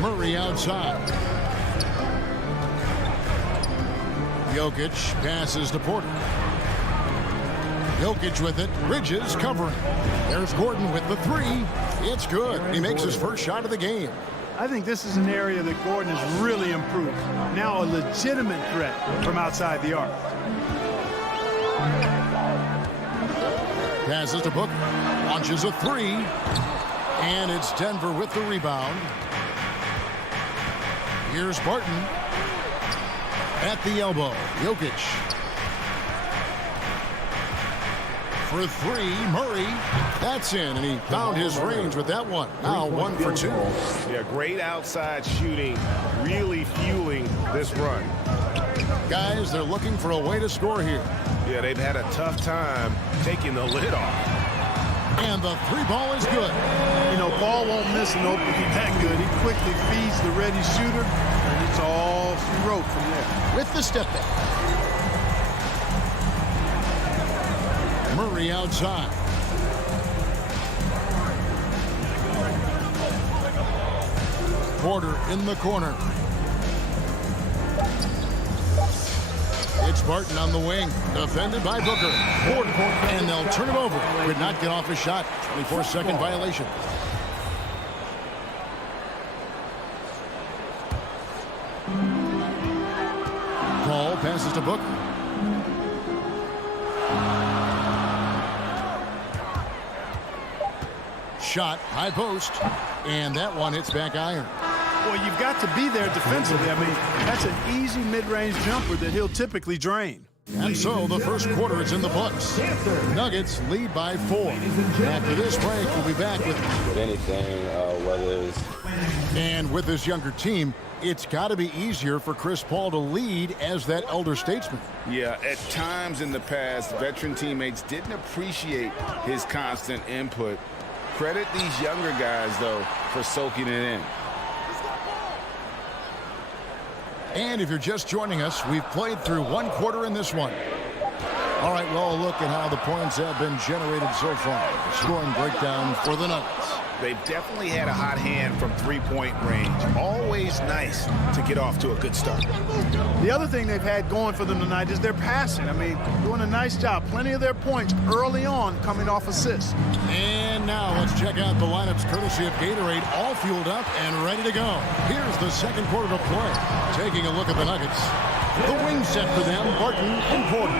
Murray outside. Jokic passes to Porter. Jokic with it. Bridges covering. There's Gordon with the 3. It's good. He makes his first shot of the game. I think this is an area that Gordon has really improved. Now a legitimate threat from outside the arc. Passes to Booker. Launches a 3. And it's Denver with the rebound. Here's Barton. At the elbow. Jokic. For 3, Murray. That's in, and he found his range with that one. Now 1 for 2. Yeah, great outside shooting, really fueling this run. Guys, they're looking for a way to score here. Yeah, they've had a tough time taking the lid off. And the 3 ball is good. You know, Paul won't miss an opening that good. He quickly feeds the ready shooter, and it's all she wrote from there. With the step back. Murray outside. Porter in the corner. It's Barton on the wing, defended by Booker. Porter, and they'll turn it over. Could not get off a shot. 24-second violation. Paul passes to Booker. Shot, high post, and that one hits back iron. Well, you've got to be there defensively. I mean, that's an easy mid-range jumper that he'll typically drain. And so the first quarter is in the books. Nuggets lead by 4. After this break, we'll be back with anything, whether it's... And with this younger team, it's got to be easier for Chris Paul to lead as that elder statesman. Yeah, at times in the past, veteran teammates didn't appreciate his constant input. Credit these younger guys, though, for soaking it in. And if you're just joining us, we've played through one quarter in this one. All right, well, look at how the points have been generated so far. The scoring breakdown for the Nuggets. They've definitely had a hot hand from three-point range. Always nice to get off to a good start. The other thing they've had going for them tonight is their passing. I mean, doing a nice job. Plenty of their points early on coming off assists. And now let's check out the lineups courtesy of Gatorade, all fueled up and ready to go. Here's the second quarter to play. Taking a look at the Nuggets. The wing set for them, Barton and Porter.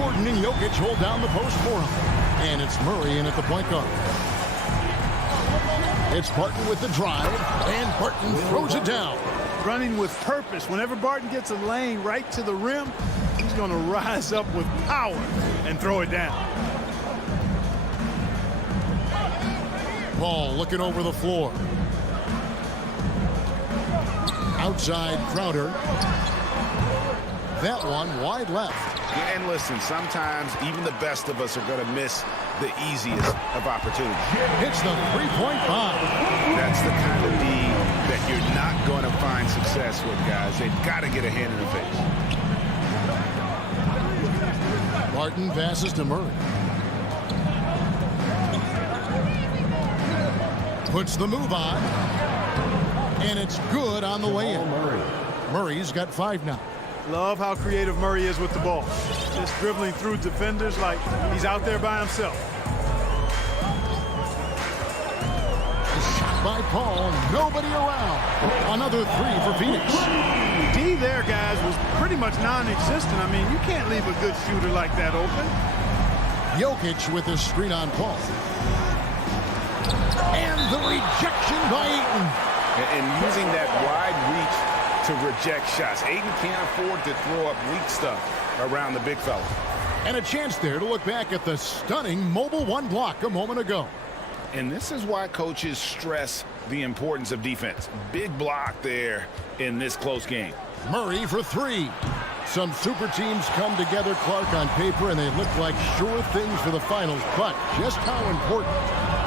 Gordon and Jokic hold down the post for him. And it's Murray in at the point guard. It's Barton with the drive, and Barton throws it down. Running with purpose. Whenever Barton gets a lane right to the rim, he's going to rise up with power and throw it down. Paul looking over the floor. Outside Crowder. That one wide left. Yeah, and listen, sometimes even the best of us are going to miss the easiest of opportunities. Hits the three-point bomb. That's the kind of D that you're not going to find success with, guys. They've got to get a hand in the face. Barton passes to Murray. Puts the move on. And it's good on the way in. Murray's got 5 now. Love how creative Murray is with the ball. Just dribbling through defenders like he's out there by himself. Shot by Paul, nobody around. Another 3 for Phoenix. D there, guys, was pretty much non-existent. I mean, you can't leave a good shooter like that open. Jokic with his screen on Paul. And the rejection by Ayton. And using that wide reach to reject shots. Ayton can't afford to throw up weak stuff around the big fella. And a chance there to look back at the stunning mobile 1 block a moment ago. And this is why coaches stress the importance of defense. Big block there in this close game. Murray for 3. Some super teams come together, Clark, on paper, and they look like sure things for the finals. But just how important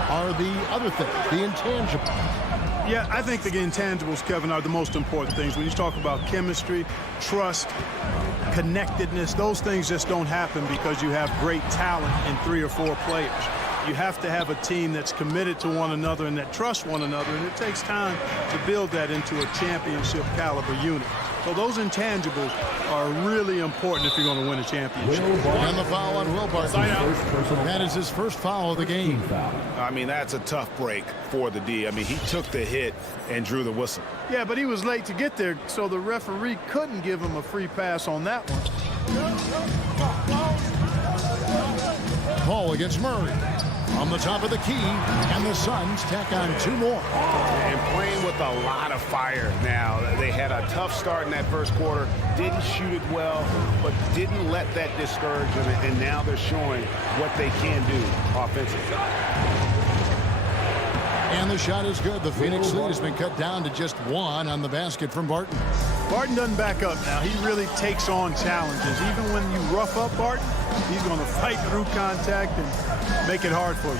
are the other things, the intangibles? Yeah, I think the intangibles, Kevin, are the most important things. When you talk about chemistry, trust, connectedness, those things just don't happen because you have great talent in 3 or 4 players. You have to have a team that's committed to one another and that trusts one another, and it takes time to build that into a championship caliber unit. So those intangibles are really important if you're going to win a championship. And the foul on Will Barton. That is his first foul of the game. I mean, that's a tough break for the D. I mean, he took the hit and drew the whistle. Yeah, but he was late to get there, so the referee couldn't give him a free pass on that one. Paul against Murray. On the top of the key, and the Suns tack on 2 more. And playing with a lot of fire now. They had a tough start in that first quarter, didn't shoot it well, but didn't let that discourage them, and now they're showing what they can do offensively. And the shot is good. The Phoenix lead has been cut down to just 1 on the basket from Barton. Barton doesn't back up now. He really takes on challenges. Even when you rough up Barton, he's going to fight through contact and make it hard for you.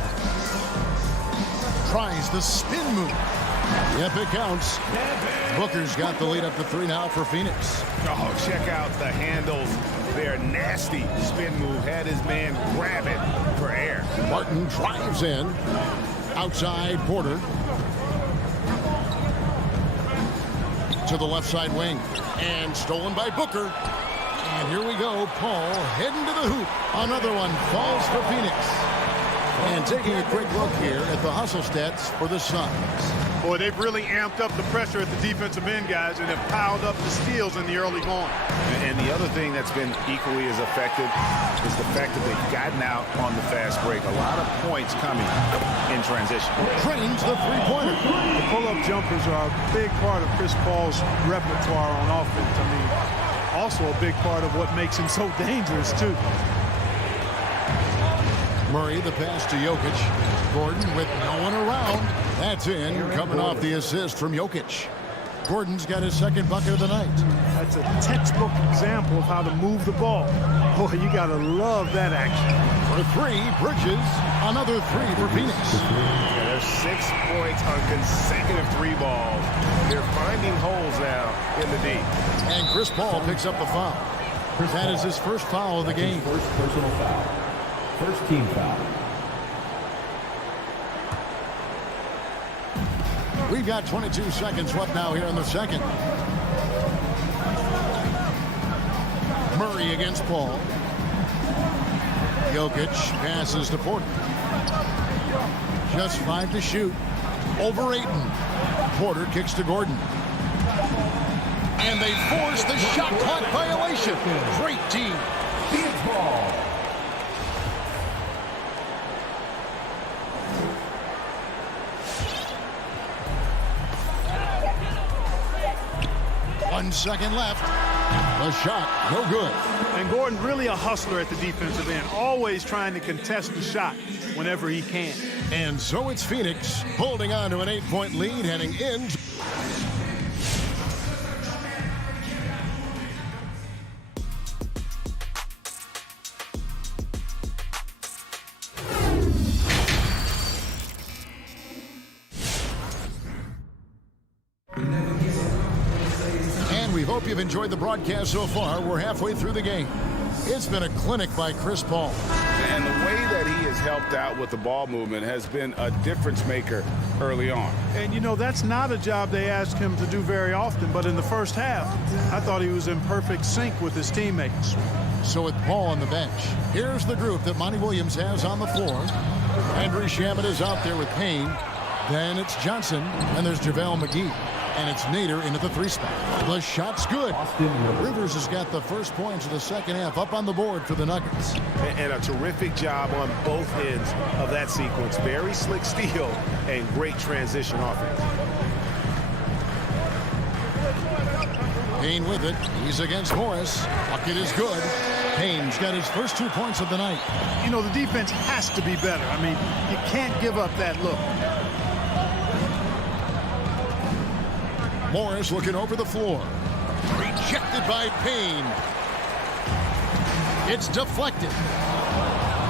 Tries the spin move. Yep, it counts. Booker's got the lead up to 3 now for Phoenix. Oh, check out the handles. Their nasty spin move. Had his man grab it for air. Barton drives in. Outside Porter. To the left side wing. And stolen by Booker. And And here we go. Paul heading to the hoop. Another one falls for Phoenix. And taking a quick look here at the hustle stats for the Suns. Boy, they've really amped up the pressure at the defensive end, guys, and have piled up the steals in the early going. And the other thing that's been equally as effective is the fact that they've gotten out on the fast break. A lot of points coming in transition. Trains the three-pointer. The pull-up jumpers are a big part of Chris Paul's repertoire on offense. I mean, also a big part of what makes him so dangerous, too. Murray, the pass to Jokic. Gordon with no one around. That's in, coming off the assist from Jokic. Gordon's got his second bucket of the night. That's a textbook example of how to move the ball. Boy, you got to love that action. For three, Bridges. Another three for Phoenix. Yeah, there's 6 points on consecutive three balls. They're finding holes now in the D. And Chris Paul picks up the foul. That is his first foul of the game. First personal foul. First team foul. We've got 22 seconds left now here in the second. Murray against Paul. Jokic passes to Porter. Just 5 to shoot. Over Ayton. Porter kicks to Gordon. And they force the shot clock violation. Great team. Phoenix ball. One second left. The shot, no good. And Gordon really a hustler at the defensive end, always trying to contest the shot whenever he can. And so it's Phoenix holding on to an 8-point lead heading in. Hope you've enjoyed the broadcast so far. We're halfway through the game. It's been a clinic by Chris Paul. And the way that he has helped out with the ball movement has been a difference maker early on. And, you know, that's not a job they ask him to do very often. But in the first half, I thought he was in perfect sync with his teammates. So with Paul on the bench, here's the group that Monty Williams has on the floor. Andrew Shamet is out there with Payne. Then it's Johnson. And there's JaVale McGee. And it's Nader into the 3 spot. The shot's good. Rivers has got the first points of the second half up on the board for the Nuggets. And a terrific job on both ends of that sequence. Very slick steal and great transition offense. Payne with it. He's against Morris. Bucket is good. Payne's got his first 2 points of the night. You know, the defense has to be better. I mean, you can't give up that look. Morris looking over the floor. Rejected by Payne. It's deflected.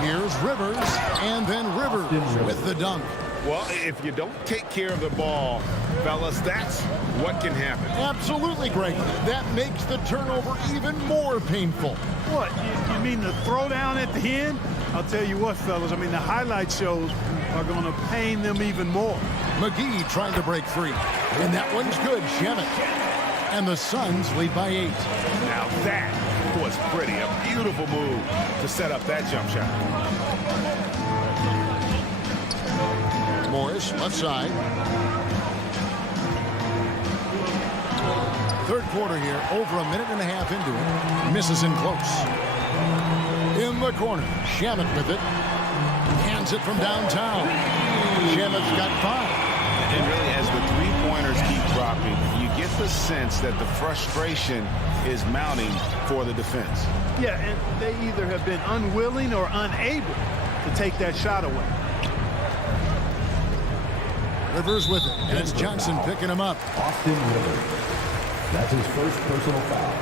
Here's Rivers, and then Rivers with the dunk. Well, if you don't take care of the ball, fellas, that's what can happen. Absolutely, Greg. That makes the turnover even more painful. What? You mean the throwdown at the end? I'll tell you what, fellas. I mean, the highlight shows are going to pain them even more. McGee trying to break free. And that one's good, Shamet. And the Suns lead by 8. Now that was pretty. A beautiful move to set up that jump shot. Morris, left side. Third quarter here, over a minute and a half into it. Misses in close. In the corner, Shamet with it. Hands it from downtown. Shamet's got 5. And really, as the three-pointers keep dropping, you get the sense that the frustration is mounting for the defense. Yeah, and they either have been unwilling or unable to take that shot away. Rivers with it, and it's Johnson picking him up. Austin Rivers. That's his first personal foul.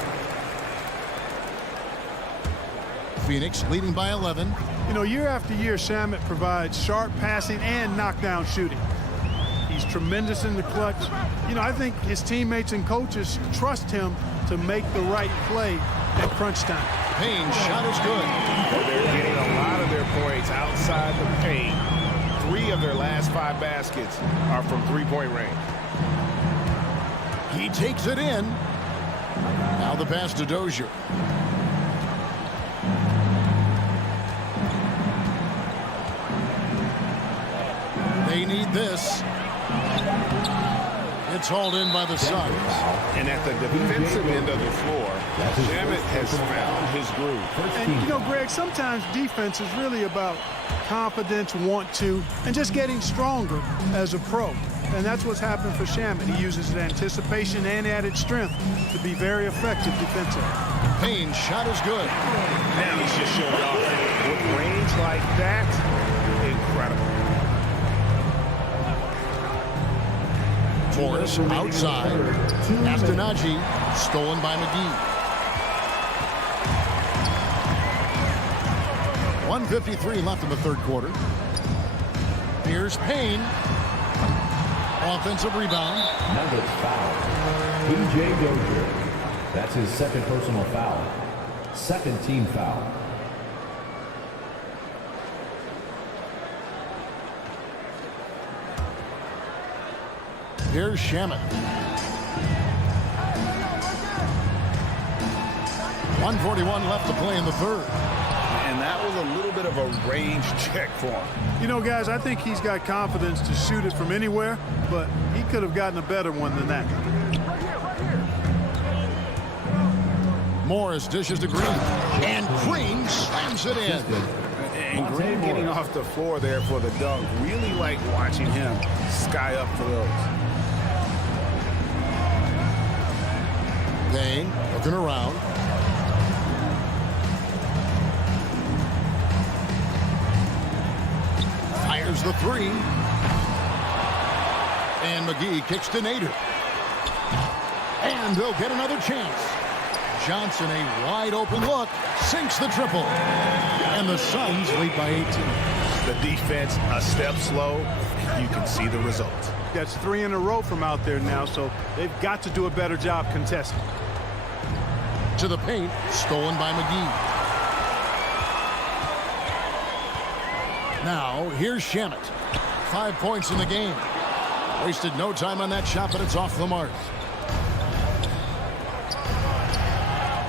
Phoenix leading by 11. You know, year after year, Shamet provides sharp passing and knockdown shooting. He's tremendous in the clutch. You know, I think his teammates and coaches trust him to make the right play at crunch time. Payne's shot is good. They're getting a lot of their points outside the paint. 3 of their last 5 baskets are from three-point range. He takes it in. Now the pass to Dozier. this. It's hauled in by the Suns. And at the defensive end of the floor, Shamet has found his groove. And, you know, Greg, sometimes defense is really about confidence, want to, and just getting stronger as a pro. And that's what's happened for Shamet. He uses his anticipation and added strength to be very effective defensively. Payne's shot is good. Now he's just showing off. With range like that, incredible. Morris outside. Astenaji stolen by McGee. 1:53 left in the third quarter. Here's Payne. Offensive rebound. Nuggets foul. P.J. Dozier. That's his second personal foul. Second team foul. Here's Shamet. 1:41 left to play in the third. And that was a little bit of a range check for him. You know, guys, I think he's got confidence to shoot it from anywhere, but he could have gotten a better one than that. Morris dishes to Green. And Green slams it in. And Green getting off the floor there for the dunk. Really like watching him sky up for those. Payne looking around. Fires the three. And McGee kicks to Nader. And they'll get another chance. Johnson, a wide open look, sinks the triple. And the Suns lead by 18. The defense a step slow. You can see the result. That's 3 in a row from out there now, so they've got to do a better job contesting. To the paint, stolen by McGee. Now, here's Shamet. 5 points in the game. Wasted no time on that shot, but it's off the mark.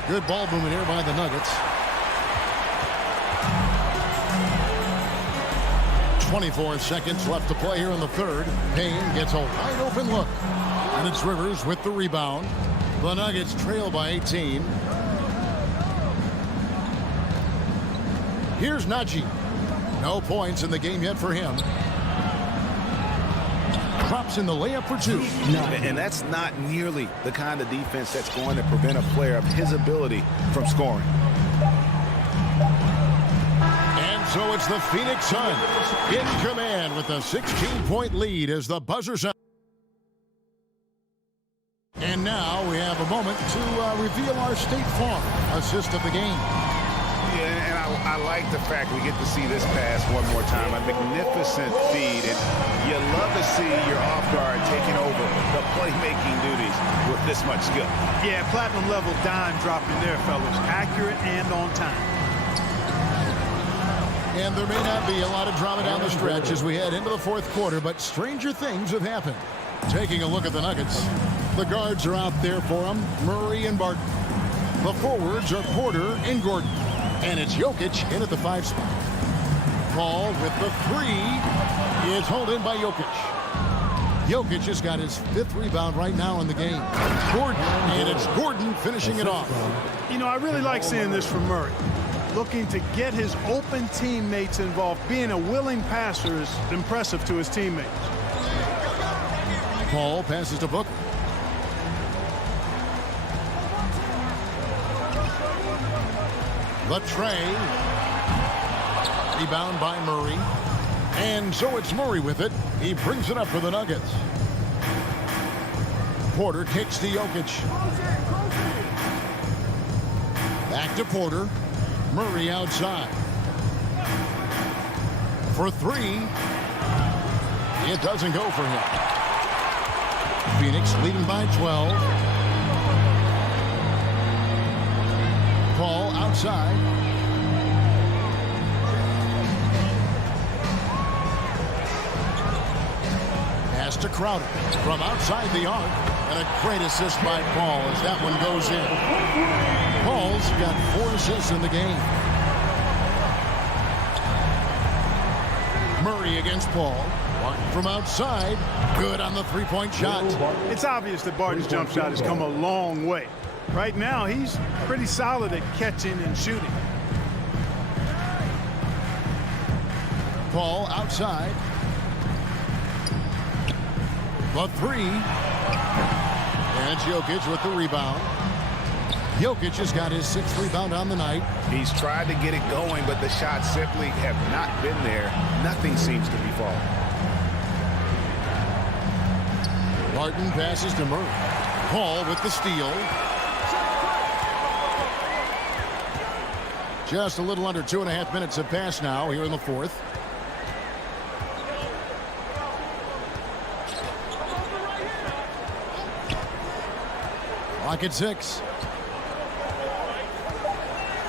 Good ball movement here by the Nuggets. 24 seconds left to play here in the third. Payne gets a wide open look. And it's Rivers with the rebound. The Nuggets trail by 18. Here's Najee. No points in the game yet for him. Drops in the layup for 2. And that's not nearly the kind of defense that's going to prevent a player of his ability from scoring. And so it's the Phoenix Suns in command with a 16-point lead as the buzzer sounds. And now we have a moment to reveal our State Farm assist of the game. Yeah, and I like the fact we get to see this pass one more time. A magnificent feed, and you love to see your off guard taking over the playmaking duties with this much skill. Yeah, platinum level dime dropping there, fellas. Accurate and on time. And there may not be a lot of drama down the stretch as we head into the fourth quarter, but stranger things have happened. Taking a look at the Nuggets, the guards are out there for them, Murray and Barton. The forwards are Porter and Gordon. And it's Jokic in at the 5 spot. Paul with the 3 is hauled in by Jokic. Jokic has got his 5th rebound right now in the game. Gordon, and it's Gordon finishing it off. You know, I really like seeing this from Murray. Looking to get his open teammates involved. Being a willing passer is impressive to his teammates. Paul passes to Booker. The tray. Rebound by Murray. And so it's Murray with it. He brings it up for the Nuggets. Porter kicks to Jokic. Back to Porter. Murray outside. For 3. It doesn't go for him. Phoenix leading by 12. Paul outside. Pass to Crowder from outside the arc. And a great assist by Paul as that one goes in. Paul's got 4 assists in the game. Murray against Paul. Barton from outside. Good on the three-point shot. It's obvious that Barton's jump shot has come a long way. Right now, he's pretty solid at catching and shooting. Paul outside. The three. And Jokic with the rebound. Jokic has got his 6th rebound on the night. He's tried to get it going, but the shots simply have not been there. Nothing seems to be falling. Barton passes to Murray. Paul with the steal. Just a little under 2.5 minutes have passed now here in the 4th. Clock at 6.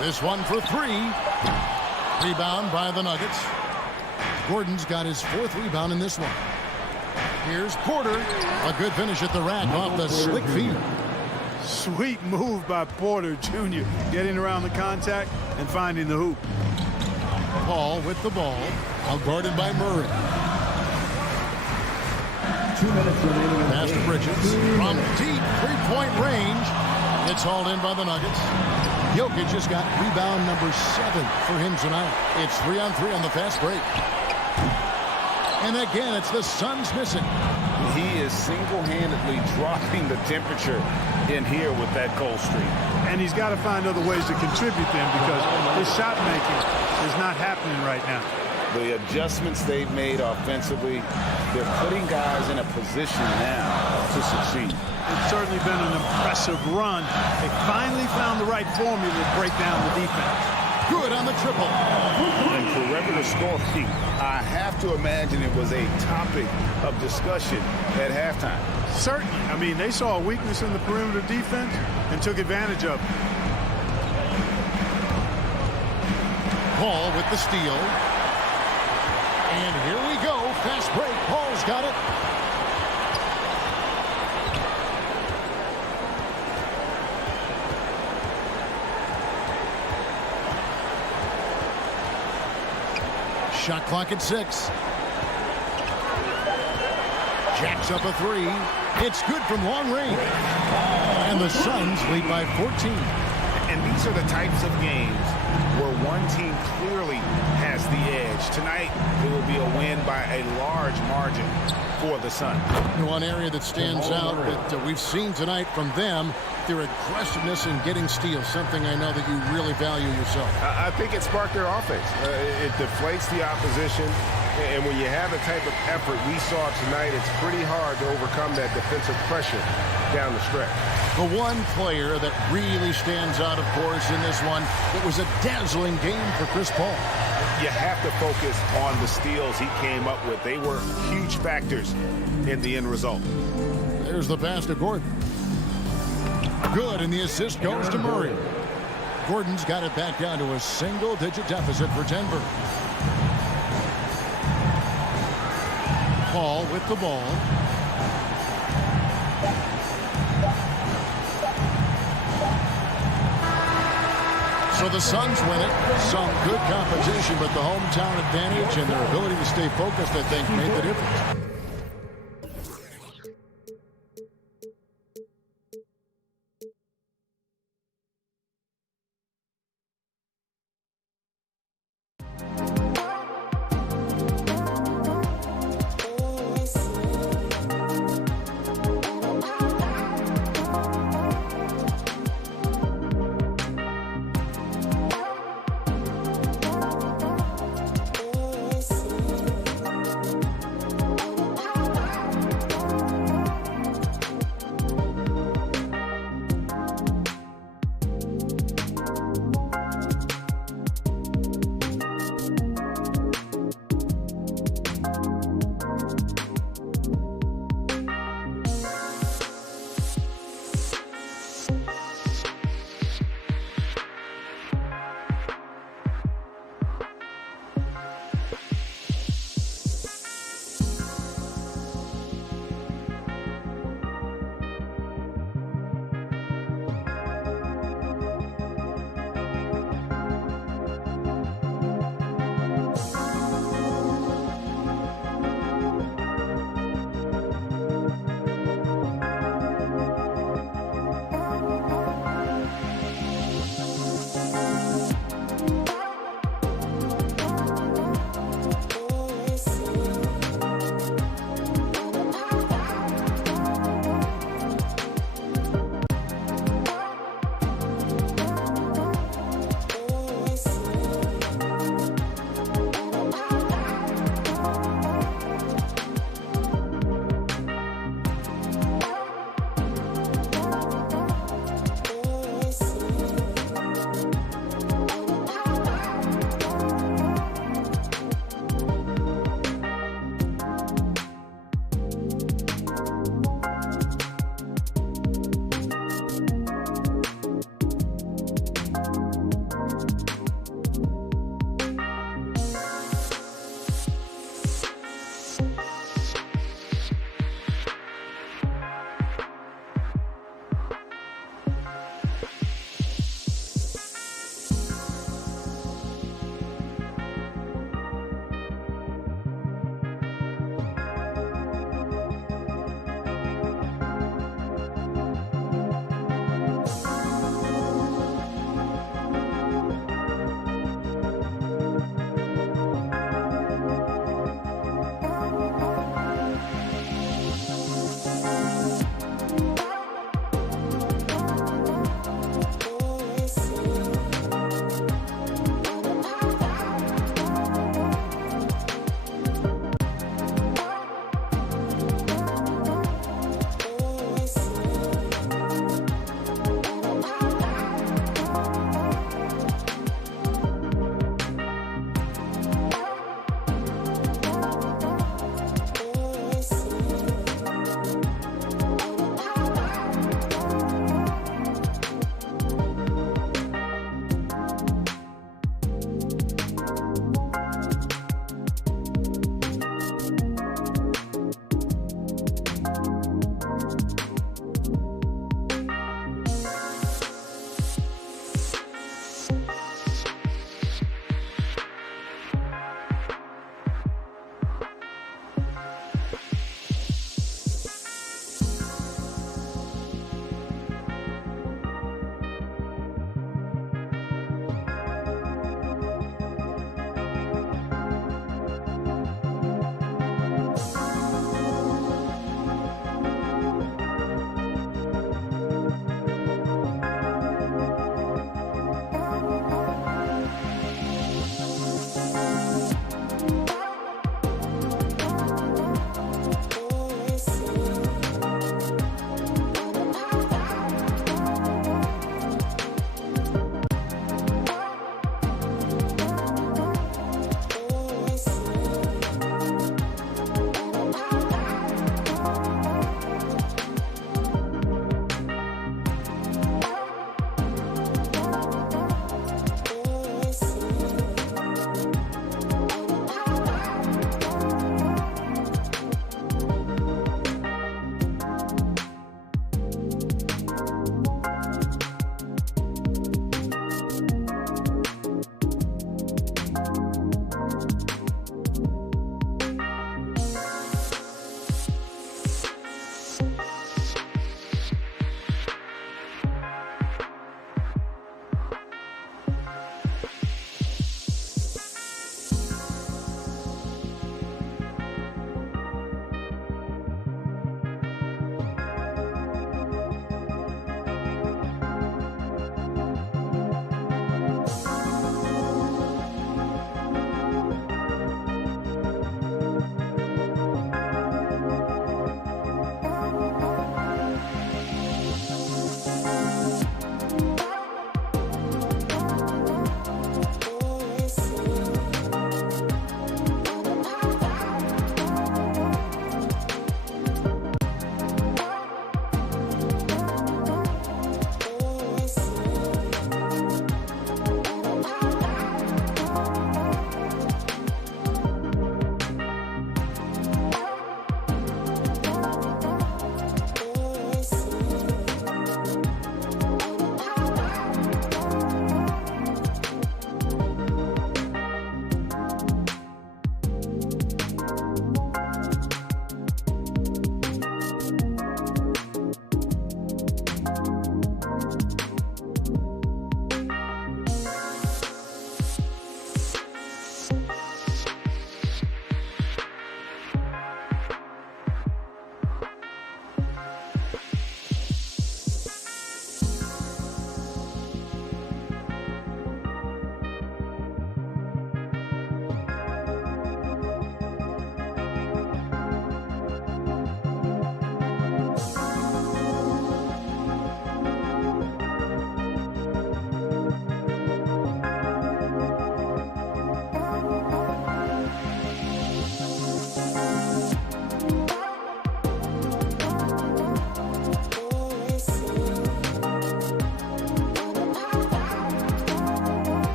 This one for 3. Rebound by the Nuggets. Gordon's got his 4th rebound in this one. Here's Porter. A good finish at the rack off the slick feed. Sweet move by Porter Jr. Getting around the contact and finding the hoop. Paul with the ball. Outguarded by Murray. 2 minutes remaining. Pass to Bridges. From deep three-point range. It's hauled in by the Nuggets. Jokic just got rebound number 7 for him tonight. It's 3-on-3 on the fast break. And again, it's the Suns missing. He is single-handedly dropping the temperature in here with that cold streak. And he's got to find other ways to contribute them because his shot making is not happening right now. The adjustments they've made offensively, they're putting guys in a position now to succeed. It's certainly been an impressive run. They finally found the right formula to break down the defense. Good on the triple. And perimeter scoring, I have to imagine it was a topic of discussion at halftime. Certainly. I mean, they saw a weakness in the perimeter defense and took advantage of it. Paul with the steal. And here we go. Fast break. Paul's got it. Shot clock at 6. Jacks up a 3. It's good from long range. And the Suns lead by 14. And these are the types of games where one team clearly has the edge. Tonight, it will be a win by a large margin for the Suns. One area that stands out that we've seen tonight from them, their aggressiveness in getting steals, something I know that you really value yourself. I think it sparked their offense. It deflates the opposition. And when you have the type of effort we saw tonight, it's pretty hard to overcome that defensive pressure down the stretch. The one player that really stands out, of course, in this one, it was a dazzling game for Chris Paul. You have to focus on the steals he came up with. They were huge factors in the end result. There's the pass to Gordon. Good, and the assist goes to Murray. Gordon's got it back down to a single-digit deficit for Denver. Paul with the ball. So the Suns win it. Some good competition, but the hometown advantage and their ability to stay focused, I think, made the difference.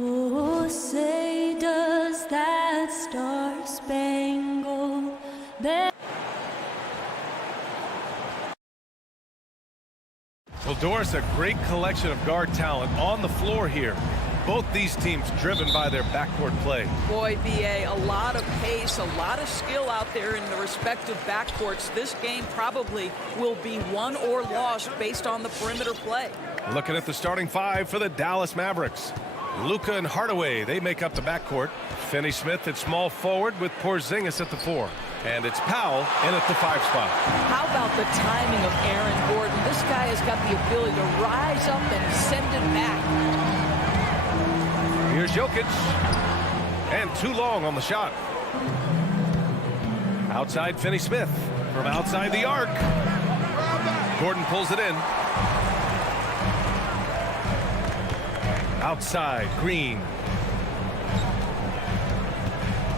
Oh, say does that star-spangled banner. Well, Doris, a great collection of guard talent on the floor here. Both these teams driven by their backcourt play. Boy, B.A., a lot of pace, a lot of skill out there in the respective backcourts. This game probably will be won or lost based on the perimeter play. Looking at the starting five for the Dallas Mavericks. Luka and Hardaway, they make up the backcourt. Finney-Smith at small forward with Porzingis at the 4. And it's Powell in at the 5 spot. How about the timing of Aaron Gordon? This guy has got the ability to rise up and send it back. Here's Jokic. And too long on the shot. Outside Finney-Smith from outside the arc. Gordon pulls it in. Outside, Green.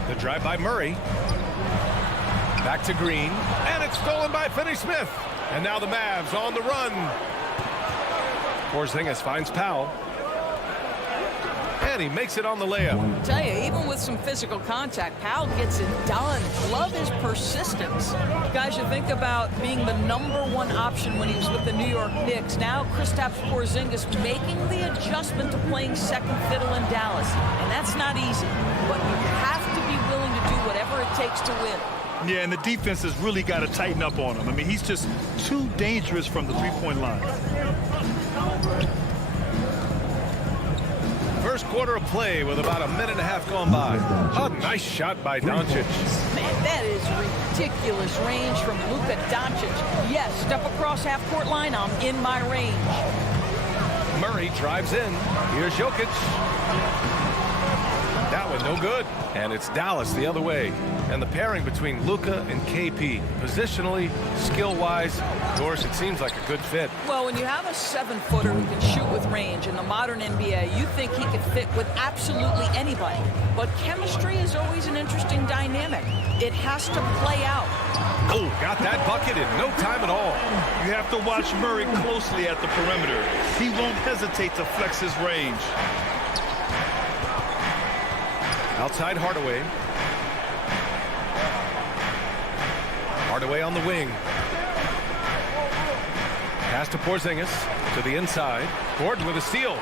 The drive by Murray. Back to Green. And it's stolen by Finney-Smith. And now the Mavs on the run. Porzingis finds Powell. And he makes it on the layup. I tell you, even with some physical contact, Powell gets it done. Love his persistence. Guys, you think about being the #1 option when he was with the New York Knicks. Now Kristaps Porzingis making the adjustment to playing second fiddle in Dallas. And that's not easy. But you have to be willing to do whatever it takes to win. Yeah, and the defense has really got to tighten up on him. I mean, he's just too dangerous from the three-point line. First quarter of play with about a minute and a half gone by. A nice shot by Doncic. Man, that is ridiculous range from Luka Doncic. Yes, step across half-court line, I'm in my range. Murray drives in. Here's Jokic. That one no good. And it's Dallas the other way. And the pairing between Luka and KP. Positionally, skill-wise, Doris, it seems like a good fit. Well, when you have a 7-footer who can shoot with range in the modern NBA, you think he could fit with absolutely anybody. But chemistry is always an interesting dynamic. It has to play out. Oh, got that bucket in no time at all. You have to watch Murray closely at the perimeter. He won't hesitate to flex his range. Outside Hardaway. Hardaway on the wing. Pass to Porzingis to the inside. Gordon with a steal.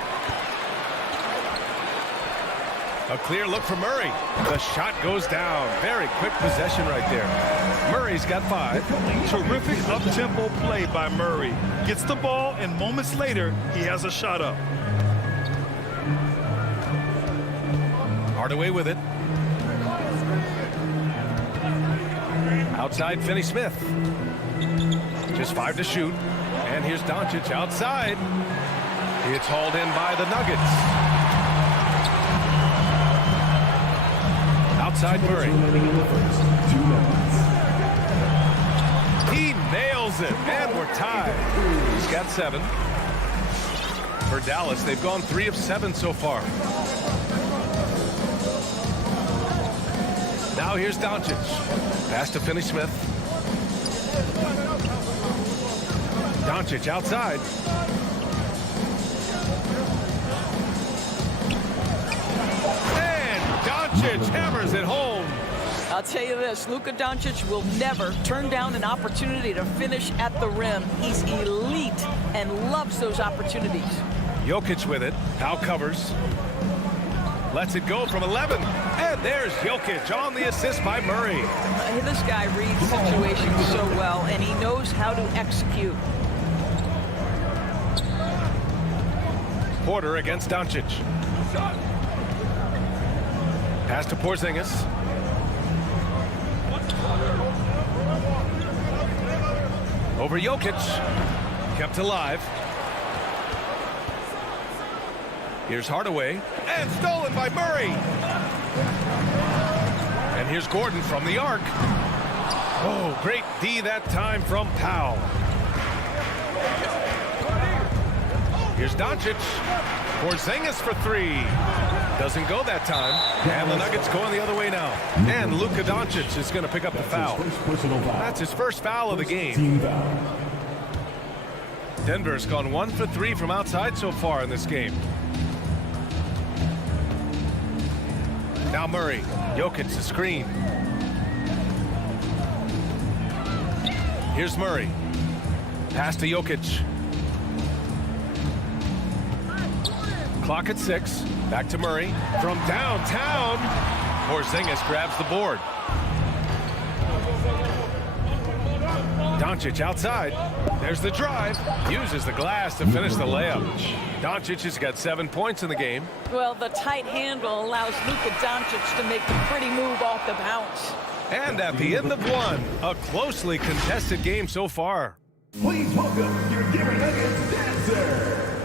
A clear look for Murray. The shot goes down. Very quick possession right there. Murray's got 5. Terrific up-tempo play by Murray. Gets the ball, and moments later, he has a shot up. Hardaway with it. Outside Finney-Smith. Just 5 to shoot. And here's Doncic outside. It's hauled in by the Nuggets. Outside Murray. He nails it. And we're tied. He's got 7. For Dallas, they've gone 3 of 7 so far. Now here's Doncic. Pass to Finney-Smith. Doncic outside. And Doncic hammers it home. I'll tell you this, Luka Doncic will never turn down an opportunity to finish at the rim. He's elite and loves those opportunities. Jokic with it. Powell covers. Lets it go from 11. And there's Jokic on the assist by Murray. This guy reads situations so well, and he knows how to execute. Porter against Doncic. Pass to Porzingis. Over Jokic. Kept alive. Here's Hardaway. And stolen by Murray. And here's Gordon from the arc. Oh, great D that time from Powell. Here's Doncic. Porzingis for 3. Doesn't go that time. And the Nuggets going the other way now. And Luka Doncic is going to pick up the foul. That's his first foul of the game. Denver's gone 1 for 3 from outside so far in this game. Now Murray. Jokic the screen. Here's Murray. Pass to Jokic. Clock at 6. Back to Murray. From downtown. Porzingis grabs the board. Doncic outside. There's the drive. Uses the glass to finish the layup. Doncic has got 7 points in the game. Well, the tight handle allows Luka Doncic to make the pretty move off the bounce. And at the end of one, a closely contested game so far. Please welcome your Denver Nuggets dancer.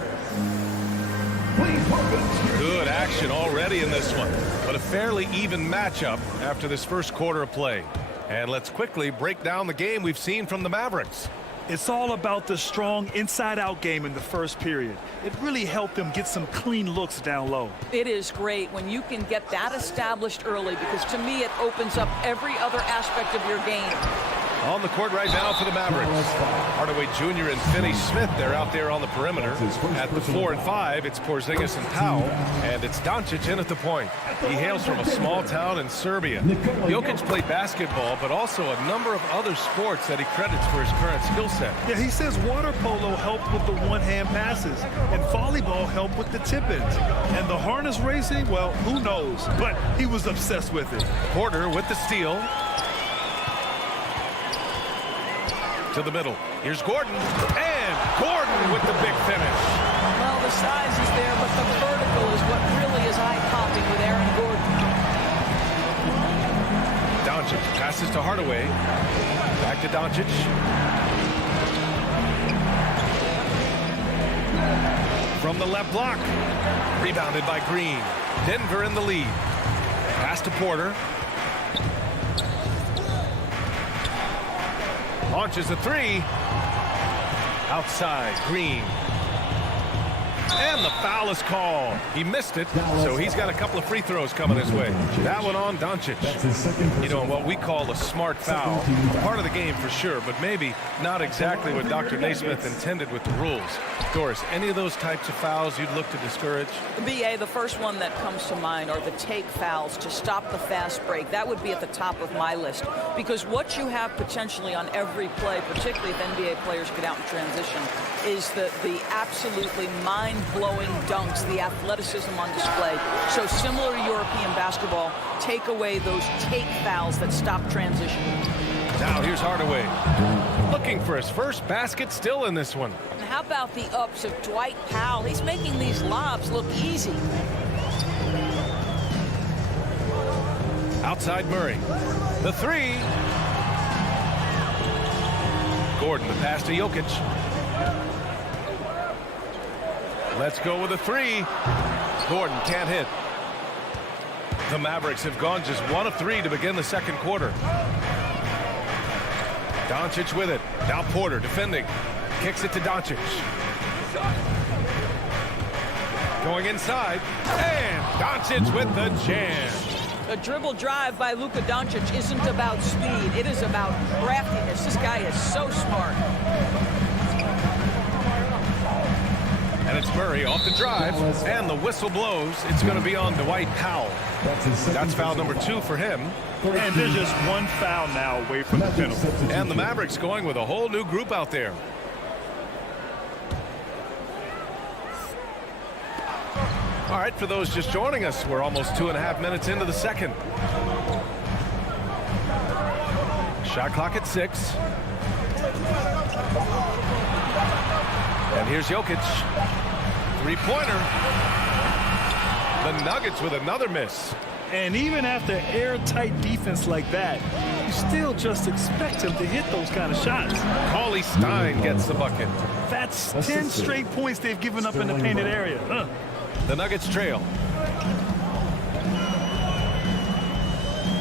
Please welcome. Good action already in this one, but a fairly even matchup after this first quarter of play. And let's quickly break down the game we've seen from the Mavericks. It's all about the strong inside-out game in the first period. It really helped them get some clean looks down low. It is great when you can get that established early, because to me it opens up every other aspect of your game. On the court right now for the Mavericks. Hardaway Jr. and Finney Smith, they're out there on the perimeter. At the 4 and 5, it's Porzingis and Powell, and it's Doncic in at the point. He hails from a small town in Serbia. Jokic played basketball, but also a number of other sports that he credits for his current skill set. Yeah, he says water polo helped with the one-hand passes, and volleyball helped with the tip-ins. And the harness racing, well, who knows? But he was obsessed with it. Porter with the steal. To the middle. Here's Gordon. And Gordon with the big finish. Well, the size is there, but the vertical is what really is eye-popping with Aaron Gordon. Doncic passes to Hardaway. Back to Doncic. From the left block. Rebounded by Green. Denver in the lead. Pass to Porter. Launches a three. Outside, Green. And the foul is called. He missed it, so he's got a couple of free throws coming his way. That one on Doncic. You know, what we call a smart foul. Part of the game for sure, but maybe not exactly what Dr. Naismith intended with the rules. Doris, any of those types of fouls you'd look to discourage? BA, the first one that comes to mind are the take fouls to stop the fast break. That would be at the top of my list, because what you have potentially on every play, particularly if NBA players get out in transition, is the absolutely mind-blowing dunks, the athleticism on display. So similar to European basketball, take away those take fouls that stop transition. Now here's Hardaway. Looking for his first basket still in this one. And how about the ups of Dwight Powell? He's making these lobs look easy. Outside Murray. The three. Gordon, the pass to Jokic. Let's go with a three. Gordon can't hit. The Mavericks have gone just 1 of 3 to begin the second quarter. Doncic with it. Now Porter defending. Kicks it to Doncic. Going inside. And Doncic with the jam. A dribble drive by Luka Doncic isn't about speed. It is about craftiness. This guy is so smart. And it's Murray off the drive, and the whistle blows. It's going to be on Dwight Powell. That's foul number 2 for him. And there's just one foul now away from the penalty. And the Mavericks going with a whole new group out there. All right, for those just joining us, we're almost 2.5 minutes into the second. Shot clock at 6. And here's Jokic. Three-pointer. The Nuggets with another miss. And even after airtight defense like that, you still just expect him to hit those kind of shots. Cauley Stein gets the bucket. That's 10 straight points they've given up in the painted area. The Nuggets trail.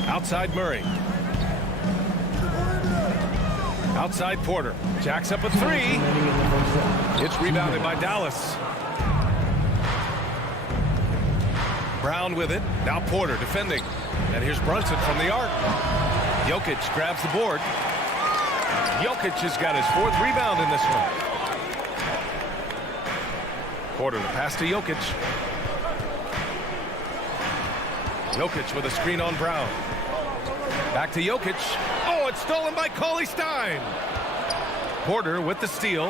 Outside Murray. Outside Porter. Jacks up a three. It's rebounded by Dallas. Brown with it. Now Porter defending. And here's Brunson from the arc. Jokic grabs the board. Jokic has got his 4th rebound in this one. Porter the pass to Jokic. Jokic with a screen on Brown. Back to Jokic. Oh, it's stolen by Cauley-Stein. Porter with the steal.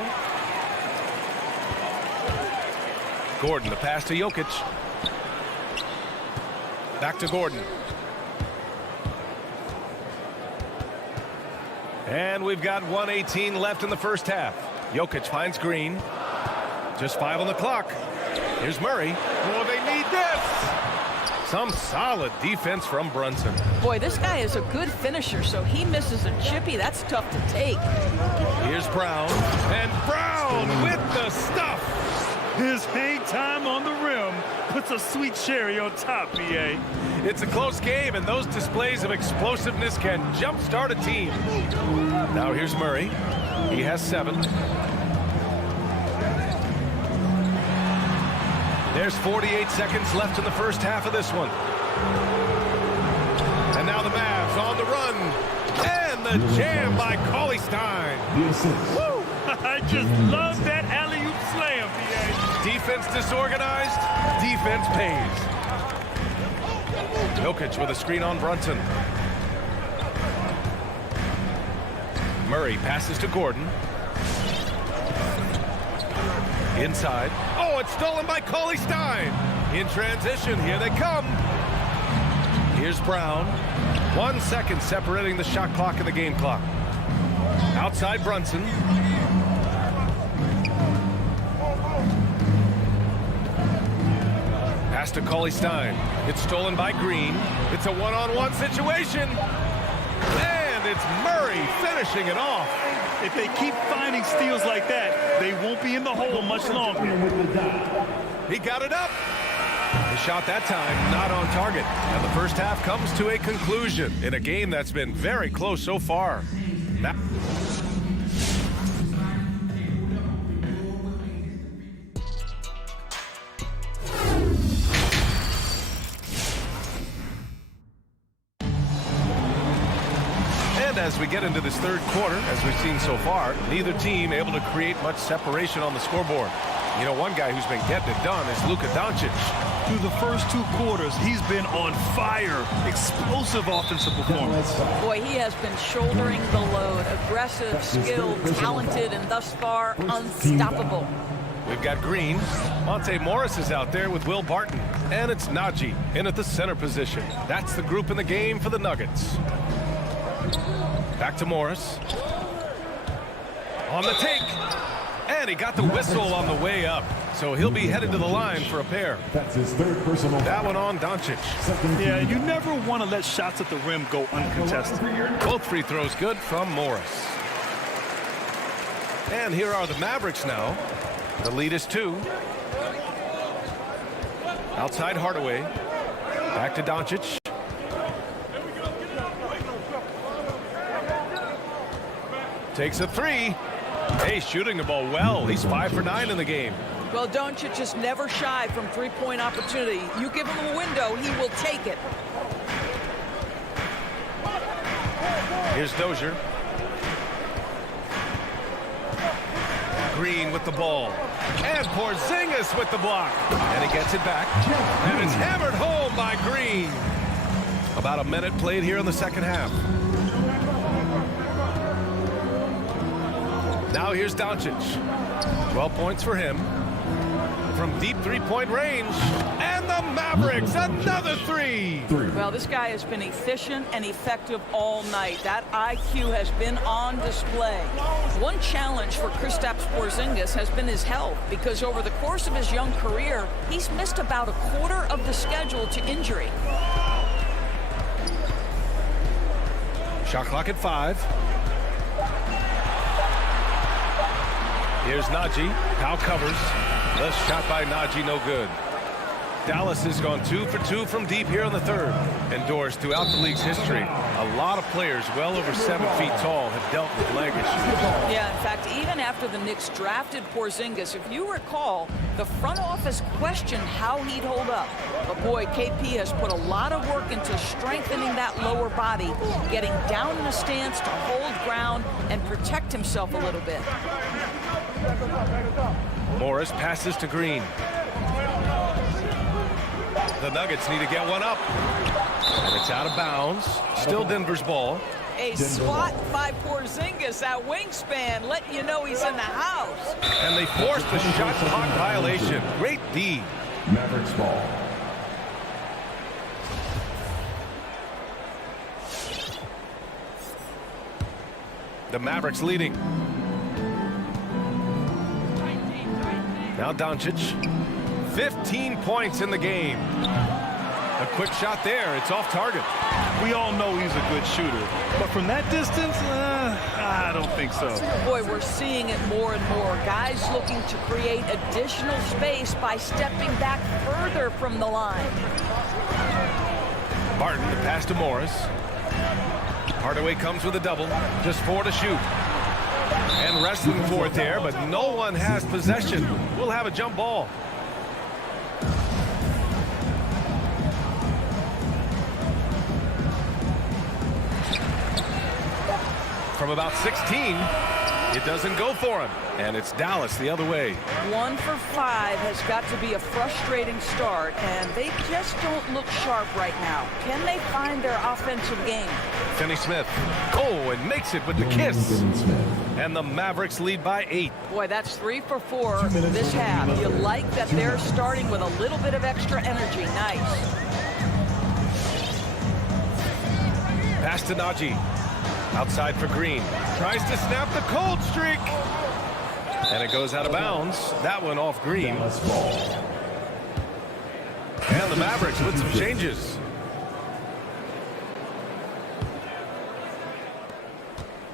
Gordon, the pass to Jokic. Back to Gordon. And we've got 1:18 left in the first half. Jokic finds Green. Just 5 on the clock. Here's Murray. Oh, they need this. Some solid defense from Brunson. Boy, this guy is a good finisher, so he misses a chippy. That's tough to take. Here's Brown. And Brown with the stuff. His hang time on the rim puts a sweet cherry on top, BA. It's a close game, and those displays of explosiveness can jumpstart a team. Now here's Murray. He has 7. There's 48 seconds left in the first half of this one. And now the Mavs on the run. And the jam by Cauley-Stein. Woo! I just love that alley-oop slam, BA. Defense disorganized. Defense pays. Jokic with a screen on Brunson. Murray passes to Gordon. Inside. Oh, it's stolen by Cauley-Stein. In transition, here they come. Here's Brown. 1 second separating the shot clock and the game clock. Outside Brunson. Pass to Cauley-Stein. It's stolen by Green. It's a one-on-one situation. And it's Murray finishing it off. If they keep finding steals like that, they won't be in the hole much longer. He got it up. The shot that time not on target. And the first half comes to a conclusion in a game that's been very close so far. Now as we get into this third quarter, as we've seen so far, neither team able to create much separation on the scoreboard. You know, one guy who's been getting it done is Luka Doncic. Through the first 2 quarters, he's been on fire. Explosive offensive performance. Boy, he has been shouldering the load. Aggressive, skilled, talented, and thus far, unstoppable. We've got Green. Monte Morris is out there with Will Barton. And it's Najee in at the center position. That's the group in the game for the Nuggets. Back to Morris. On the take. And he got the whistle on the way up. So he'll be headed to the line for a pair. That's his 3rd personal. That one on Doncic. Yeah, you never want to let shots at the rim go uncontested. Both free throws good from Morris. And here are the Mavericks now. The lead is 2. Outside Hardaway. Back to Doncic. Takes a 3. Hey, shooting the ball well. He's 5 for 9 in the game. Well, Doncic is never shy from three-point opportunity. You give him a window, he will take it. Here's Dozier. Green with the ball. And Porzingis with the block. And he gets it back. And it's hammered home by Green. About a minute played here in the second half. Now here's Doncic. 12 points for him. From deep three-point range. And the Mavericks, another 3. Well, this guy has been efficient and effective all night. That IQ has been on display. One challenge for Kristaps Porzingis has been his health, because over the course of his young career, he's missed about a quarter of the schedule to injury. Shot clock at 5. Here's Najee. Powell covers. The shot by Najee, no good. Dallas has gone 2 for 2 from deep here in the third. Indoors, throughout the league's history, a lot of players well over 7 feet tall have dealt with leg issues. Yeah, in fact, even after the Knicks drafted Porzingis, if you recall, the front office questioned how he'd hold up. But boy, KP has put a lot of work into strengthening that lower body, getting down in a stance to hold ground and protect himself a little bit. Morris passes to Green. The Nuggets need to get one up. And it's out of bounds. Still Denver's ball. A swat by Porzingis, that wingspan, letting you know he's in the house. And they forced the shot clock violation. Great D. Mavericks ball. The Mavericks leading. Now Doncic. 15 points in the game. A quick shot there. It's off target. We all know he's a good shooter. But from that distance, I don't think so. Boy, we're seeing it more and more. Guys looking to create additional space by stepping back further from the line. Barton, the pass to Morris. Hardaway comes with a double. Just 4 to shoot. And wrestling for it there, but no one has possession. We'll have a jump ball. From about 16, it doesn't go for him. And it's Dallas the other way. 1 for 5 has got to be a frustrating start, and they just don't look sharp right now. Can they find their offensive game? Finney-Smith. Oh, and makes it with the kiss. And the Mavericks lead by 8. Boy, that's 3 for 4 this half. You like that they're starting with a little bit of extra energy. Nice. Pass to Najee. Outside for Green. Tries to snap the cold streak. And it goes out of bounds. That one off Green. And the Mavericks with some changes.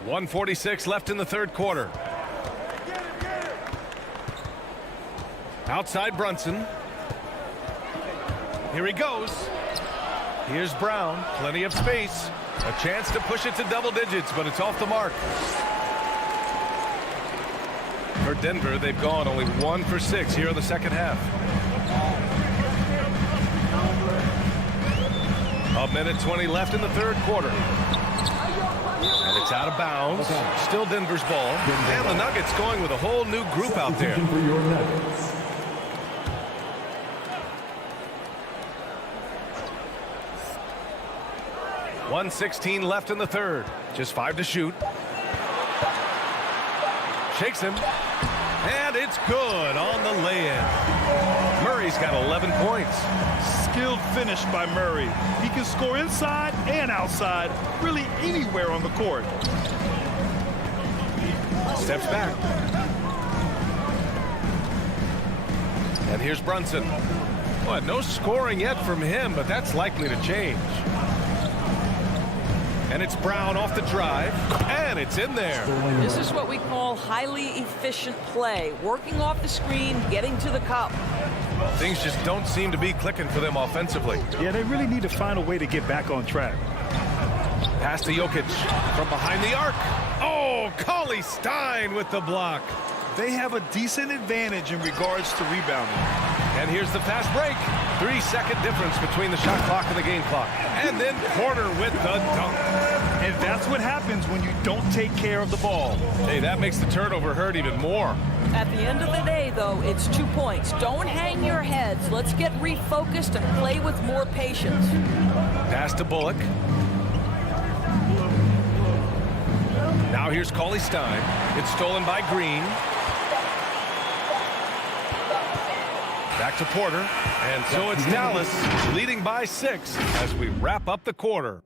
.146 left in the third quarter. Outside Brunson. Here he goes. Here's Brown. Plenty of space. A chance to push it to double digits, but it's off the mark. For Denver, they've gone only 1 for 6 here in the second half. 1:20 left in the third quarter. And it's out of bounds. Still Denver's ball. And the Nuggets going with a whole new group out there. 1:16 left in the third. Just 5 to shoot. Shakes him. And it's good on the lay-in. Murray's got 11 points. Skilled finish by Murray. He can score inside and outside, really anywhere on the court. Steps back. And here's Brunson. Boy, no scoring yet from him, but that's likely to change. And it's Brown off the drive, and it's in there. This is what we call highly efficient play. Working off the screen, getting to the cup. Things just don't seem to be clicking for them offensively. Yeah, they really need to find a way to get back on track. Pass to Jokic from behind the arc. Oh, Cauley-Stein with the block. They have a decent advantage in regards to rebounding. And here's the fast break. 3-second difference between the shot clock and the game clock. And then Porter with the dunk. And that's what happens when you don't take care of the ball. Hey, that makes the turnover hurt even more. At the end of the day, though, it's 2 points. Don't hang your heads. Let's get refocused and play with more patience. Pass to Bullock. Now here's Cauley-Stein. It's stolen by Green. Back to Porter. And so it's Dallas leading by 6 as we wrap up the quarter.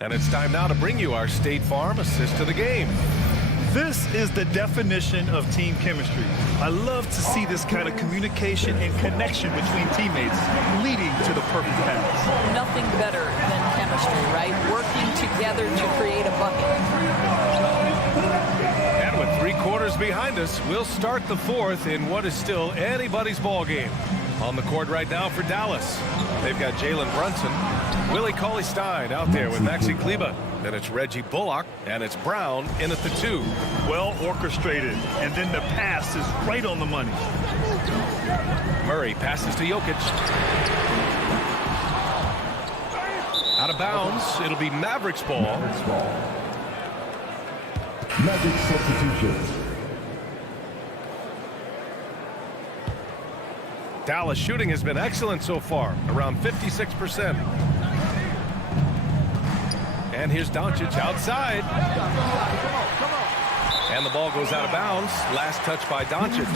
And it's time now to bring you our State Farm assist to the game. This is the definition of team chemistry. I love to see this kind of communication and connection between teammates leading to the perfect pass. Nothing better than chemistry, right? Working together to create a bucket. And with 3 quarters behind us, we'll start the fourth in what is still anybody's ball game. On the court right now for Dallas, they've got Jalen Brunson, Willie Cauley-Stein out there with Maxi Kleber. Then it's Reggie Bullock, and it's Brown in at the 2. Well orchestrated, and then the pass is right on the money. Murray passes to Jokic. Out of bounds, it'll be Mavericks ball. Magic substitution. Dallas shooting has been excellent so far, around 56%. And here's Doncic outside. And the ball goes out of bounds. Last touch by Doncic.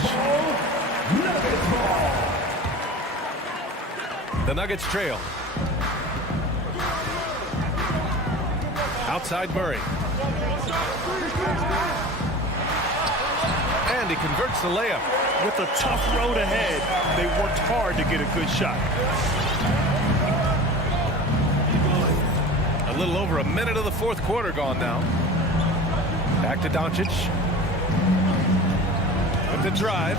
The Nuggets trail. Outside Murray. And he converts the layup. With a tough road ahead, they worked hard to get a good shot. A little over a minute of the fourth quarter gone now. Back to Doncic. With the drive.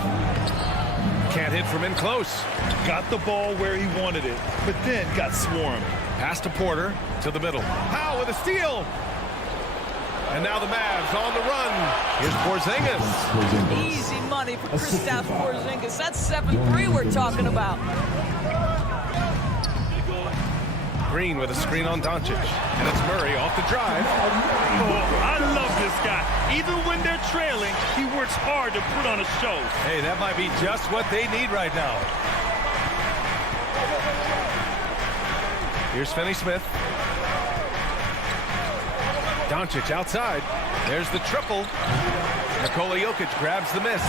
Can't hit from in close. Got the ball where he wanted it, but then got swarmed. Pass to Porter to the middle. Powell with a steal. And now the Mavs on the run. Here's Porzingis. Easy money for Kristaps Porzingis. That's 7-3 we're talking about. Green with a screen on Doncic. And it's Murray off the drive. Oh, I love this guy. Even when they're trailing, he works hard to put on a show. Hey, that might be just what they need right now. Here's Finney-Smith. Doncic outside. There's the triple. Nikola Jokic grabs the miss.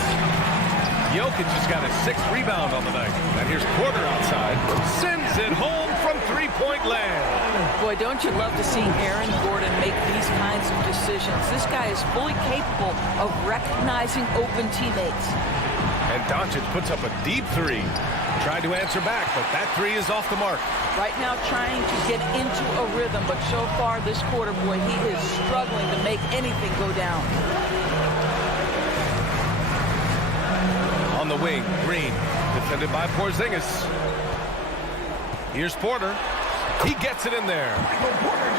Jokic has got his 6th rebound on the night. And here's Porter outside. Sends it home from three-point land. Boy, don't you love to see Aaron Gordon make these kinds of decisions. This guy is fully capable of recognizing open teammates. And Doncic puts up a deep three. Tried to answer back, but that three is off the mark. Right now trying to get into a rhythm, but so far this quarter, boy, he is struggling to make anything go down. On the wing, Green, defended by Porzingis. Here's Porter. He gets it in there.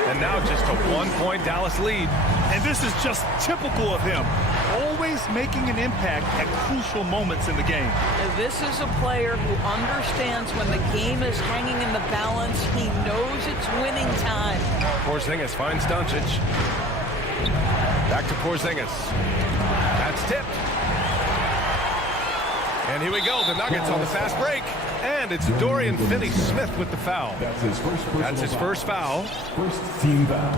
And now just a 1-point Dallas lead. And this is just typical of him. Always making an impact at crucial moments in the game. This is a player who understands when the game is hanging in the balance. He knows it's winning time. Porzingis finds Doncic. Back to Porzingis. That's tipped. And here we go. The Nuggets on the fast break. And it's Dorian Finney-Smith with the foul. That's his first foul. First team foul.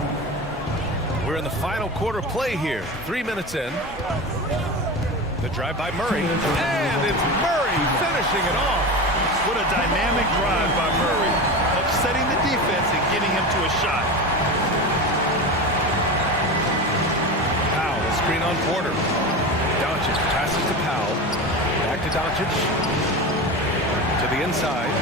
We're in the final quarter play here. 3 minutes in. The drive by Murray. And it's Murray finishing it off. What a dynamic drive by Murray. Upsetting the defense and getting him to a shot. Powell, the screen on Porter. Doncic passes to Powell. Back to Doncic. To the inside.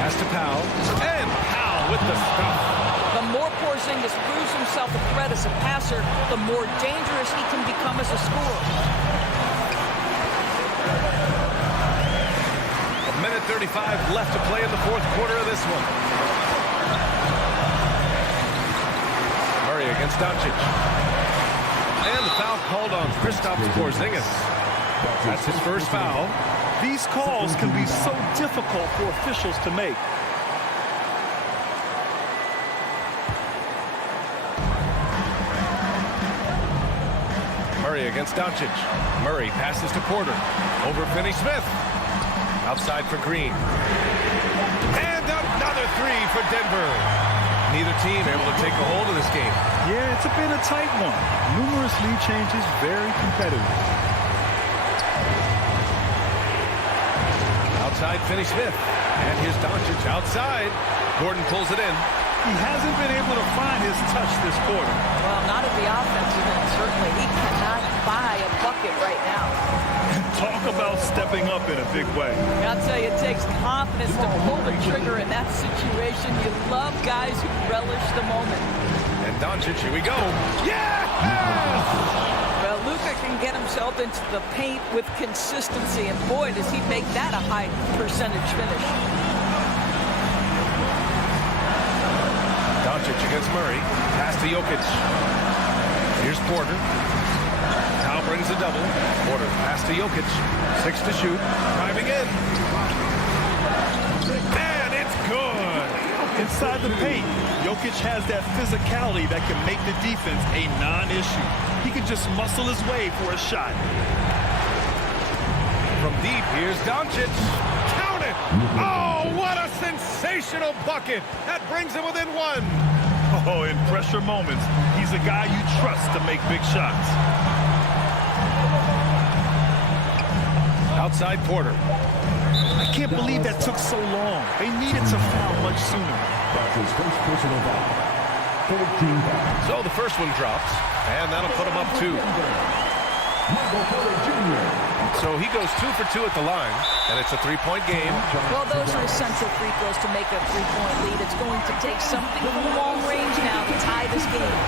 Pass to Powell. And Powell with the stuff. The more Porzingis proves himself a threat as a passer, the more dangerous he can become as a scorer. A minute 35 left to play in the fourth quarter of this one. Murray against Doncic. And the foul called on Kristaps Porzingis. That's his first foul. These calls can be so difficult for officials to make. Murray against Doncic. Murray passes to Porter. Over Finney-Smith. Outside for Green. And another three for Denver. Neither team able to take a hold of this game. Yeah, it's been a tight one. Numerous lead changes, very competitive. Outside Finney-Smith. And here's Doncic outside. Gordon pulls it in. He hasn't been able to find his touch this quarter. Well, not at the offensive end, certainly. He cannot buy a bucket right now. Talk about stepping up in a big way. I'll tell you, it takes confidence to pull the trigger in that situation. You love guys who relish the moment. And Doncic, here we go. Yeah! Well, Luka can get himself into the paint with consistency, and boy, does he make that a high percentage finish. Doncic against Murray. Pass to Jokic. Here's Porter. Now brings a double. Porter pass to Jokic. 6 to shoot. Driving in. And it's good. Inside the paint, Jokic has that physicality that can make the defense a non-issue. He can just muscle his way for a shot. from deep. Here's Doncic. Count it! Oh, what a sensational bucket! That brings him within one. Oh, in pressure moments, he's a guy you trust to make big shots. Outside Porter. I can't believe that took so long. They needed to foul much sooner. That's his first personal foul. 14 fouls. So the first one drops, and that'll put him up 2. Michael Porter Jr. So he goes 2 for 2 at the line, and it's a 3-point game. Well, those are essential free throws to make a 3-point lead. It's going to take something from long range now to tie this game.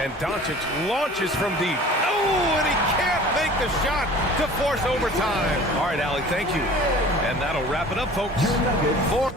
And Doncic launches from deep. Oh, and he can't make the shot to force overtime. All right, Allie, thank you. And that'll wrap it up, folks. For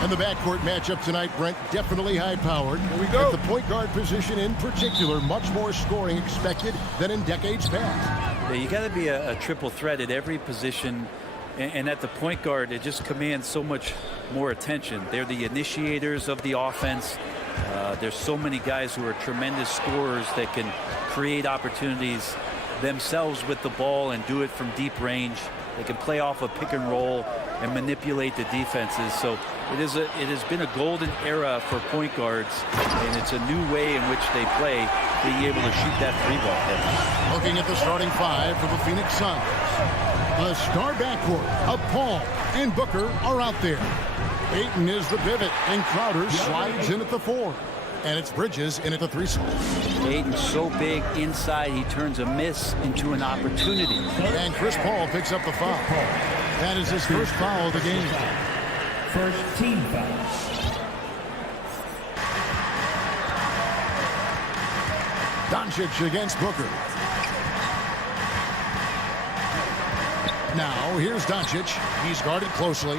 And the backcourt matchup tonight, Brent, definitely high-powered. Here we go. At the point guard position in particular, much more scoring expected than in decades past. Yeah, you got to be a triple threat at every position. And at the point guard, it just commands so much more attention. They're the initiators of the offense. There's so many guys who are tremendous scorers that can create opportunities themselves with the ball and do it from deep range. They can play off a pick and roll and manipulate the defenses. So it has been a golden era for point guards, and it's a new way in which they play, being able to shoot that three ball. Looking at the starting five for the Phoenix Suns. The star backcourt of Paul and Booker are out there. Ayton is the pivot, and Crowder slides in at the 4. And it's Bridges in at the 3 slot. Ayton's so big inside, he turns a miss into an opportunity. And Chris Paul picks up the foul. That is his first foul of the game. First team foul. Doncic against Booker. Now, here's Doncic. He's guarded closely.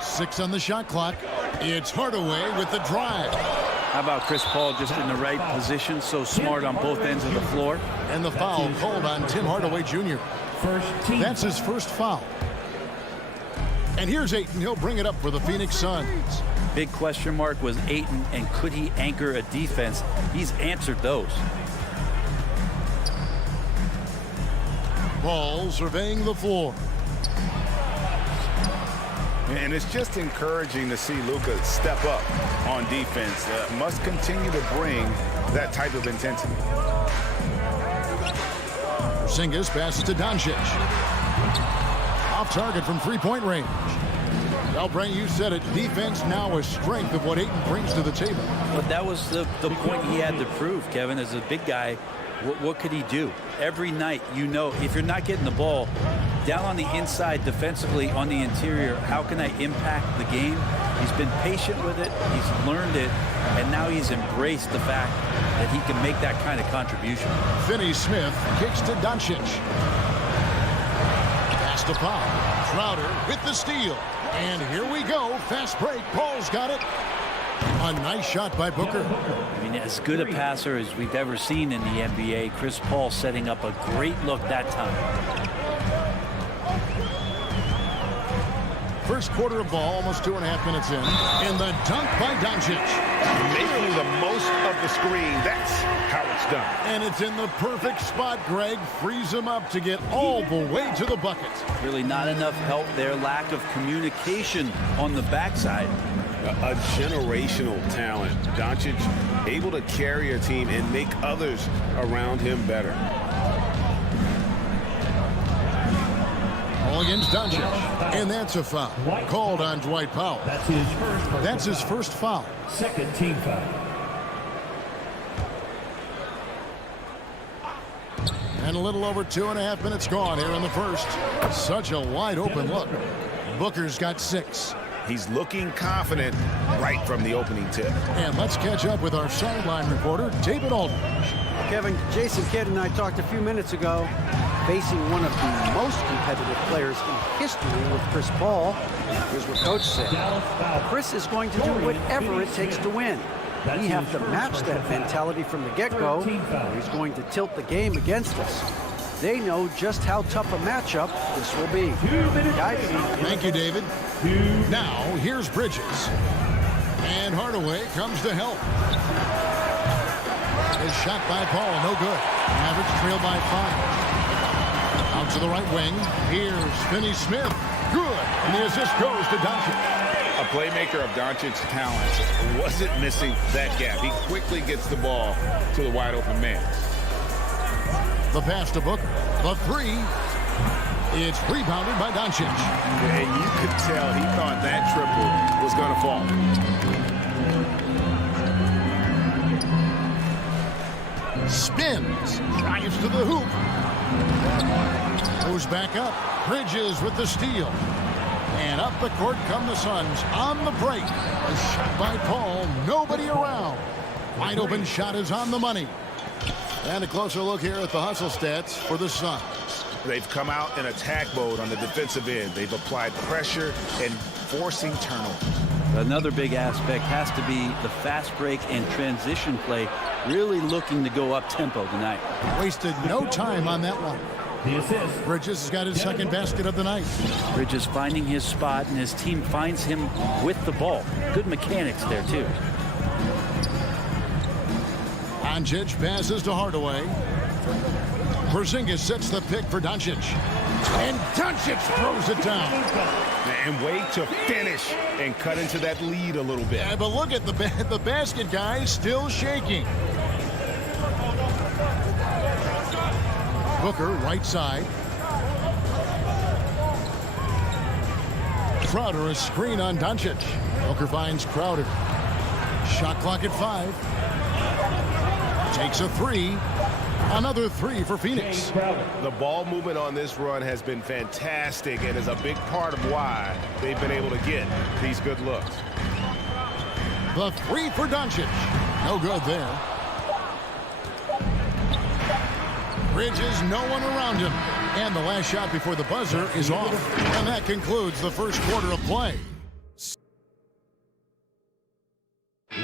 6 on the shot clock. It's Hardaway with the drive. How about Chris Paul just in the right position, so smart on both ends of the floor. And the foul called on Tim Hardaway Jr. That's his first foul. And here's Ayton. He'll bring it up for the Phoenix Suns. Big question mark was Ayton, and could he anchor a defense? He's answered those. Ball surveying the floor. And it's just encouraging to see Luka step up on defense. Must continue to bring that type of intensity. Porzingis passes to Doncic. Off target from three-point range. Well, Brent, you said it. Defense now a strength of what Ayton brings to the table. But that was the point he had to prove, Kevin. As a big guy, what could he do? Every night, you know, if you're not getting the ball down on the inside defensively on the interior, how can I impact the game? He's been patient with it. He's learned it. And now he's embraced the fact that he can make that kind of contribution. Finney Smith kicks to Doncic. Pass to Paul. Crowder with the steal. And here we go. Fast break. Paul's got it. A nice shot by Booker. I mean, as good a passer as we've ever seen in the NBA. Chris Paul setting up a great look that time. First quarter of ball, almost 2.5 minutes in. And the dunk by Doncic. Making the most of the screen. That's how it's done. And it's in the perfect spot, Greg. Frees him up to get all the way to the bucket. Really not enough help there. Lack of communication on the backside. A generational talent. Doncic able to carry a team and make others around him better. All against Doncic. And that's a foul. Called on Dwight Powell. That's his first foul. Second team foul. And a little over 2.5 minutes gone here in the first. Such a wide open look. Booker's got 6. He's looking confident right from the opening tip. And let's catch up with our sideline reporter, David Aldridge. Kevin, Jason Kidd and I talked a few minutes ago, facing one of the most competitive players in history with Chris Paul. Here's what Coach said. Chris is going to do whatever it takes to win. We have to match that mentality from the get-go. He's going to tilt the game against us. They know just how tough a matchup this will be. Thank you, David. Now, here's Bridges. And Hardaway comes to help. His shot by Paul, no good. Mavericks trail by 5. Out to the right wing. Here's Finney Smith. Good. And the assist goes to Doncic. A playmaker of Doncic's talents wasn't missing that gap. He quickly gets the ball to the wide open man. The pass to Booker. The 3. It's rebounded by Doncic. And you could tell he thought that triple was going to fall. Spins. Drives to the hoop. Goes back up. Bridges with the steal. And up the court come the Suns on the break. A shot by Paul. Nobody around. Wide open shot is on the money. And a closer look here at the hustle stats for the Suns. They've come out in attack mode on the defensive end. They've applied pressure and forcing turnover. Another big aspect has to be the fast break and transition play, really looking to go up-tempo tonight. Wasted no time on that one. The assist. Bridges has got his second basket of the night. Bridges finding his spot, and his team finds him with the ball. Good mechanics there, too. Doncic passes to Hardaway. Porzingis sets the pick for Doncic. And Doncic throws it down. And wait to finish and cut into that lead a little bit. Yeah, but look at the basket, guys, still shaking. Booker, right side. Crowder, a screen on Doncic. Booker finds Crowder. Shot clock at 5. Takes a 3. Another 3 for Phoenix. The ball movement on this run has been fantastic and is a big part of why they've been able to get these good looks. The 3 for Doncic. No good there. Bridges, no one around him. And the last shot before the buzzer is off. And that concludes the first quarter of play.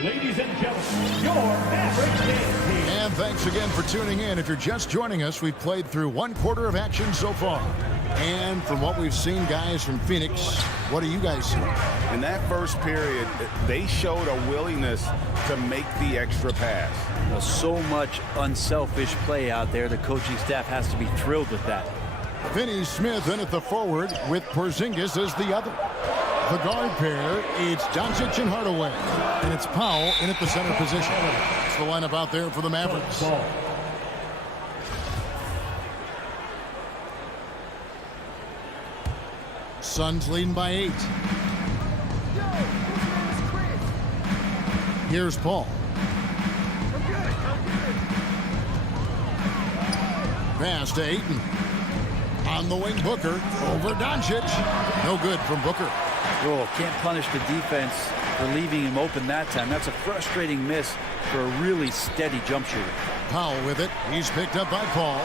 Ladies and gentlemen, your Maverick Game Team. And thanks again for tuning in. If you're just joining us, we've played through one quarter of action so far. And from what we've seen, guys, from Phoenix, what do you guys see? In that first period, they showed a willingness to make the extra pass. So much unselfish play out there. The coaching staff has to be thrilled with that. Finney-Smith in at the forward with Porzingis as the other. The guard pair, it's Doncic and Hardaway. And it's Powell in at the center position. It's the lineup out there for the Mavericks. Suns leading by 8. Here's Paul. Pass to Ayton. On the wing, Booker. Over Doncic. No good from Booker. Oh, can't punish the defense for leaving him open that time. That's a frustrating miss for a really steady jump shooter. Powell with it. He's picked up by Paul.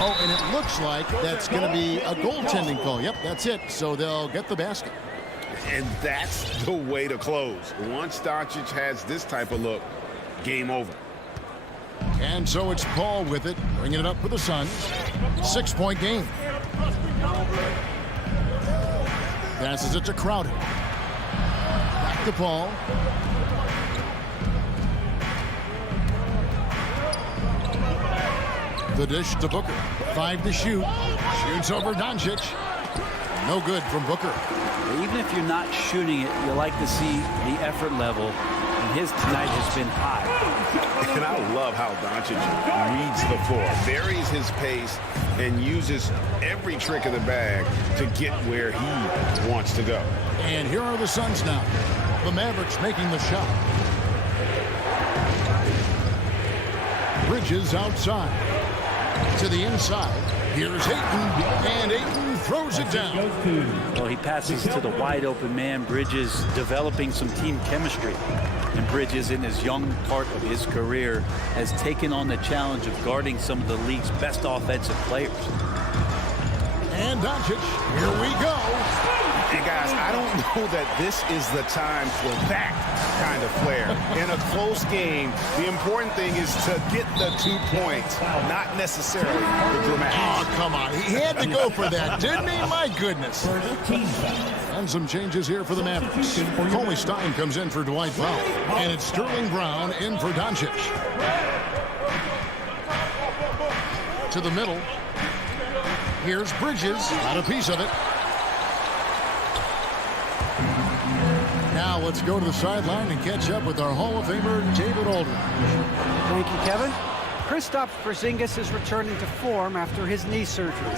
Oh, and it looks like that's going to be a goaltending call. Yep, that's it. So they'll get the basket. And that's the way to close. Once Doncic has this type of look, game over. And so it's Paul with it, bringing it up for the Suns. 6-point game. Passes it to Crowder. Back to Paul. The dish to Booker. 5 to shoot. Shoots over Doncic. No good from Booker. Even if you're not shooting it, you like to see the effort level. And his tonight has been high. And I love how Doncic reads the floor, varies his pace, and uses every trick of the bag to get where he wants to go. And here are the Suns now. The Mavericks making the shot. Bridges outside. To the inside. Here's Ayton. And Ayton throws it down. Well, he passes to the wide open man. Bridges developing some team chemistry. And Bridges, in his young part of his career, has taken on the challenge of guarding some of the league's best offensive players. And Doncic, here we go. And guys, I don't know that this is the time for that kind of flair. In a close game, the important thing is to get the 2 points, not necessarily the dramatics. Oh, come on. He had to go for that, didn't he? My goodness. And some changes here for the Mavericks. Coley Stein comes in for Dwight Powell. And it's Sterling Brown in for Doncic. To the middle. Here's Bridges. Got a piece of it. Now let's go to the sideline and catch up with our Hall of Famer, David Aldridge. Thank you, Kevin. Kristaps Porzingis is returning to form after his knee surgery.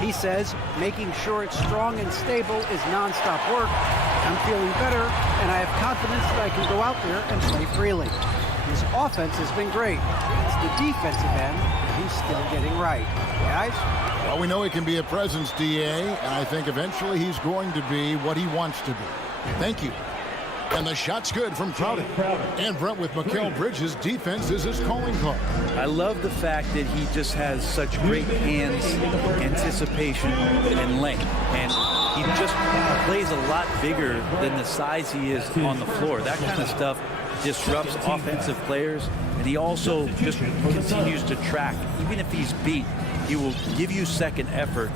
He says making sure it's strong and stable is nonstop work. I'm feeling better, and I have confidence that I can go out there and play freely. His offense has been great. It's the defensive end that he's still getting right. Guys? Well, we know he can be a presence, DA, and I think eventually he's going to be what he wants to be. Thank you. And the shot's good from Crowder. And Brent with Mikal Bridges' defense is his calling card. I love the fact that he just has such great hands, anticipation, and length. And he just plays a lot bigger than the size he is on the floor. That kind of stuff disrupts offensive players, and he also just continues to track. Even if he's beat, he will give you second effort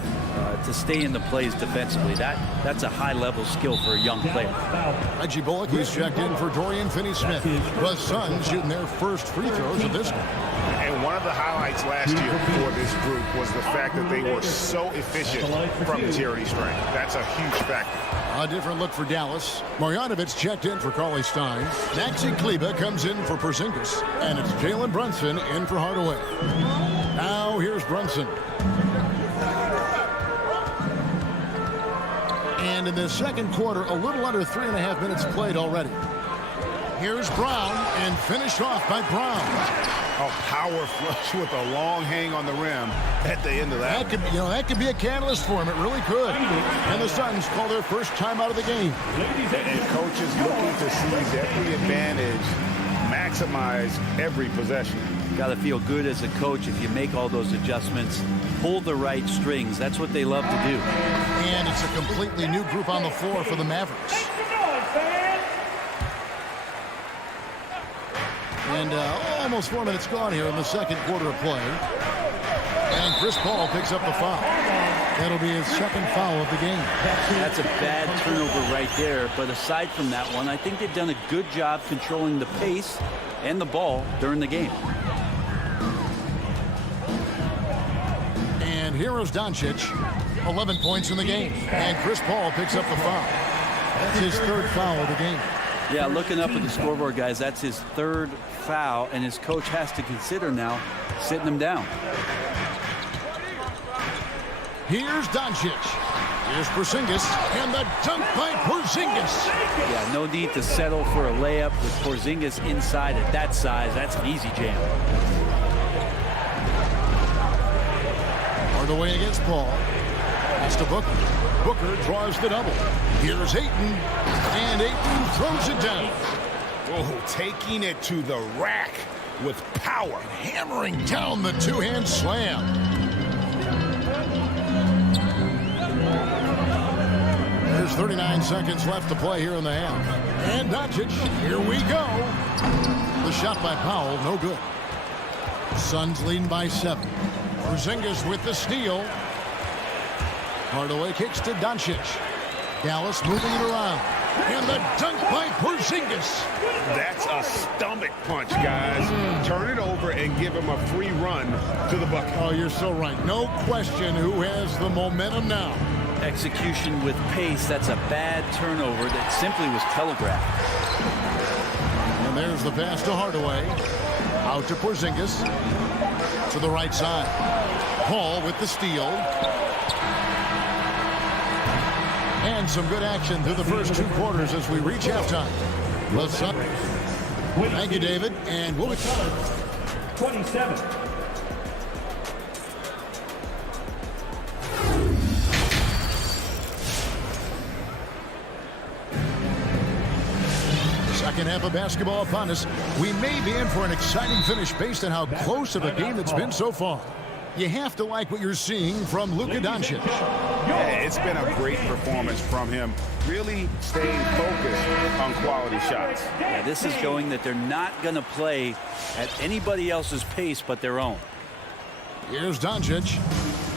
to stay in the plays defensively. That's a high-level skill for a young player. Reggie Bullock is checked in for Dorian Finney-Smith. The Suns shooting their first free throws of this one. And one of the highlights last year for this group was the fact that they were so efficient from charity strength. That's a huge factor. A different look for Dallas. Marjanovic checked in for Cauley Stein. Maxi Kleber comes in for Porzingis. And it's Jalen Brunson in for Hardaway. Now here's Brunson. And in the second quarter, a little under 3.5 minutes played already. Here's Brown, and finished off by Brown. A power flush with a long hang on the rim at the end of that. That could be a catalyst for him. It really could. And the Suns call their first time out of the game. And coaches looking to seize every advantage, maximize every possession. Got to feel good as a coach if you make all those adjustments, pull the right strings. That's what they love to do. And it's a completely new group on the floor for the Mavericks. And almost 4 minutes gone here in the second quarter of play. And Chris Paul picks up the foul. That'll be his second foul of the game. That's a bad turnover right there. But aside from that one, I think they've done a good job controlling the pace and the ball during the game. And here is Doncic, 11 points in the game. And Chris Paul picks up the foul. That's his third foul of the game. Yeah, looking up at the scoreboard, guys, that's his third foul, and his coach has to consider now sitting him down. Here's Doncic. Here's Porzingis, and the dunk by Porzingis. Yeah, no need to settle for a layup with Porzingis inside at that size. That's an easy jam. Hardaway against Paul. Pass to Booker. Booker draws the double. Here's Ayton, and Ayton throws it down. Oh, taking it to the rack with power. Hammering down the two-hand slam. There's 39 seconds left to play here in the half. And Doncic, here we go. The shot by Powell, no good. Suns leading by 7. Porzingis with the steal. Hardaway kicks to Doncic. Dallas moving it around. And the dunk by Porzingis. That's a stomach punch, guys. Turn it over and give him a free run to the bucket. Oh, you're so right. No question who has the momentum now. Execution with pace. That's a bad turnover that simply was telegraphed. And there's the pass to Hardaway. Out to Porzingis. To the right side. Paul with the steal. And some good action through the first 2 quarters as we reach halftime. Thank you, David. And we'll be 27. Second half of basketball upon us. We may be in for an exciting finish based on how close of a game it's been so far. You have to like what you're seeing from Luka Doncic. Yeah, it's been a great performance from him. Really staying focused on quality shots. Yeah, this is showing that they're not going to play at anybody else's pace but their own. Here's Doncic.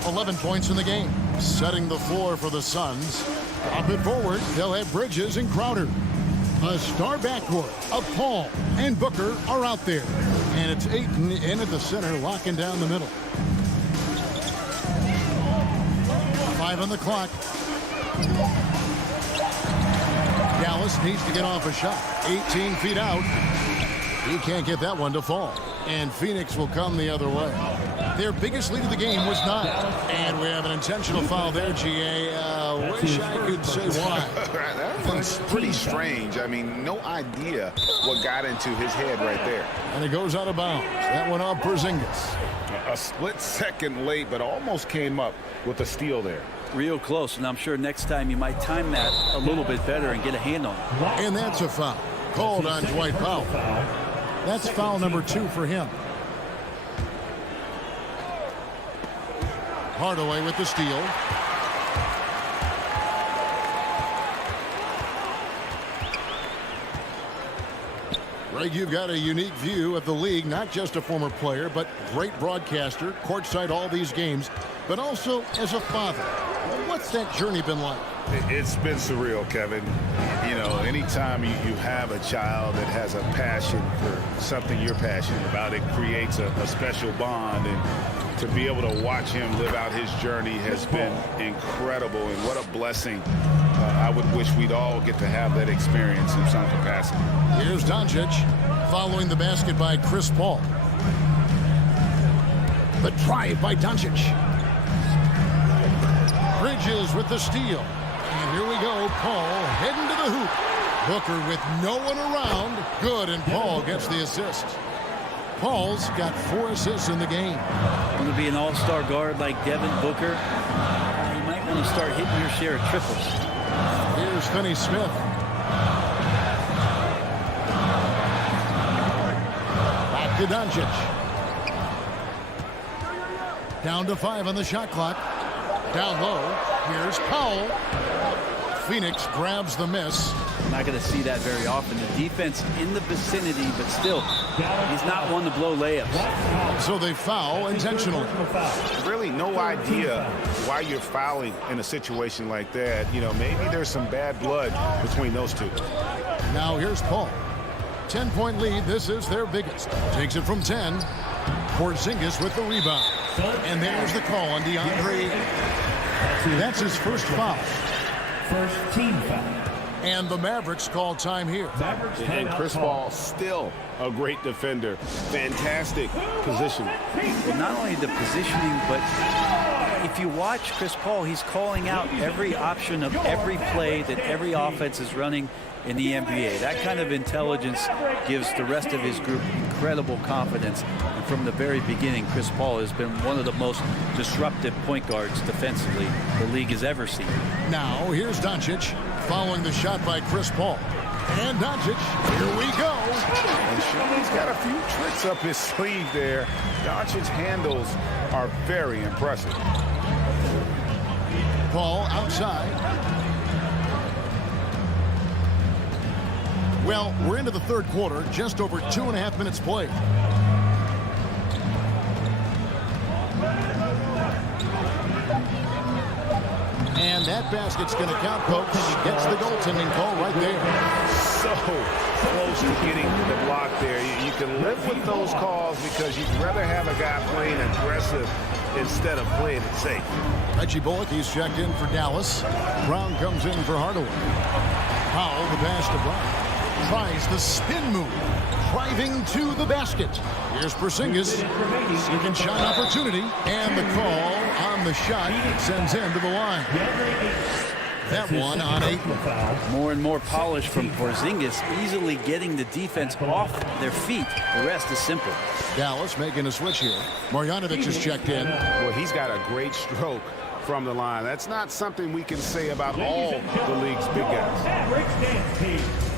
11 points in the game. Setting the floor for the Suns. Drop it forward. They'll have Bridges and Crowder. A star backcourt of Paul and Booker are out there. And it's Ayton in at the center, locking down the middle. 5 on the clock. Dallas needs to get off a shot. 18 feet out. He can't get that one to fall. And Phoenix will come the other way. Their biggest lead of the game was 9. And we have an intentional foul there, GA. Wish I could say why. That one's pretty strange. I mean, no idea what got into his head right there. And it goes out of bounds. That one off Porzingis. A split second late, but almost came up with a steal there. Real close, and I'm sure next time you might time that a little bit better and get a hand on it. And that's a foul. Called on Dwight Powell. That's foul number 2 for him. Hardaway with the steal. Greg, you've got a unique view of the league, not just a former player, but great broadcaster, courtside all these games, but also as a father. What's that journey been like? It's been surreal, Kevin. You know, anytime you have a child that has a passion for something you're passionate about, it creates a special bond. And to be able to watch him live out his journey has been incredible. And what a blessing. I would wish we'd all get to have that experience in some capacity. Here's Doncic following the basket by Chris Paul. The drive by Doncic. Bridges with the steal. And here we go. Paul heading to the hoop. Booker with no one around. Good, and Paul gets the assist. Paul's got 4 assists in the game. Going to be an all-star guard like Devin Booker. You might want to start hitting your share of triples. Here's Finney Smith. Back to Doncic. Down to 5 on the shot clock. Down low. Here's Powell. Phoenix grabs the miss. Not going to see that very often. The defense in the vicinity, but still, he's not one to blow layups. So they foul intentionally. Really no idea why you're fouling in a situation like that. You know, maybe there's some bad blood between those two. Now here's Paul. 10-point lead. This is their biggest. Takes it from 10. Porzingis with the rebound. And there's the call on DeAndre. That's his first foul. First team foul. And the Mavericks call time here. And Chris Paul still a great defender. Fantastic position. Well, not only the positioning, but if you watch Chris Paul, he's calling out every option of every play that every offense is running in the NBA. That kind of intelligence gives the rest of his group incredible confidence. And from the very beginning, Chris Paul has been one of the most disruptive point guards defensively the league has ever seen. Now, here's Doncic following the shot by Chris Paul. And Doncic, here we go. And he's got a few tricks up his sleeve there. Doncic's handles are very impressive. Paul outside. Well, we're into the third quarter, just over 2.5 minutes played. And that basket's going to count, folks. Gets the goaltending call right there. So close to getting the block there. You can live with those calls because you'd rather have a guy playing aggressive instead of playing it safe. Reggie Bullock, he's checked in for Dallas. Brown comes in for Hardaway. Powell, the pass to Brown. Tries the spin move, driving to the basket. Here's Porzingis, second shot opportunity, and the call on the shot sends him to the line. That one on 8. More and more polish from Porzingis, easily getting the defense off their feet. The rest is simple. Dallas making a switch here. Marjanovic is checked in. Well, he's got a great stroke from the line. That's not something we can say about all the league's big guys.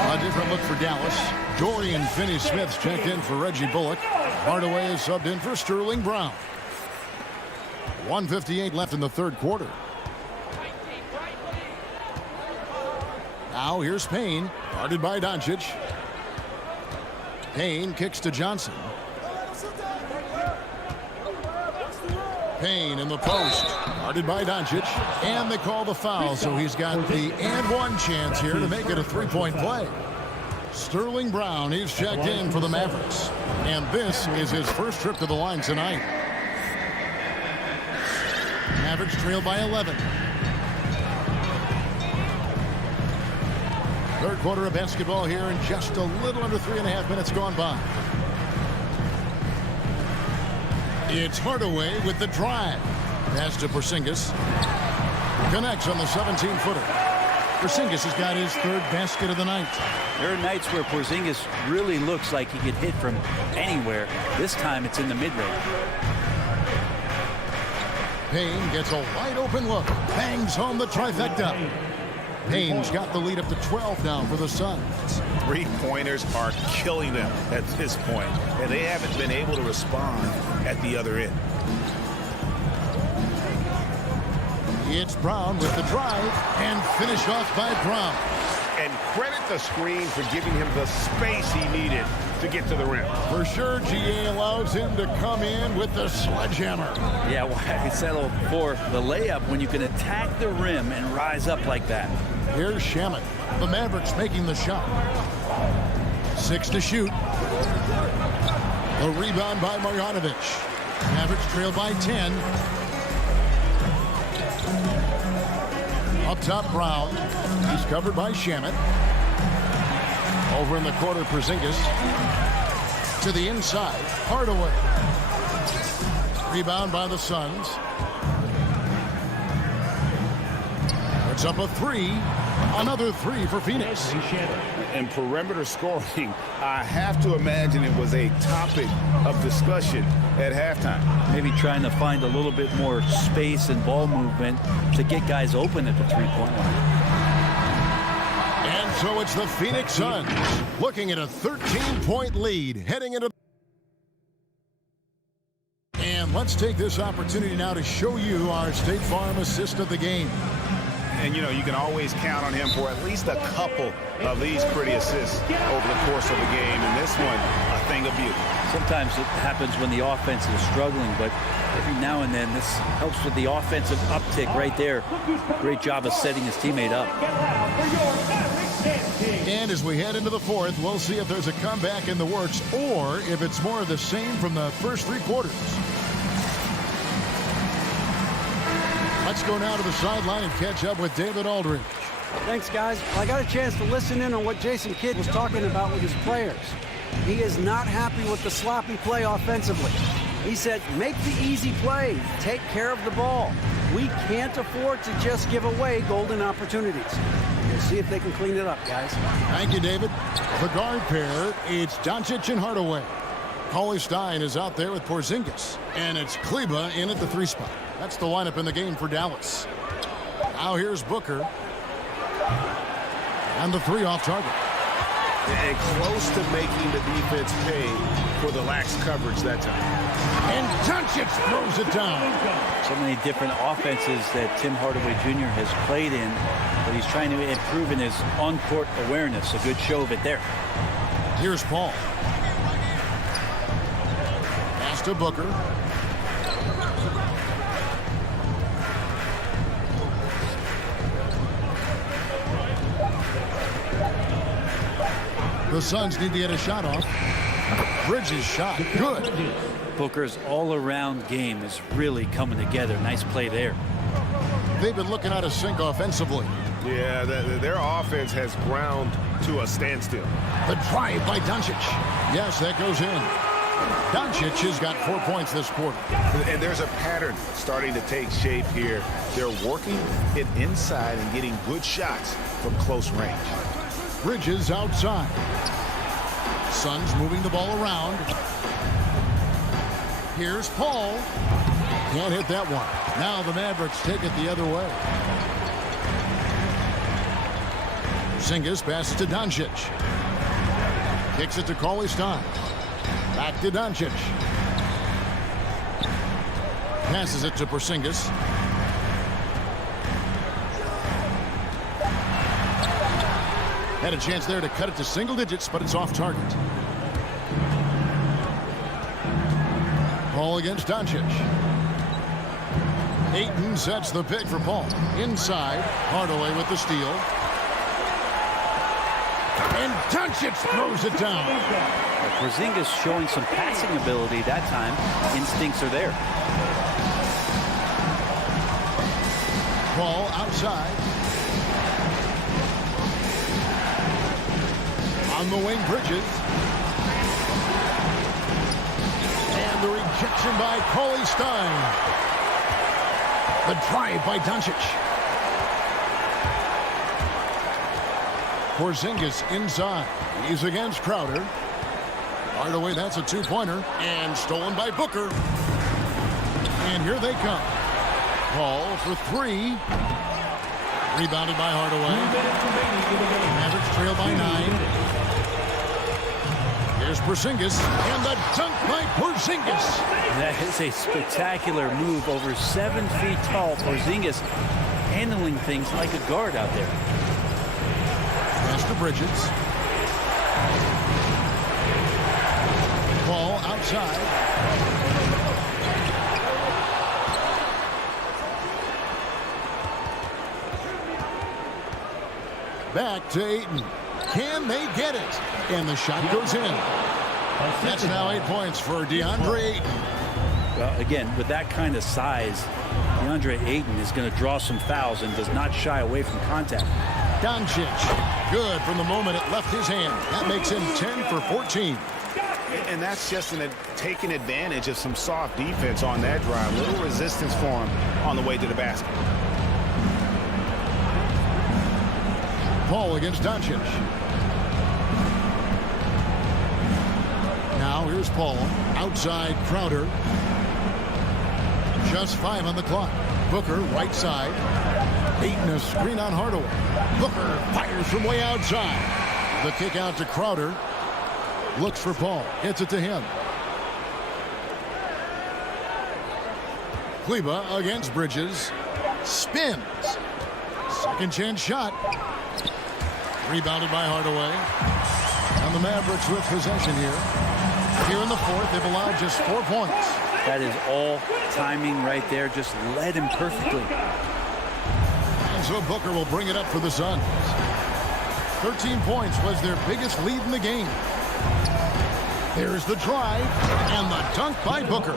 A different look for Dallas. Dorian Finney-Smith's checked in for Reggie Bullock. Hardaway is subbed in for Sterling Brown. 1:58 left in the third quarter. Now here's Payne, guarded by Doncic. Payne kicks to Johnson. Payne in the post, guarded by Doncic, and they call the foul, so he's got the and one chance here to make it a three-point play. Sterling Brown, he's checked in for the Mavericks, and this is his first trip to the line tonight. Mavericks trail by 11. Third quarter of basketball here, and just a little under 3.5 minutes gone by. It's Hardaway with the drive. Pass to Porzingis. Connects on the 17-footer. Porzingis has got his third basket of the night. There are nights where Porzingis really looks like he could hit from anywhere. This time it's in the mid-range. Payne gets a wide open look. Bangs home the trifecta. Payne's got the lead up to 12 now for the Suns. Three-pointers are killing them at this point, and they haven't been able to respond at the other end. It's Brown with the drive and finished off by Brown. And credit the screen for giving him the space he needed to get to the rim. For sure, GA allows him to come in with the sledgehammer. Yeah, well, I said before, the layup when you can attack the rim and rise up like that. Here's Shamet. The Mavericks making the shot. 6 to shoot. The rebound by Marjanovic. Mavericks trail by 10. Up top, Brown. He's covered by Shamet. Over in the corner, Porzingis. To the inside, Hardaway. Rebound by the Suns. It's up a 3. Another 3 for Phoenix. And perimeter scoring, I have to imagine it was a topic of discussion at halftime. Maybe trying to find a little bit more space and ball movement to get guys open at the three-point line. And so it's the Phoenix Suns looking at a 13-point lead heading into. And let's take this opportunity now to show you our State Farm assist of the game. And, you know, you can always count on him for at least a couple of these pretty assists over the course of the game. And this one, a thing of beauty. Sometimes it happens when the offense is struggling, but every now and then this helps with the offensive uptick right there. Great job of setting his teammate up. And as we head into the fourth, we'll see if there's a comeback in the works or if it's more of the same from the first 3 quarters. Let's go now to the sideline and catch up with David Aldridge. Thanks, guys. I got a chance to listen in on what Jason Kidd was talking about with his players. He is not happy with the sloppy play offensively. He said, make the easy play. Take care of the ball. We can't afford to just give away golden opportunities. We'll see if they can clean it up, guys. Thank you, David. The guard pair, it's Doncic and Hardaway. Cauley-Stein is out there with Porzingis. And it's Kleber in at the 3 spot. That's the lineup in the game for Dallas. Now here's Booker. And the 3 off target. And close to making the defense pay for the lax coverage that time. And Doncic throws it down. So many different offenses that Tim Hardaway Jr. has played in, but he's trying to improve in his on-court awareness. A good show of it there. Here's Paul. Pass to Booker. The Suns need to get a shot off. Bridges shot. Good. Booker's all-around game is really coming together. Nice play there. They've been looking out of sync offensively. Yeah, their offense has ground to a standstill. The drive by Doncic. Yes, that goes in. Doncic has got 4 points this quarter. And there's a pattern starting to take shape here. They're working it inside and getting good shots from close range. Bridges outside. Suns moving the ball around. Here's Paul. Can't hit that one. Now the Mavericks take it the other way. Porzingis passes to Doncic. Kicks it to Cauley-Stein. Back to Doncic. Passes it to Porzingis. Had a chance there to cut it to single digits, but it's off target. Paul against Doncic. Ayton sets the pick for Paul. Inside, Hardaway with the steal. And Doncic throws it down. Porzingis showing some passing ability that time. Instincts are there. Paul outside. On the wing, Bridges. And the rejection by Cauley-Stein. The drive by Doncic. Porzingis inside. He's against Crowder. Hardaway, that's a 2-pointer. And stolen by Booker. And here they come. Paul for 3. Rebounded by Hardaway. Mavericks trail by 9. Here's Porzingis, and the dunk by Porzingis. That is a spectacular move. Over 7 feet tall, Porzingis handling things like a guard out there. Pass to Bridges. Ball outside. Back to Ayton. Can they get it? And the shot goes in. That's now 8 points for DeAndre Ayton. Well, again, with that kind of size, DeAndre Ayton is going to draw some fouls and does not shy away from contact. Doncic, good from the moment it left his hand. That makes him 10 for 14. And that's just taking advantage of some soft defense on that drive. Little resistance for him on the way to the basket. Paul against Doncic. Now here's Paul. Outside Crowder. Just 5 on the clock. Booker, right side. Ayton a screen on Hardaway. Booker fires from way outside. The kick out to Crowder. Looks for Paul. Gets it to him. Kleba against Bridges. Spins. Second chance shot. Rebounded by Hardaway. And the Mavericks with possession here. Here in the fourth, they've allowed just 4 points. That is all timing right there. Just led him perfectly. And so Booker will bring it up for the Suns. 13 points was their biggest lead in the game. There's the drive and the dunk by Booker.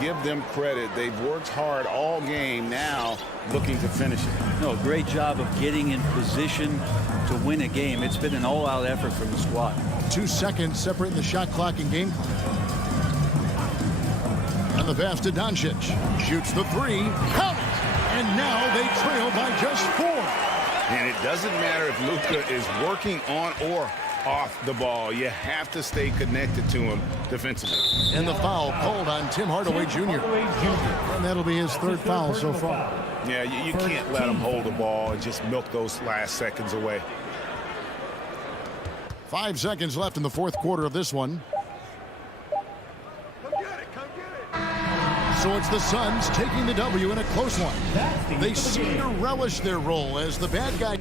Give them credit. They've worked hard all game, now looking to finish it. No, great job of getting in position to win a game. It's been an all-out effort from the squad. 2 seconds separating the shot clock and game clock. And the pass to Doncic. Shoots the 3. Count it! And now they trail by just 4. And it doesn't matter if Luka is working on or off the ball. You have to stay connected to him defensively. And the foul called on Tim Hardaway Jr. And that'll be his 3rd foul so far. Yeah, you can't let him hold the ball and just milk those last seconds away. 5 seconds left in the 4th quarter of this one. So it's the Suns taking the W in a close one. They seem to relish their role as the bad guy.